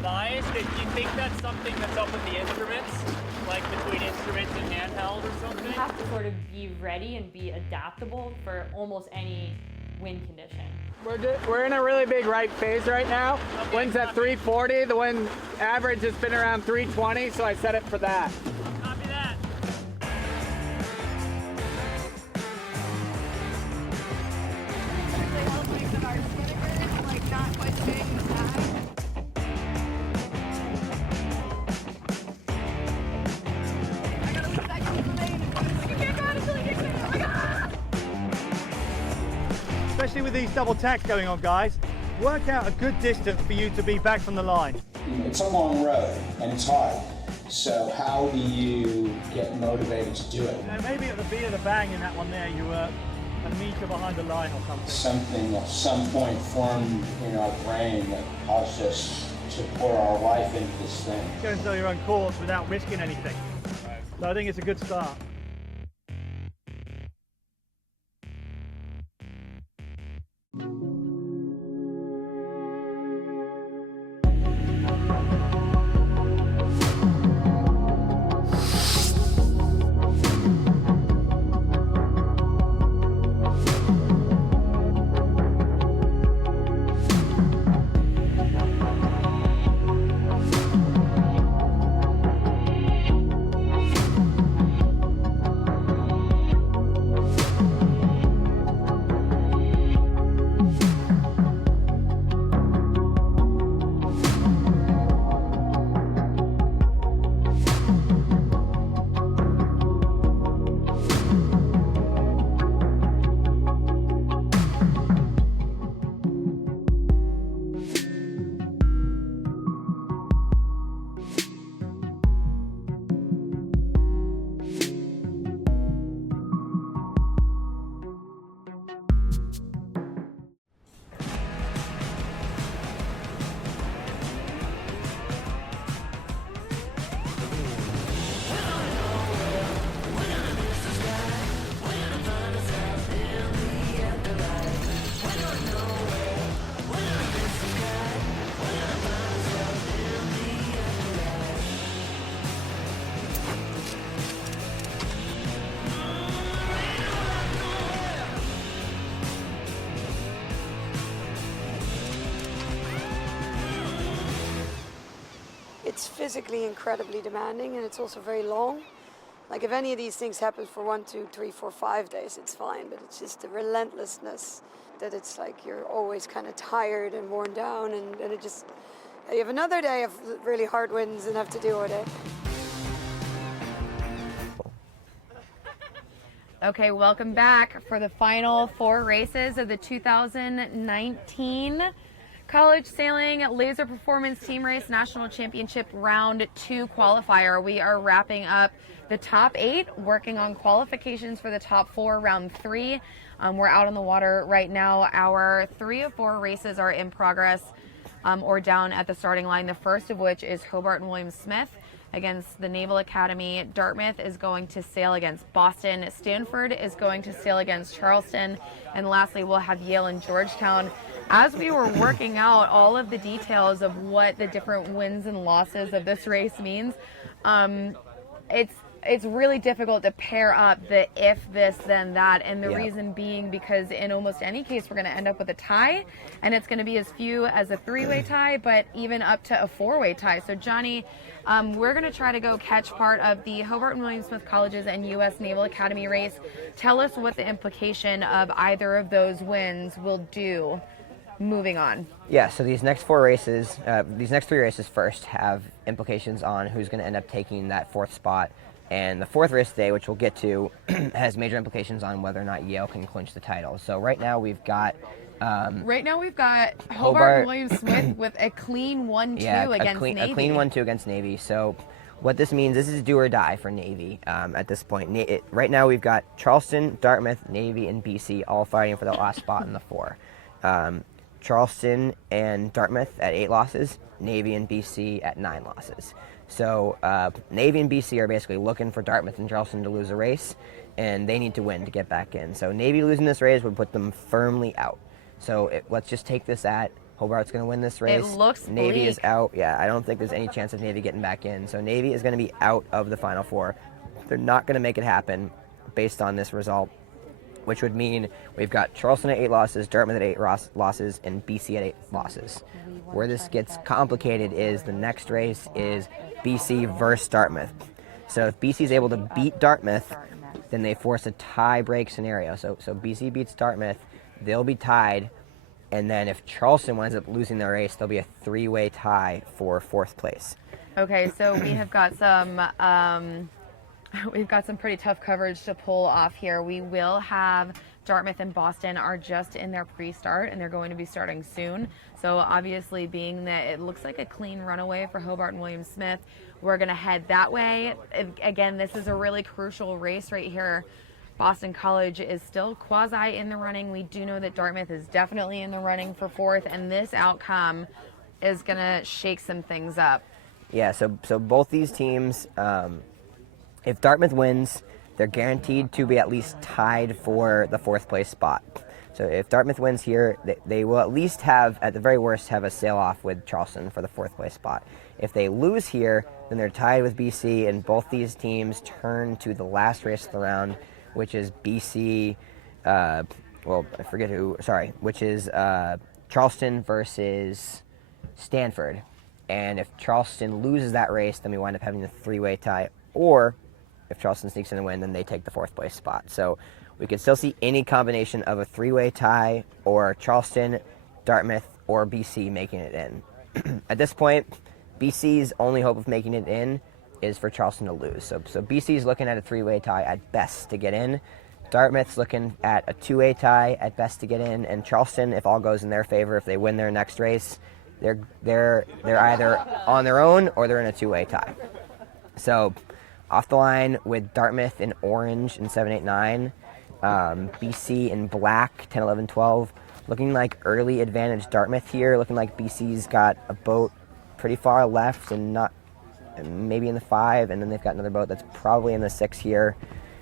Biased, if you think that's something that's up with the instruments, like between instruments and handheld or something, have to sort of be ready and be adaptable for almost any wind condition. We're in a really big right phase right now. Wind's at 340. The wind average has been around 320, so I set it for that. Copy that. Especially with these double tacks going on, guys, work out a good distance for you to be back from the line. It's a long road and it's hard. So how do you get motivated to do it? Maybe at the beat of the bang in that one there, you were a meter behind the line or something. Something at some point formed in our brain that caused us to pour our life into this thing. Go and sell your own course without risking anything. So I think it's a good start. It's physically incredibly demanding, and it's also very long. Like if any of these things happen for 1, 2, 3, 4, 5 days, it's fine, but it's just the relentlessness that it's like you're always kind of tired and worn down, and it just, you have another day of really hard winds and have to deal with it. Okay, welcome back for the final 4 races of the 2019 College Sailing Laser Performance Team Race National Championship Round 2 qualifier. We are wrapping up the top 8, working on qualifications for the top 4, Round 3. We're out on the water right now. Our 3 of 4 races are in progress or down at the starting line, the first of which is Hobart and William Smith against the Naval Academy. Dartmouth is going to sail against Boston. Stanford is going to sail against Charleston. And lastly, we'll have Yale and Georgetown. As we were working out all of the details of what the different wins and losses of this race means, it's really difficult to pair up the if this then that, and the reason being because in almost any case we're going to end up with a tie, and it's going to be as few as a 3-way tie, but even up to a 4-way tie. So Johnny, we're going to try to go catch part of the Hobart and William Smith Colleges and U.S. Naval Academy race. Tell us what the implication of either of those wins will do moving on. Yeah, so these next 4 races, these next 3 races first have implications on who's going to end up taking that 4th spot. And the 4th race today, which we'll get to, has major implications on whether or not Yale can clinch the title. So right now we've got Hobart and William Smith with a clean 1-2 against Navy. A clean 1-2 against Navy. So what this means, this is do or die for Navy at this point. Right now we've got Charleston, Dartmouth, Navy, and BC all fighting for the last spot in the 4. Charleston and Dartmouth at 8 losses, Navy and BC at 9 losses. So Navy and BC are basically looking for Dartmouth and Charleston to lose a race, and they need to win to get back in. So Navy losing this race would put them firmly out. So let's just take this at Hobart's going to win this race. It looks Navy bleak. is out. Yeah, I don't think there's any chance of Navy getting back in. So Navy is going to be out of the Final Four. They're not going to make it happen. based on this result, which would mean we've got Charleston at 8 losses, Dartmouth at 8 losses, and BC at 8 losses. Where this gets complicated is the next race is BC versus Dartmouth. So if BC is able to beat Dartmouth, then they force a tie-break scenario. So BC beats Dartmouth, they'll be tied, and then if Charleston winds up losing their race, there'll be a 3-way tie for 4th place. Okay, so we have got some we've got some pretty tough coverage to pull off here. We will have Dartmouth and Boston are just in their pre-start, and they're going to be starting soon. So obviously, being that it looks like a clean runaway for Hobart and William Smith, we're going to head that way. Again, this is a really crucial race right here. Boston College is still quasi in the running. We do know that Dartmouth is definitely in the running for 4th, and this outcome is going to shake some things up. Yeah, so both these teams, if Dartmouth wins, they're guaranteed to be at least tied for the 4th place spot. So if Dartmouth wins here, they will at least have, at the very worst, have a sail-off with Charleston for the 4th place spot. If they lose here, then they're tied with BC, and both these teams turn to the last race of the round, which is BC, which is Charleston versus Stanford. And if Charleston loses that race, then we wind up having a 3-way tie, or if Charleston sneaks in the win, then they take the 4th place spot. So we could still see any combination of a 3-way tie or Charleston, Dartmouth, or BC making it in. At this point, BC's only hope of making it in is for Charleston to lose. So BC's looking at a 3-way tie at best to get in. Dartmouth's looking at a 2-way tie at best to get in. And Charleston, if all goes in their favor, if they win their next race, they're either on their own or they're in a 2-way tie. So off the line with Dartmouth in orange in 7, 8, 9, BC in black 10, 11, 12. Looking like early advantage Dartmouth here. Looking like BC's got a boat pretty far left and maybe in the 5, and then they've got another boat that's probably in the 6 here.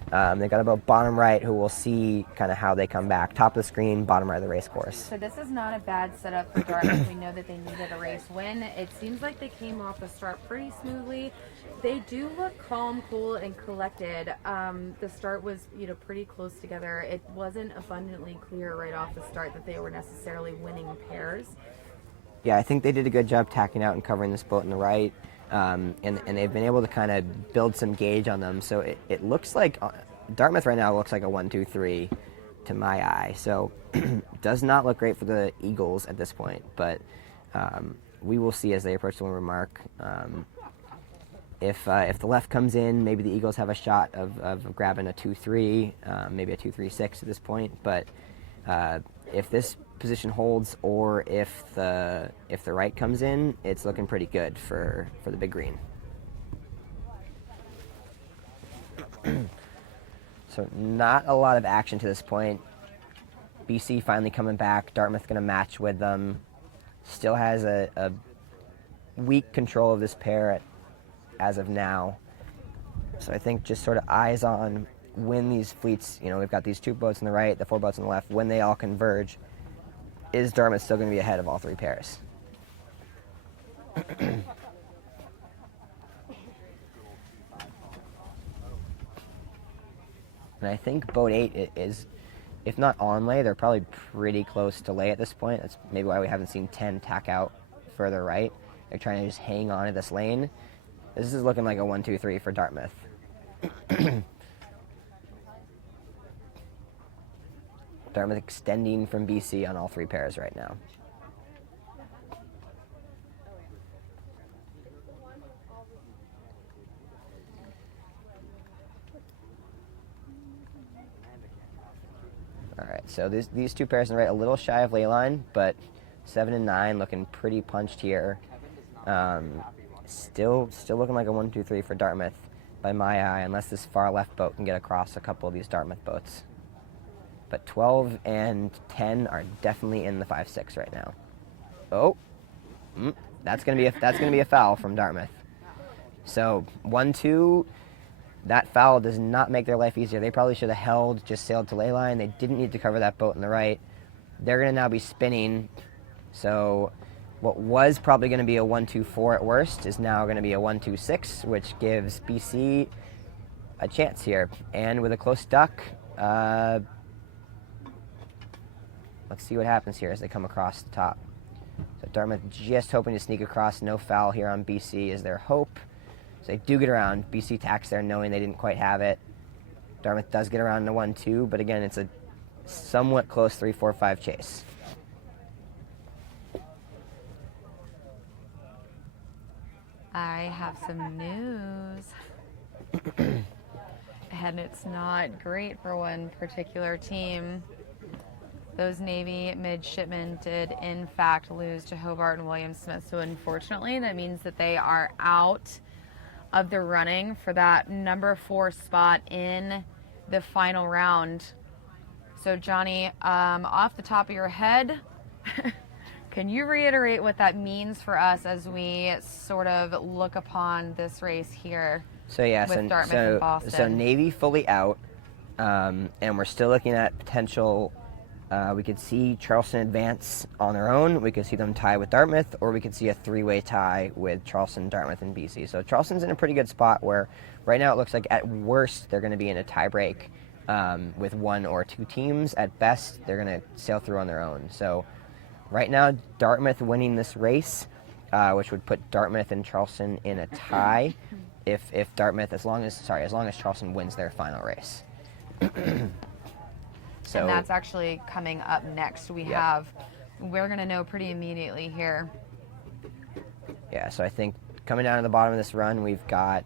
They've got a boat bottom right who we'll see kind of how they come back. Top of the screen, bottom right of the race course. So this is not a bad setup for Dartmouth. We know that they needed a race win. It seems like they came off the start pretty smoothly. They do look calm, cool, and collected. The start was, pretty close together. It wasn't abundantly clear right off the start that they were necessarily winning pairs. Yeah, I think they did a good job tacking out and covering this boat in the right, and they've been able to kind of build some gauge on them. So it looks like Dartmouth right now looks like a 1, 2, 3 to my eye. So does not look great for the Eagles at this point, but we will see as they approach the windward mark. If the left comes in, maybe the Eagles have a shot of grabbing a 2-3, maybe a 2-3-6 at this point. But if this position holds, or if the right comes in, it's looking pretty good for the big green. So not a lot of action to this point. BC finally coming back. Dartmouth going to match with them. Still has a weak control of this pair as of now. So I think just sort of eyes on when these fleets, we've got these 2 boats on the right, the 4 boats on the left, when they all converge, is Dartmouth still going to be ahead of all 3 pairs? And I think boat 8 is, if not on lay, they're probably pretty close to lay at this point. That's maybe why we haven't seen 10 tack out further right. They're trying to just hang on to this lane. This is looking like a 1, 2, 3 for Dartmouth. Dartmouth extending from BC on all 3 pairs right now. All right, so these 2 pairs on the right, a little shy of ley line, but 7 and 9 looking pretty punched here. Still looking like a 1, 2, 3 for Dartmouth by my eye, unless this far left boat can get across a couple of these Dartmouth boats. But 12 and 10 are definitely in the 5-6 right now. Oh, that's gonna be a foul from Dartmouth. So 1-2, that foul does not make their life easier. They probably should have held, just sailed to ley line. They didn't need to cover that boat on the right. They're gonna now be spinning. So what was probably going to be a 1-2-4 at worst is now going to be a 1-2-6, which gives BC a chance here. And with a close duck, let's see what happens here as they come across the top. So Dartmouth just hoping to sneak across. No foul here on BC is their hope. So they do get around. BC tacks there knowing they didn't quite have it. Dartmouth does get around to 1-2, but again, it's a somewhat close 3-4-5 chase. I have some news. And it's not great for one particular team. Those Navy midshipmen did in fact lose to Hobart and William Smith, so unfortunately that means that they are out of the running for that number 4 spot in the final round. So Johnny, off the top of your head, can you reiterate what that means for us as we sort of look upon this race here? So yeah, with Dartmouth and Boston? So Navy fully out, and we're still looking at potential. We could see Charleston advance on their own. We could see them tie with Dartmouth, or we could see a 3-way tie with Charleston, Dartmouth, and BC. So Charleston's in a pretty good spot where right now it looks like at worst they're going to be in a tiebreak with 1 or 2 teams. At best, they're going to sail through on their own. So right now, Dartmouth winning this race, which would put Dartmouth and Charleston in a tie. If Dartmouth, as long as Charleston wins their final race. So, and that's actually coming up next. We're going to know pretty immediately here. Yeah, so I think coming down to the bottom of this run, we've got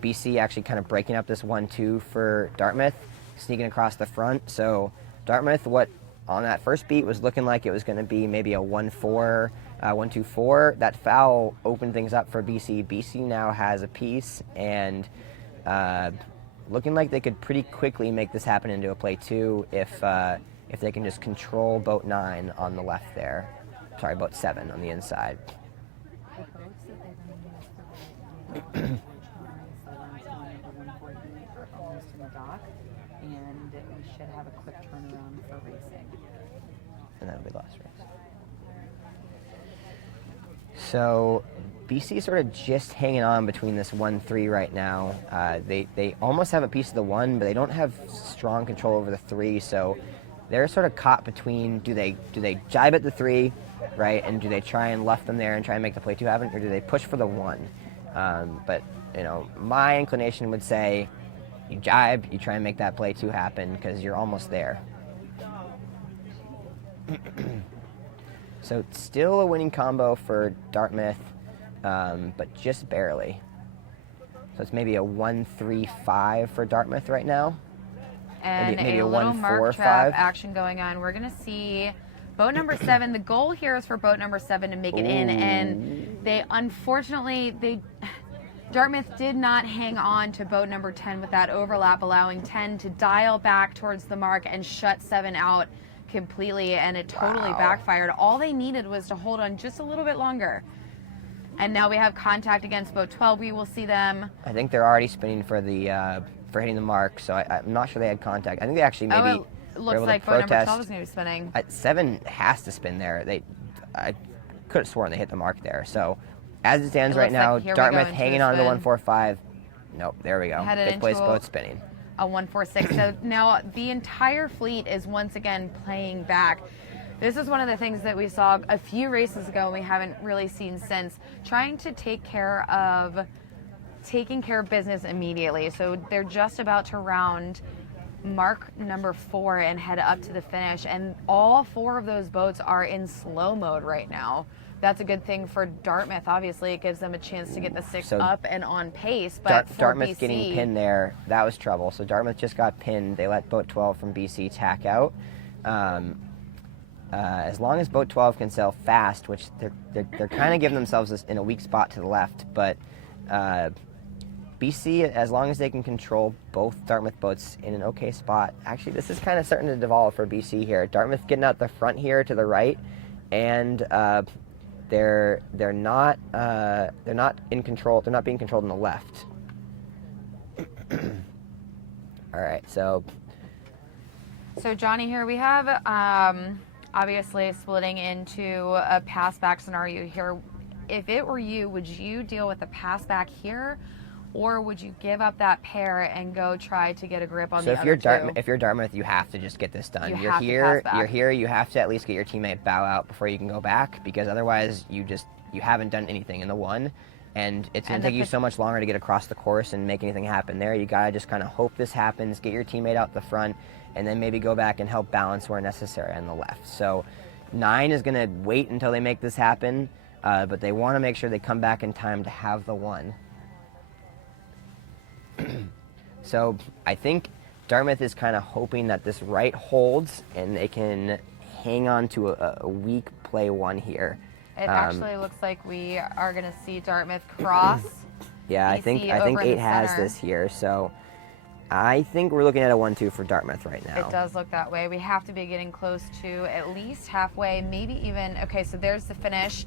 BC actually kind of breaking up this 1-2 for Dartmouth, sneaking across the front. So Dartmouth, what on that first beat was looking like it was going to be maybe a 1-4, 1-2-4. That foul opened things up for BC. BC now has a piece, and looking like they could pretty quickly make this happen into a play 2 if they can just control boat 9 on the left there. Sorry, boat 7 on the inside. And we should have a quick turnaround for racing. And that'll be last race. So BC sort of just hanging on between this 1-3 right now. They almost have a piece of the 1, but they don't have strong control over the 3. So they're sort of caught between do they jibe at the 3, right, and do they try and luff them there and try and make the play 2 happen, or do they push for the 1? But my inclination would say you jibe, you try and make that play 2 happen because you're almost there. So still a winning combo for Dartmouth, but just barely. So it's maybe a 1-3-5 for Dartmouth right now. And maybe a a little 1-4-5 mark trap action going on. We're going to see boat number 7. The goal here is for boat number 7 to make it in, and they unfortunately Dartmouth did not hang on to boat number 10 with that overlap, allowing 10 to dial back towards the mark and shut 7 out completely, and it totally backfired. All they needed was to hold on just a little bit longer. And now we have contact against boat 12. We will see them. I think they're already spinning for the for hitting the mark, so I'm not sure they had contact. I think they actually maybe it looks like boat number 12 is going to be spinning. 7 has to spin there. I could have sworn they hit the mark there. So as it stands right now, Dartmouth hanging on to the 1-4-5. Nope, there we go. Fifth place boat spinning. A 1-4-6. So now the entire fleet is once again playing back. This is one of the things that we saw a few races ago and we haven't really seen since. Trying to taking care of business immediately. So they're just about to round mark number 4 and head up to the finish. And all 4 of those boats are in slow mode right now. That's a good thing for Dartmouth. Obviously, it gives them a chance to get the 6 up and on pace. But Dartmouth BC, getting pinned there, that was trouble. So Dartmouth just got pinned. They let boat 12 from BC tack out. As long as boat 12 can sail fast, which they're kind of giving themselves this in a weak spot to the left, but BC, as long as they can control both Dartmouth boats in an okay spot. Actually, this is kind of starting to devolve for BC here. Dartmouth getting out the front here to the right, and they're not in control. They're not being controlled on the left. All right, so Johnny, here we have obviously splitting into a pass back scenario here. If it were you, would you deal with a pass back here, or would you give up that pair and go try to get a grip on so the other two? if you're Dartmouth, you have to just get this done. You You're have to here. pass back. You're here. You have to at least get your teammate bow out before you can go back, because otherwise you haven't done anything in the one, and it's going to take you so much longer to get across the course and make anything happen there. You got to just kind of hope this happens, get your teammate out the front, and then maybe go back and help balance where necessary on the left. So 9 is going to wait until they make this happen, but they want to make sure they come back in time to have the 1. So I think Dartmouth is kind of hoping that this right holds and they can hang on to a weak play 1 here. It actually looks like we are going to see Dartmouth cross. Yeah, I think 8 has this here, so I think we're looking at a 1-2 for Dartmouth right now. It does look that way. We have to be getting close to at least halfway, maybe even. Okay, so there's the finish.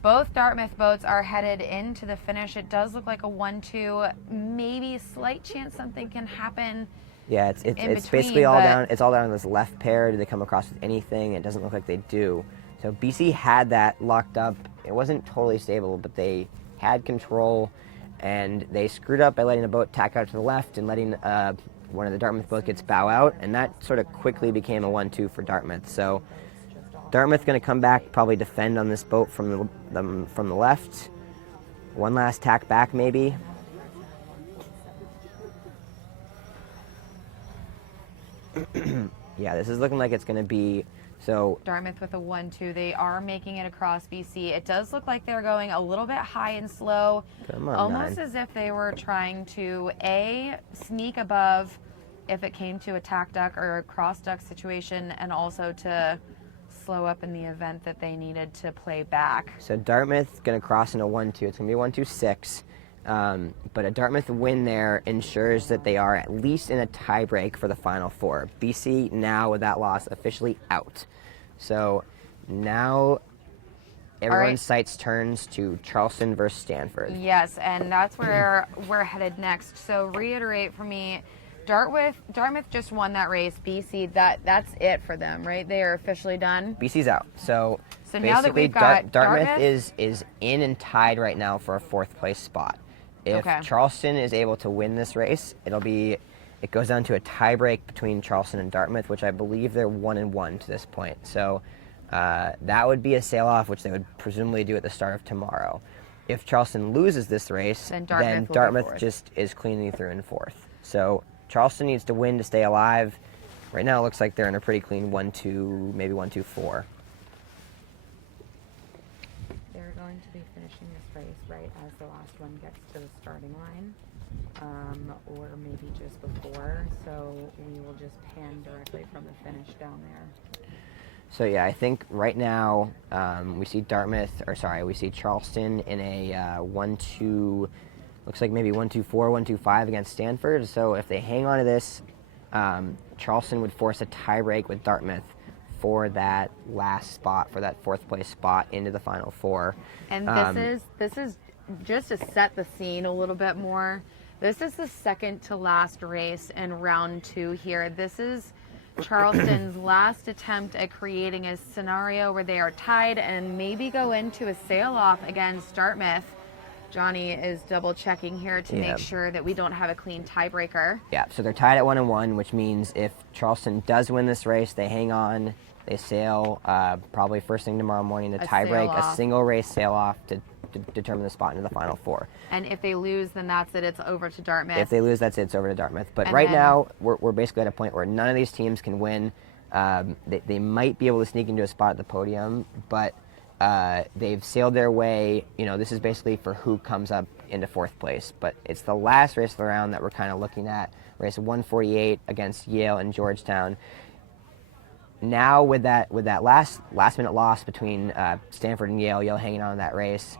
Both Dartmouth boats are headed into the finish. It does look like a 1-2. Maybe a slight chance something can happen. Yeah, it's basically all down. It's all down to this left pair. Do they come across with anything? It doesn't look like they do. So BC had that locked up. It wasn't totally stable, but they had control, and they screwed up by letting the boat tack out to the left and letting one of the Dartmouth boats bow out, and that sort of quickly became a 1-2 for Dartmouth. So Dartmouth going to come back, probably defend on this boat from the left. One last tack back, maybe. Yeah, this is looking like it's going to be. So Dartmouth with a 1-2. They are making it across BC. It does look like they're going a little bit high and slow. Come on, almost 9. as if they were trying to sneak above if it came to a tack duck or a cross duck situation, and also to slow up in the event that they needed to play back. So Dartmouth going to cross in a 1-2. It's going to be a 1-2-6. But a Dartmouth win there ensures that they are at least in a tiebreak for the Final Four. BC now, with that loss, officially out. So now everyone's sights turns to Charleston versus Stanford. Yes, and that's where we're headed next. So reiterate for me, Dartmouth just won that race. BC, that's it for them, right? They are officially done. BC's out. So now that we've got Dartmouth is in and tied right now for a 4th place spot. If Charleston is able to win this race, it goes down to a tiebreak between Charleston and Dartmouth, which I believe they're 1-1 to this point. So that would be a sail-off, which they would presumably do at the start of tomorrow. If Charleston loses this race, then Dartmouth just is cleanly through in 4th. So Charleston needs to win to stay alive. Right now it looks like they're in a pretty clean 1-2, maybe 1-2-4. They're going to be finishing this race right as the last one gets to the starting line, or maybe just before, so we will just pan directly from the finish down there. So yeah, I think right now we see Charleston in a 1-2, looks like maybe 1-2-4, 1-2-5 against Stanford. So if they hang on to this, Charleston would force a tiebreak with Dartmouth for that last spot, for that 4th place spot into the Final Four. And this is just to set the scene a little bit more. This is the second to last race in round 2 here. This is Charleston's last attempt at creating a scenario where they are tied and maybe go into a sail-off against Dartmouth. Johnny is double checking here to make sure that we don't have a clean tiebreaker. Yeah, so they're tied at 1-1, which means if Charleston does win this race, they hang on, they sail probably first thing tomorrow morning to tiebreak, a single race sail-off to determine the spot into the Final Four. And if they lose, then that's it. It's over to Dartmouth. If they lose, that's it. It's over to Dartmouth. But right now, we're basically at a point where none of these teams can win. They might be able to sneak into a spot at the podium, but they've sailed their way. You know, this is basically for who comes up into 4th place. But it's the last race of the round that we're kind of looking at. Race 148 against Yale and Georgetown. Now with that last minute loss between Stanford and Yale hanging on in that race,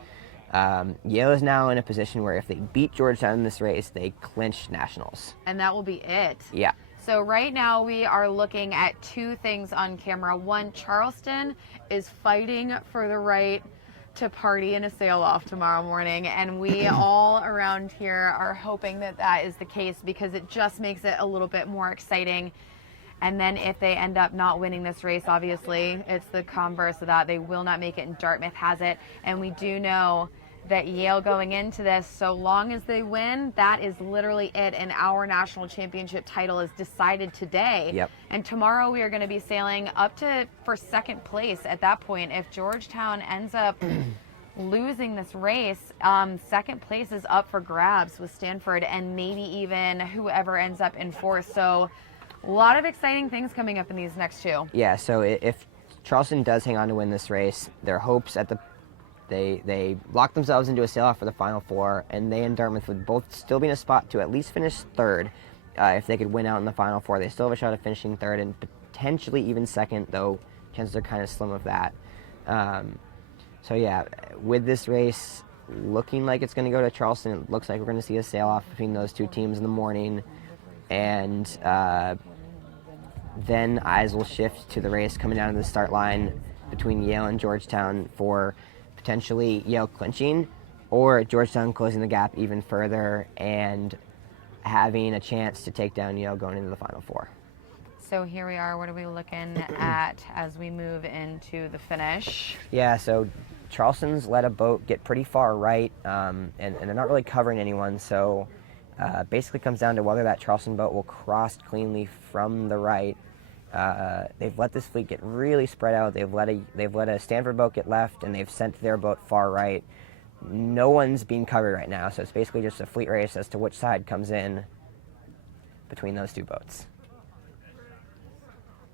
Yale is now in a position where if they beat Georgetown in this race, they clinch nationals. And that will be it. Yeah. So right now we are looking at 2 things on camera. One, Charleston is fighting for the right to party in a sail-off tomorrow morning, and we all around here are hoping that that is the case, because it just makes it a little bit more exciting. And then if they end up not winning this race, obviously it's the converse of that. They will not make it, and Dartmouth has it. And we do know that Yale going into this, so long as they win, that is literally it, and our national championship title is decided today. Yep. And tomorrow we are going to be sailing up for second place at that point. If Georgetown ends up losing this race, second place is up for grabs with Stanford and maybe even whoever ends up in fourth. So a lot of exciting things coming up in these next two. Yeah, so if Charleston does hang on to win this race, their hopes at the they lock themselves into a sail-off for the Final Four, and they and Dartmouth would both still be in a spot to at least finish third. If they could win out in the Final Four, they still have a shot at finishing third and potentially even second, though chances are kind of slim of that. So yeah, with this race looking like it's going to go to Charleston, it looks like we're going to see a sail-off between those two teams in the morning, and then eyes will shift to the race coming down to the start line between Yale and Georgetown for potentially Yale clinching, or Georgetown closing the gap even further and having a chance to take down Yale going into the Final Four. So here we are. What are we looking at as we move into the finish? Yeah, so Charleston's let a boat get pretty far right, and they're not really covering anyone, so basically comes down to whether that Charleston boat will cross cleanly from the right. They've let this fleet get really spread out. They've let a Stanford boat get left, and they've sent their boat far right. No one's being covered right now, so it's basically just a fleet race as to which side comes in between those two boats.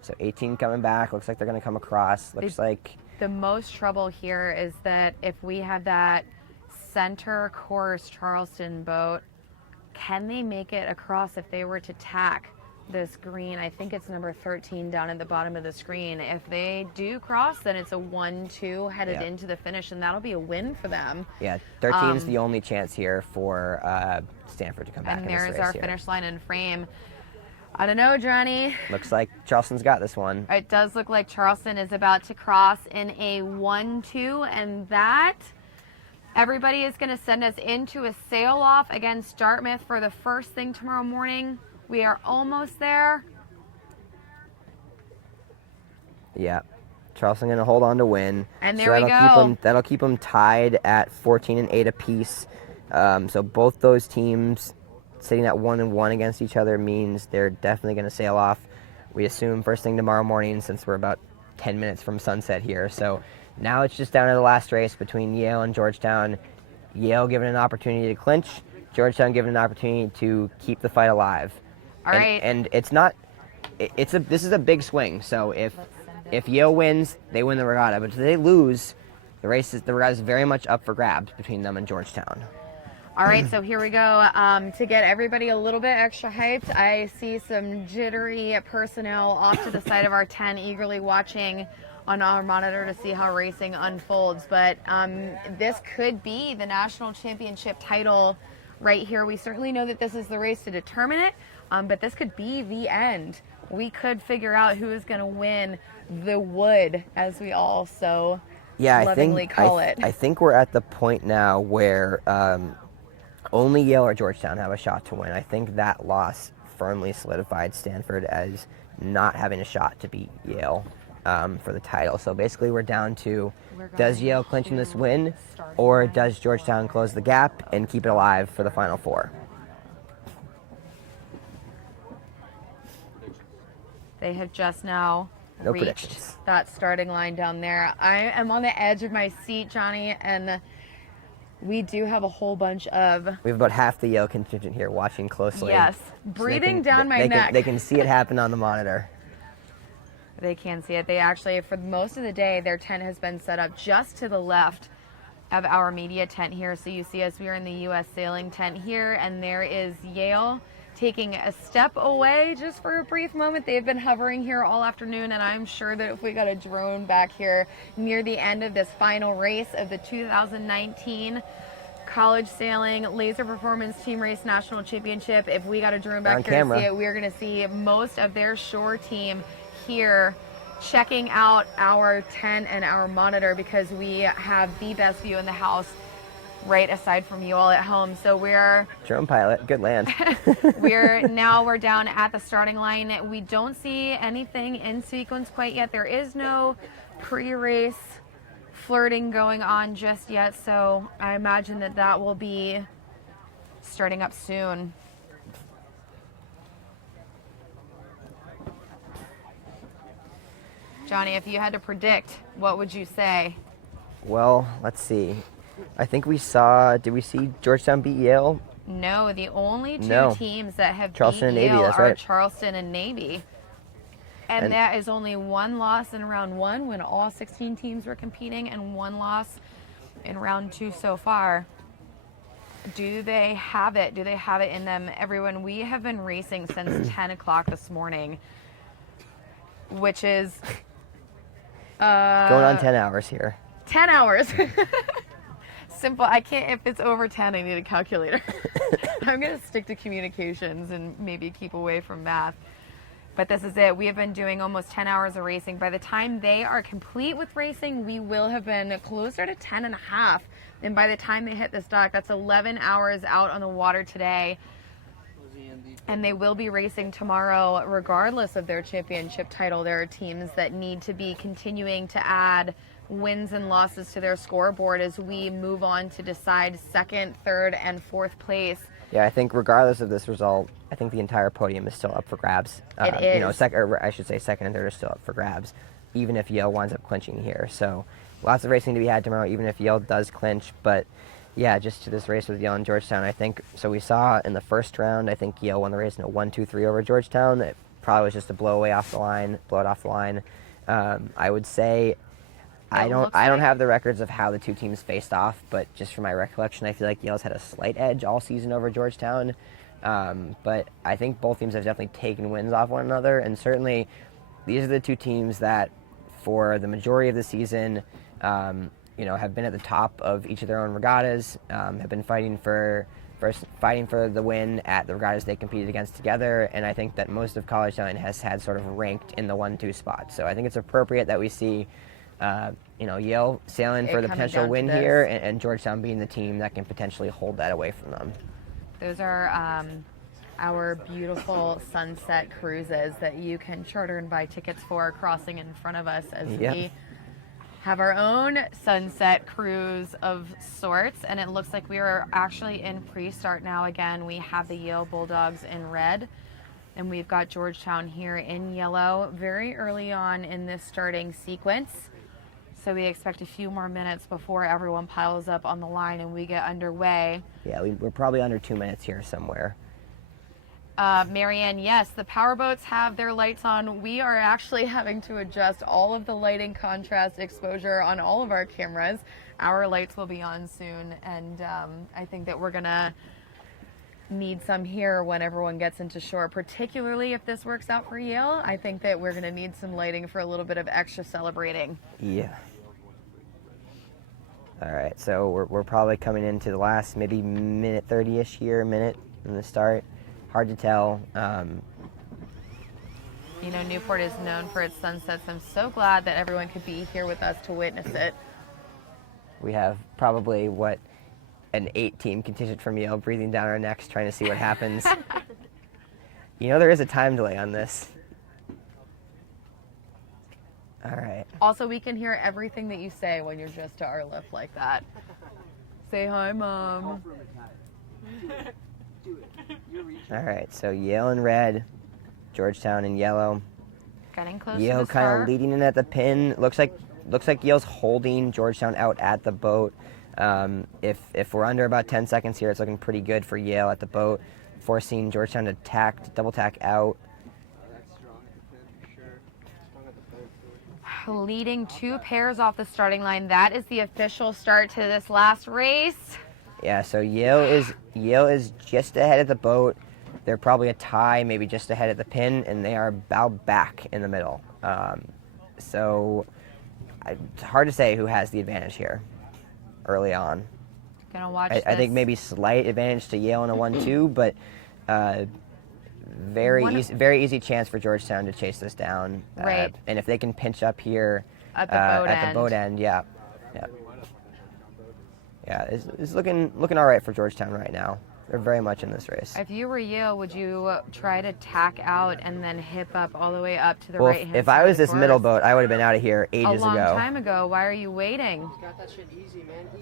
So 18 coming back. Looks like they're going to come across. Looks like the most trouble here is that if we have that center course Charleston boat, can they make it across if they were to tack this green? I think it's number 13 down at the bottom of the screen. If they do cross, then it's a 1-2 headed into the finish, and that'll be a win for them. Yeah, 13 is the only chance here for Stanford to come back in this race. And there's our finish line and frame. I don't know, Johnny. Looks like Charleston's got this one. It does look like Charleston is about to cross in a 1-2, and that everybody is going to send us into a sail-off against Dartmouth for the first thing tomorrow morning. We are almost there. Yeah, Charleston going to hold on to win. And there we go. That'll keep them tied at 14 and 8 apiece. So both those teams sitting at 1-1 against each other means they're definitely going to sail off. We assume first thing tomorrow morning, since we're about 10 minutes from sunset here. So now it's just down to the last race between Yale and Georgetown. Yale given an opportunity to clinch, Georgetown given an opportunity to keep the fight alive. All right. And it's not. This is a big swing. So if Yale wins, they win the regatta. But if they lose, the regatta is very much up for grabs between them and Georgetown. All right, so here we go. To get everybody a little bit extra hyped, I see some jittery personnel off to the side of our tent, eagerly watching on our monitor to see how racing unfolds. But this could be the national championship title right here. We certainly know that this is the race to determine it, but this could be the end. We could figure out who is going to win the wood, as we all so lovingly call it. I think we're at the point now where only Yale or Georgetown have a shot to win. I think that loss firmly solidified Stanford as not having a shot to beat Yale for the title. So basically we're down to, does Yale clinch in this win, or does Georgetown close the gap and keep it alive for the Final Four? They have just now reached that starting line down there. I am on the edge of my seat, Johnny, and we do have a whole bunch of... We have about half the Yale contingent here watching closely. Yes, breathing down my neck. They can see it happen on the monitor. They can see it. They actually, for most of the day, their tent has been set up just to the left of our media tent here. So you see us, we are in the U.S. sailing tent here, and there is Yale taking a step away just for a brief moment. They've been hovering here all afternoon, and I'm sure that if we got a drone back here near the end of this final race of the 2019 College Sailing LaserPerformance Team Race National Championship, if we got a drone back here to see it, we're going to see most of their shore team here checking out our tent and our monitor, because we have the best view in the house right aside from you all at home. So we're drone pilot, good land. we're down at the starting line. We don't see anything in sequence quite yet. There is no pre-race flirting going on just yet, so I imagine that will be starting up soon. Johnny, if you had to predict, what would you say? Well, let's see. I think did we see Georgetown beat Yale? No, the only two teams that have Charleston and beat Navy, Yale that's are right. Charleston and Navy. And that is only one loss in round one when all 16 teams were competing, and one loss in round two so far. Do they have it? Do they have it in them? Everyone, we have been racing since 10 o'clock this morning, which is... going on 10 hours here. 10 hours. Simple. I can't, if it's over 10, I need a calculator. I'm going to stick to communications and maybe keep away from math. But this is it. We have been doing almost 10 hours of racing. By the time they are complete with racing, we will have been closer to 10 and a half. And by the time they hit this dock, that's 11 hours out on the water today. And they will be racing tomorrow regardless of their championship title. There are teams that need to be continuing to add wins and losses to their scoreboard as we move on to decide second, third, and fourth place. Yeah, I think regardless of this result, I think the entire podium is still up for grabs. It is. You know, second and third are still up for grabs, even if Yale winds up clinching here. So lots of racing to be had tomorrow, even if Yale does clinch. But yeah, just to this race with Yale and Georgetown, I think, so we saw in the first round, I think Yale won the race in a 1-2-3 over Georgetown. It probably was just a blow it off the line. I would say I don't have the records of how the two teams faced off, but just from my recollection, I feel like Yale's had a slight edge all season over Georgetown. But I think both teams have definitely taken wins off one another, and certainly these are the two teams that, for the majority of the season, have been at the top of each of their own regattas, have been fighting for the win at the regattas they competed against together, and I think that most of college sailing has had sort of ranked in the 1-2 spot. So I think it's appropriate that we see Yale sailing for the potential win here, and Georgetown being the team that can potentially hold that away from them. Those are our beautiful sunset cruises that you can charter and buy tickets for, crossing in front of us as we have our own sunset cruise of sorts. And it looks like we are actually in pre-start now. Again, we have the Yale Bulldogs in red, and we've got Georgetown here in yellow very early on in this starting sequence. So we expect a few more minutes before everyone piles up on the line and we get underway. Yeah, we're probably under 2 minutes here somewhere. Marianne, yes, the powerboats have their lights on. We are actually having to adjust all of the lighting, contrast, exposure on all of our cameras. Our lights will be on soon, and I think that we're gonna need some here when everyone gets into shore, particularly if this works out for Yale. I think that we're gonna need some lighting for a little bit of extra celebrating. Yeah. All right, so we're probably coming into the last maybe minute 30-ish here, minute in the start. Hard to tell. Newport is known for its sunsets. I'm so glad that everyone could be here with us to witness it. We have probably, an 8-team contingent from Yale breathing down our necks trying to see what happens. There is a time delay on this. All right. Also, we can hear everything that you say when you're just to our left like that. Say hi, Mom. All right, so Yale in red, Georgetown in yellow. Getting close Yale to the kind start. of leading in at the pin. Looks like Yale's holding Georgetown out at the boat. If we're under about 10 seconds here, it's looking pretty good for Yale at the boat, forcing Georgetown to double tack out. Leading 2 pairs off the starting line. That is the official start to this last race. Yeah, so Yale is just ahead of the boat. They're probably a tie, maybe just ahead of the pin, and they are about back in the middle. So it's hard to say who has the advantage here early on. Gonna watch I think maybe slight advantage to Yale in a 1-2, but very easy chance for Georgetown to chase this down. Right. And if they can pinch up here at the boat end, yeah, it's looking all right for Georgetown right now. They're very much in this race. If you were Yale, would you try to tack out and then hip up all the way up to the Well, right-hand if side I was of the this middle course? boat, I would have been out of here ages A long ago. time ago. Why are you waiting?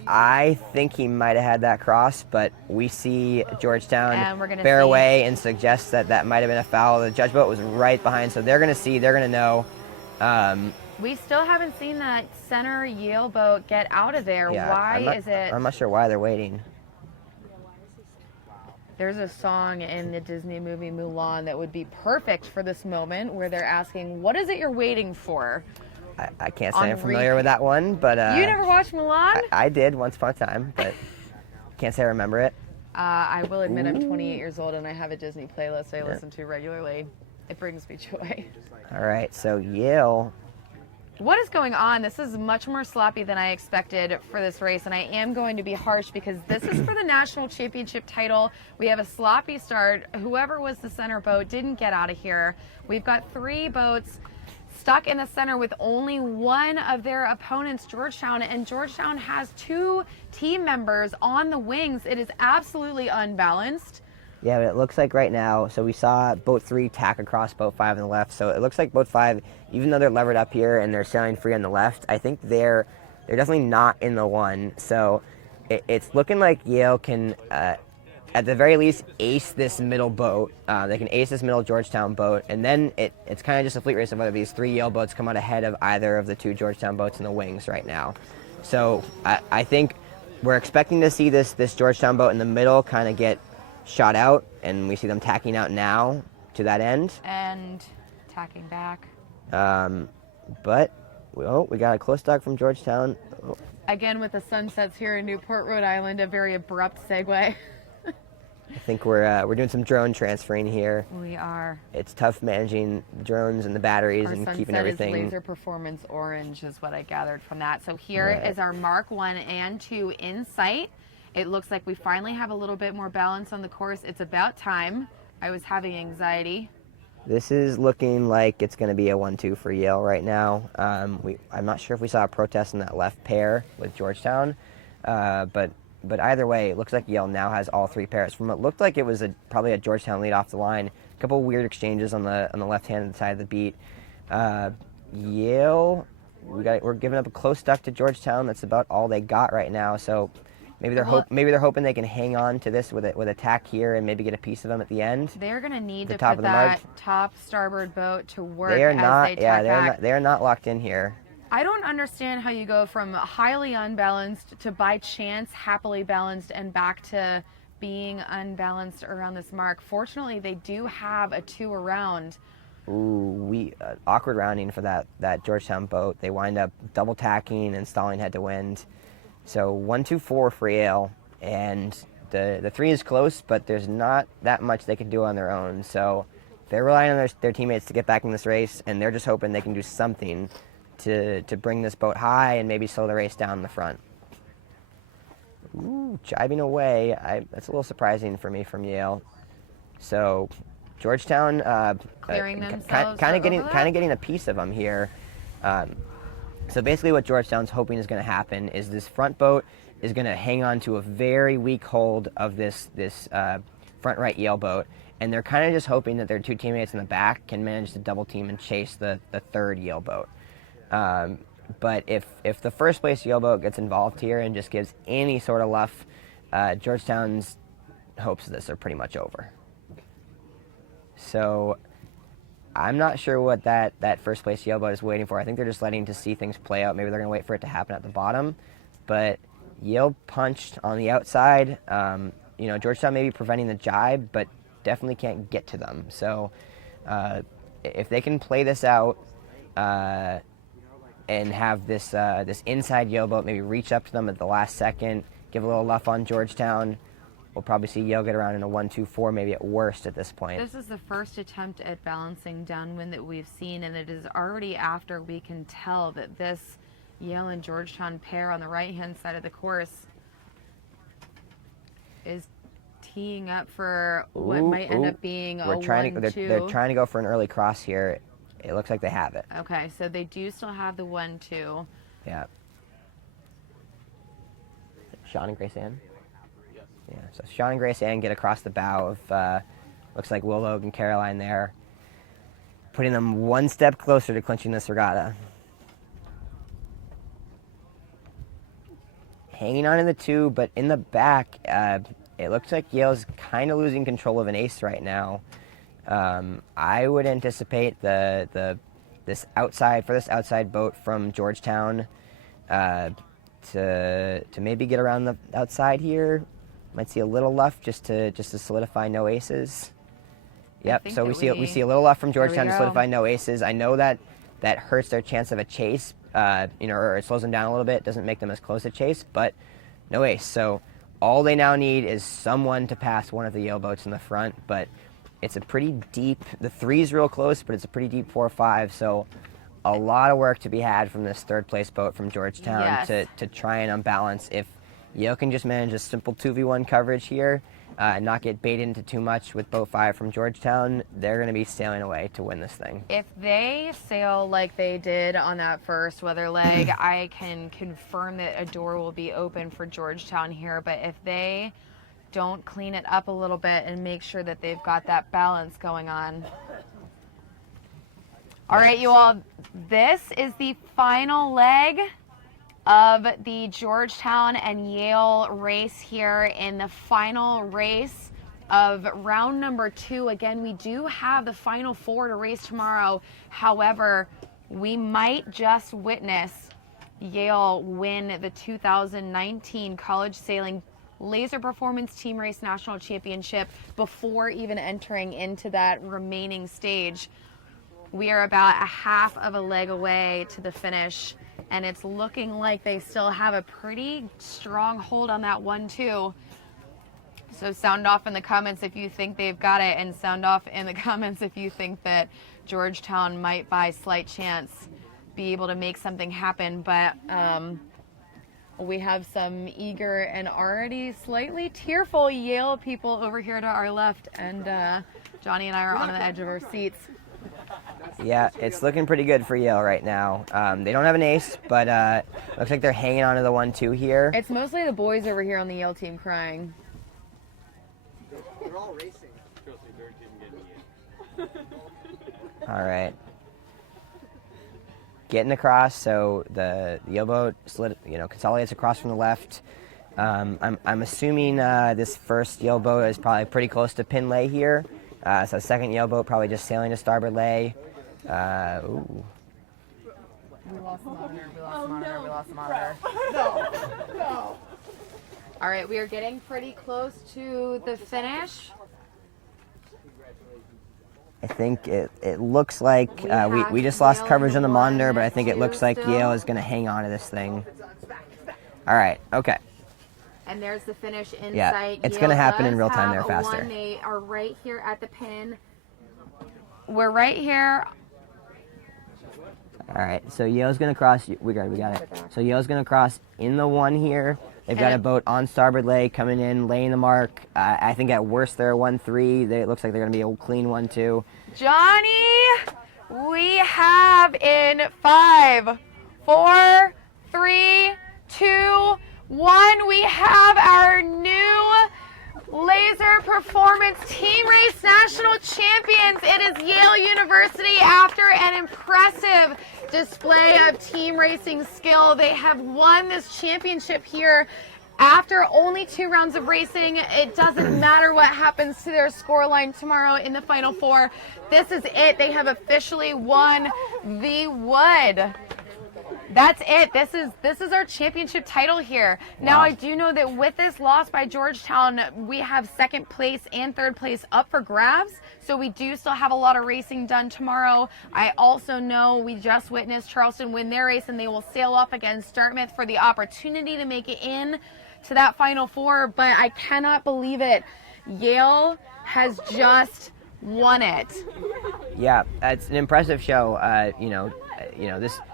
I think he might have had that cross, but we see Georgetown And we're gonna bear see. away and suggest that that might have been a foul. The judge boat was right behind, so they're going to see, they're going to know. We still haven't seen that center Yale boat get out of there. Yeah, Why is it? I'm not sure why they're waiting. There's a song in the Disney movie Mulan that would be perfect for this moment, where they're asking, "What is it you're waiting for?" I can't say On I'm familiar with that one, but You never watched Mulan? I did once upon a time, but can't say I remember it. I will admit I'm 28 years old and I have a Disney playlist I listen to regularly. It brings me joy. All right, so Yale. What is going on? This is much more sloppy than I expected for this race, and I am going to be harsh because this is for the national championship title. We have a sloppy start. Whoever was the center boat didn't get out of here. We've got 3 boats stuck in the center with only one of their opponents, Georgetown, and Georgetown has 2 team members on the wings. It is absolutely unbalanced. Yeah, but it looks like right now, so we saw boat 3 tack across boat 5 on the left, so it looks like boat 5, even though they're levered up here and they're sailing free on the left, I think they're definitely not in the one. So it's looking like Yale can, at the very least, ace this middle boat. They can ace this middle Georgetown boat, and then it's kind of just a fleet race of whether these 3 Yale boats come out ahead of either of the 2 Georgetown boats in the wings right now. So I think we're expecting to see this Georgetown boat in the middle kind of get shot out, and we see them tacking out now to that end. And tacking back. But we got a close duck from Georgetown. Oh. Again, with the sunsets here in Newport, Rhode Island, a very abrupt segue. I think we're doing some drone transferring here. We are. It's tough managing drones and the batteries Our and sunset keeping everything. is LaserPerformance orange is what I gathered from that. So here is our Mark 1 and 2 in sight. It looks like we finally have a little bit more balance on the course. It's about time. I was having anxiety. This is looking like it's going to be a 1-2 for Yale right now. I'm not sure if we saw a protest in that left pair with Georgetown, but either way, it looks like Yale now has all 3 pairs. From what looked like it was probably a Georgetown lead off the line. A couple weird exchanges on the left-hand side of the beat. Yale, we're giving up a close duck to Georgetown. That's about all they got right now. So maybe they're hoping they can hang on to this with a tack here and maybe get a piece of them at the end. They're going to need to top put of the mark. that top starboard boat to work They are as not. they tack back. They are not locked in here. I don't understand how you go from highly unbalanced to by chance happily balanced and back to being unbalanced around this mark. Fortunately, they do have a 2 around. Ooh, awkward rounding for that Georgetown boat. They wind up double tacking and stalling head to wind. So 1-2-4 for Yale, and the 3 is close, but there's not that much they can do on their own. So they're relying on their teammates to get back in this race, and they're just hoping they can do something to bring this boat high and maybe slow the race down in the front. Ooh, jibing away. That's a little surprising for me from Yale. So Georgetown Clearing themselves kind of getting a piece of them here. So basically what Georgetown's hoping is going to happen is this front boat is going to hang on to a very weak hold of this front right Yale boat, and they're kind of just hoping that their 2 teammates in the back can manage to double team and chase the 3rd Yale boat. But if the first place Yale boat gets involved here and just gives any sort of luff, Georgetown's hopes of this are pretty much over. So I'm not sure what that first place Yale boat is waiting for. I think they're just letting to see things play out. Maybe they're going to wait for it to happen at the bottom. But Yale punched on the outside. Georgetown may be preventing the jibe, but definitely can't get to them. So if they can play this out and have this inside Yale boat maybe reach up to them at the last second, give a little luff on Georgetown, we'll probably see Yale get around in a 1-2-4, maybe at worst at this point. This is the first attempt at balancing downwind that we've seen, and it is already after we can tell that this Yale and Georgetown pair on the right-hand side of the course is teeing up for what might end up being a 1-2. They're trying to go for an early cross here. It looks like they have it. Okay, so they do still have the 1-2. Yeah. Sean and Grace Ann? Yeah, so Sean and Grace Ann get across the bow of, looks like Will Logue and Caroline there, putting them one step closer to clinching this regatta. Hanging on in the 2, but in the back, it looks like Yale's kind of losing control of an ace right now. I would anticipate this outside boat from Georgetown to maybe get around the outside here. Might see a little luff just to solidify no aces. Yep. So we see a little luff from Georgetown to solidify no aces. I know that hurts their chance of a chase. Or it slows them down a little bit. Doesn't make them as close to chase, but no ace. So all they now need is someone to pass one of the Yale boats in the front. But it's a pretty deep. The 3's real close, but it's a pretty deep 4-5. So a lot of work to be had from this third place boat from Georgetown to try and unbalance. If Yale can just manage a simple 2v1 coverage here, and not get baited into too much with boat 5 from Georgetown, they're going to be sailing away to win this thing. If they sail like they did on that first weather leg, I can confirm that a door will be open for Georgetown here. But if they don't clean it up a little bit and make sure that they've got that balance going on. All right, you all, this is the final leg of the Georgetown and Yale race here in the final race of round number 2. Again, we do have the final 4 to race tomorrow. However, we might just witness Yale win the 2019 College Sailing LaserPerformance Team Race National Championship before even entering into that remaining stage. We are about a half of a leg away to the finish, and it's looking like they still have a pretty strong hold on that 1-2. So sound off in the comments if you think they've got it, and sound off in the comments if you think that Georgetown might, by slight chance, be able to make something happen. But we have some eager and already slightly tearful Yale people over here to our left, and Johnny and I are on the edge of our seats. Yeah, it's looking pretty good for Yale right now. They don't have an ace, but looks like they're hanging on to the 1-2 here. It's mostly the boys over here on the Yale team crying. They're all racing. All right. Getting across, so the Yale boat consolidates across from the left. I'm assuming this first Yale boat is probably pretty close to pin lay here. So second Yale boat probably just sailing to starboard lay. Ooh. We lost the monitor, we lost the monitor. No. All right, we are getting pretty close to the finish. I think it looks like we just lost coverage on the monitor, but I think it looks like Yale is going to hang on to this thing. All right, okay. And there's the finish in Yeah, sight. it's Yale going to happen in does real time have there a faster. 1. They are right here at the pin. We're right here. All right, so Yale's going to cross. We got it. So Yale's going to cross in the 1 here. They've got a boat on starboard lay coming in, laying the mark. I think at worst they're a 1-3. It looks like they're going to be a clean 1-2. Johnny, we have in 5, 4, 3, 2, 1. We have our new LaserPerformance Team Race National Champions. It is Yale University. After an impressive display of team racing skill, they have won this championship here after only 2 rounds of racing. It doesn't matter what happens to their scoreline tomorrow in the final 4. This is it. They have officially won the Wood. That's it. This is our championship title here. Now, I do know that with this loss by Georgetown, we have 2nd place and 3rd place up for grabs. So we do still have a lot of racing done tomorrow. I also know we just witnessed Charleston win their race, and they will sail off against Dartmouth for the opportunity to make it in to that final 4. But I cannot believe it. Yale has just won it. Yeah, it's an impressive show.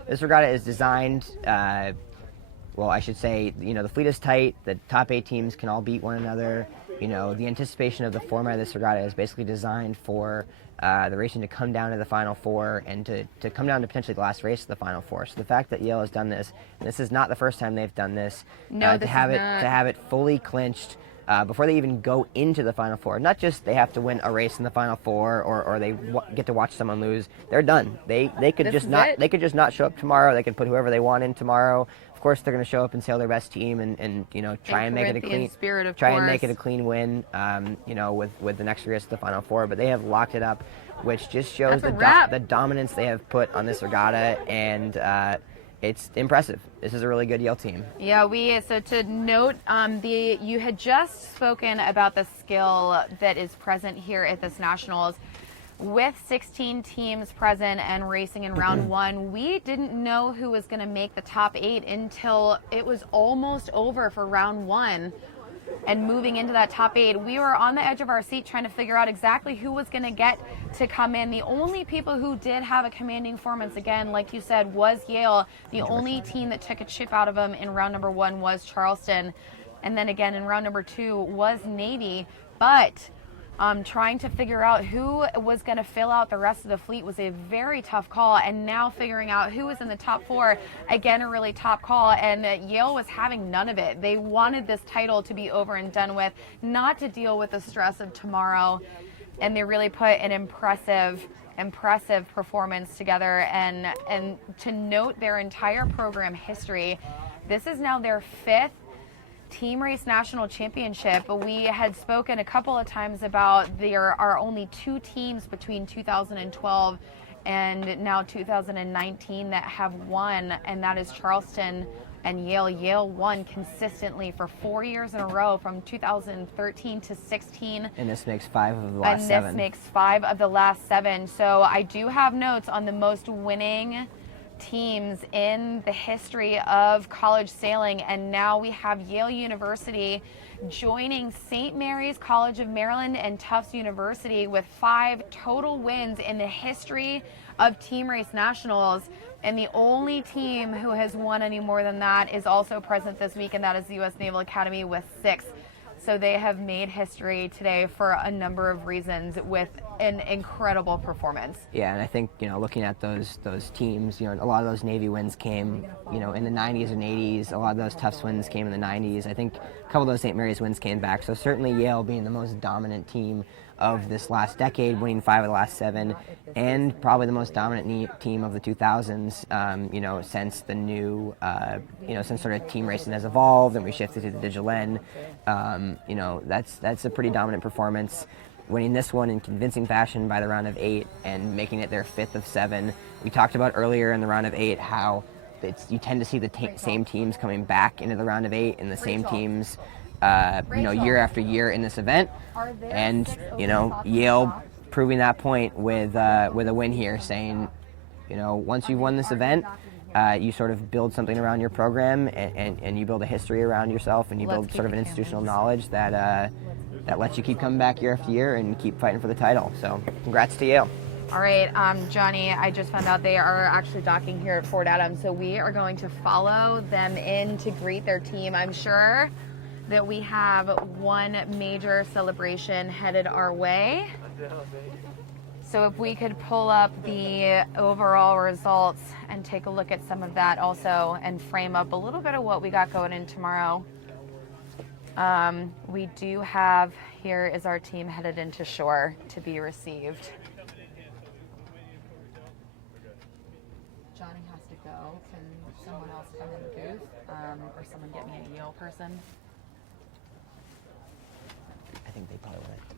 This regatta is designed. Well, I should say, the fleet is tight. The top 8 teams can all beat one another. The anticipation of the format of this regatta is basically designed for the racing to come down to the final 4 and to come down to potentially the last race of the final 4. So the fact that Yale has done this, and this is not the first time they've done this, No, to have it fully clinched before they even go into the Final Four. Not just they have to win a race in the Final Four or they get to watch someone lose. They're done. They could just not show up tomorrow. They could put whoever they want in tomorrow. Of course, they're going to show up and sail their best team and try and make it a clean spirit, of try course. and make it a clean win. With the next race to the Final Four, but they have locked it up, which just shows the dominance they have put on this regatta, and it's impressive. This is a really good Yale team. Yeah, so to note, you had just spoken about the skill that is present here at this Nationals. With 16 teams present and racing in round one, we didn't know who was going to make the top 8 until it was almost over for round one. And moving into that top 8, we were on the edge of our seat trying to figure out exactly who was going to get to come in. The only people who did have a commanding performance, again, like you said, was Yale. The only team that took a chip out of them in round number 1 was Charleston. And then again in round number 2 was Navy. But trying to figure out who was going to fill out the rest of the fleet was a very tough call, and now figuring out who was in the top 4, again, a really top call, and Yale was having none of it. They wanted this title to be over and done with, not to deal with the stress of tomorrow, and they really put an impressive performance together. And to note their entire program history, this is now their 5th Team Race National Championship. We had spoken a couple of times about there are only 2 teams between 2012 and now 2019 that have won, and that is Charleston and Yale. Yale won consistently for 4 years in a row from 2013 to 16. And this makes 5 of the last 7. And this makes 5 of the last 7. So I do have notes on the most winning teams in the history of college sailing, and now we have Yale University joining St. Mary's College of Maryland and Tufts University with 5 total wins in the history of Team Race Nationals, and the only team who has won any more than that is also present this week, and that is the U.S. Naval Academy with 6. So they have made history today for a number of reasons with an incredible performance. Yeah, and I think, looking at those teams, a lot of those Navy wins came, in the 90s and 80s. A lot of those Tufts wins came in the 90s. I think a couple of those St. Mary's wins came back. So certainly Yale being the most dominant team of this last decade, winning 5 of the last 7, and probably the most dominant team of the 2000s, since the new, since sort of team racing has evolved and we shifted to the digital end. That's a pretty dominant performance. Winning this one in convincing fashion by the round of 8 and making it their 5th of 7. We talked about earlier in the round of 8 how you tend to see the same teams coming back into the round of 8 and the same teams year after year in this event, and Yale proving that point with a win here, saying, once you've won this event, you sort of build something around your program, and you build a history around yourself, and you build sort of an institutional knowledge that lets you keep coming back year after year and keep fighting for the title. So congrats to Yale. All right, Johnny, I just found out they are actually docking here at Fort Adams, so we are going to follow them in to greet their team. I'm sure that we have one major celebration headed our way. So if we could pull up the overall results and take a look at some of that also and frame up a little bit of what we got going in tomorrow. We do have, here is our team headed into shore to be received. Johnny has to go. Can someone else come in the booth or someone get me a Yale person? I think they probably want to.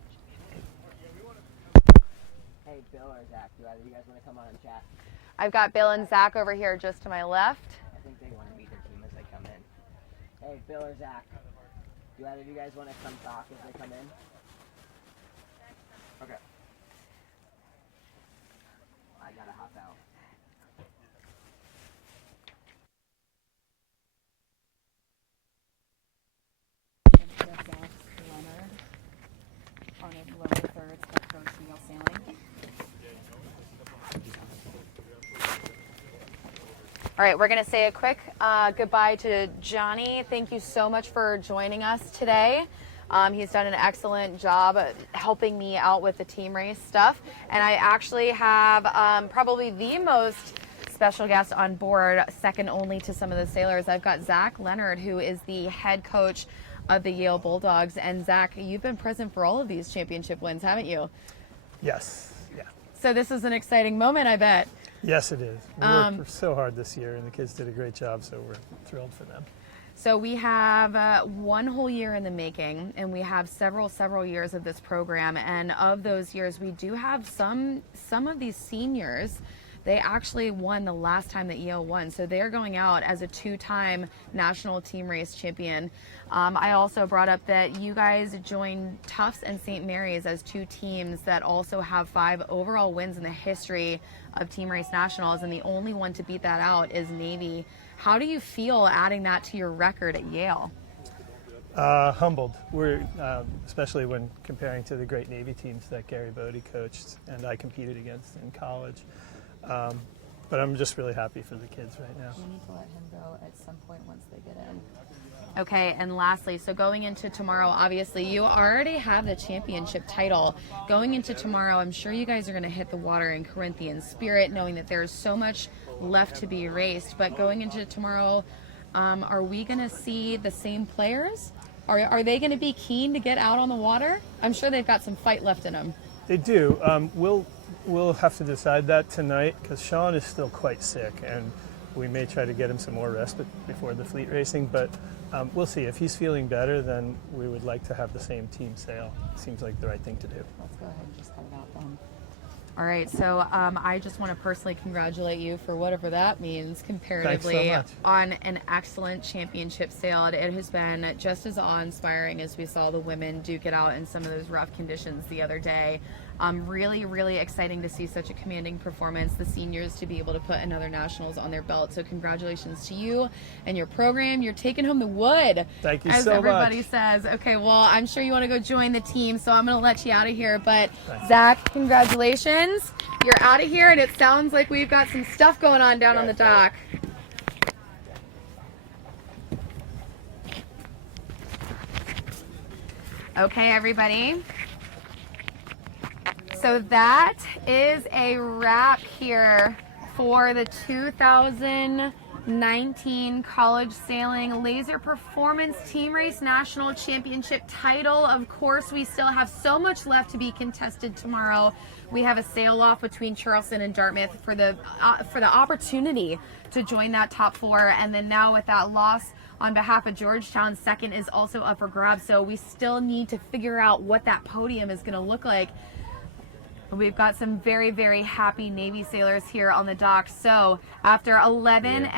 Hey, Bill or Zach, do either of you guys want to come on and chat? I've got Bill and Zach over here just to my left. I think they want to meet their team as they come in. Hey, Bill or Zach, do either of you guys want to come talk as they come in? Okay. I gotta hop out. All right, we're going to say a quick goodbye to Johnny. Thank you so much for joining us today. He's done an excellent job helping me out with the team race stuff. And I actually have probably the most special guest on board, second only to some of the sailors. I've got Zach Leonard, who is the head coach of the Yale Bulldogs. And Zach, you've been present for all of these championship wins, haven't you? Yes. Yeah. So this is an exciting moment, I bet. Yes, it is. We worked so hard this year, and the kids did a great job, so we're thrilled for them. So we have 1 whole year in the making, and we have several years of this program. And of those years, we do have some of these seniors. They actually won the last time that Yale won, so they're going out as a 2-time national team race champion. I also brought up that you guys joined Tufts and St. Mary's as 2 teams that also have 5 overall wins in the history of Team Race Nationals, and the only one to beat that out is Navy. How do you feel adding that to your record at Yale? Humbled. We're especially when comparing to the great Navy teams that Gary Bodie coached and I competed against in college. But I'm just really happy for the kids right now. We need to let him go at some point once they get in. Okay, and lastly, so going into tomorrow, obviously you already have the championship title. Going into tomorrow, I'm sure you guys are going to hit the water in Corinthian spirit, knowing that there's so much left to be raced. But going into tomorrow, are we going to see the same players? Are they going to be keen to get out on the water? I'm sure they've got some fight left in them. They do. We'll have to decide that tonight because Sean is still quite sick, and we may try to get him some more respite before the fleet racing, but we'll see. If he's feeling better, then we would like to have the same team sail. Seems like the right thing to do. Let's go ahead and just cut it out then. All right, so I just want to personally congratulate you for whatever that means comparatively on an excellent championship sail. It has been just as awe-inspiring as we saw the women duke it out in some of those rough conditions the other day. Really exciting to see such a commanding performance, the seniors to be able to put another nationals on their belt. So congratulations to you and your program. You're taking home the wood. Thank you as so much. everybody says. Okay, well, I'm sure you want to go join the team, so I'm going to let you out of here. But Zach, congratulations. You're out of here, and it sounds like we've got some stuff going on down on the dock. Okay, everybody. So that is a wrap here for the 2019 College Sailing Laser Performance Team Race National Championship title. Of course, we still have so much left to be contested tomorrow. We have a sail-off between Charleston and Dartmouth for the opportunity to join that top 4, and then now with that loss on behalf of Georgetown, second is also up for grabs. So we still need to figure out what that podium is going to look like. We've got some very happy Navy sailors here on the dock. So after 11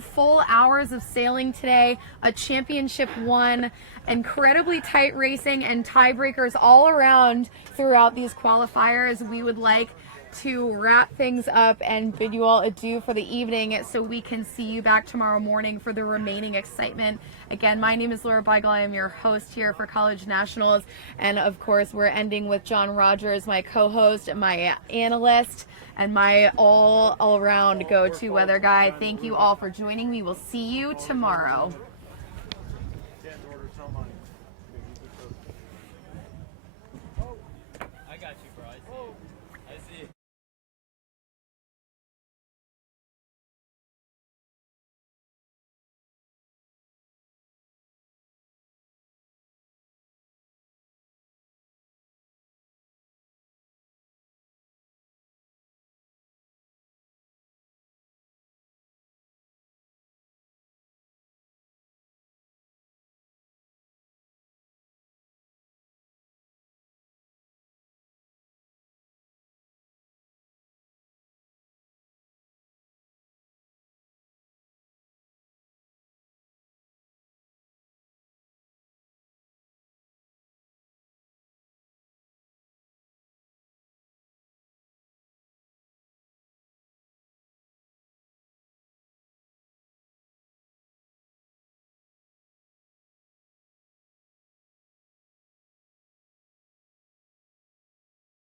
full hours of sailing today, a championship won, incredibly tight racing and tiebreakers all around throughout these qualifiers. We would like to wrap things up and bid you all adieu for the evening so we can see you back tomorrow morning for the remaining excitement. Again, my name is Laura Beigel. I am your host here for College Nationals. And of course, we're ending with John Rogers, my co-host, my analyst, and my all-around go-to weather guy. Thank you all for joining. We will see you tomorrow.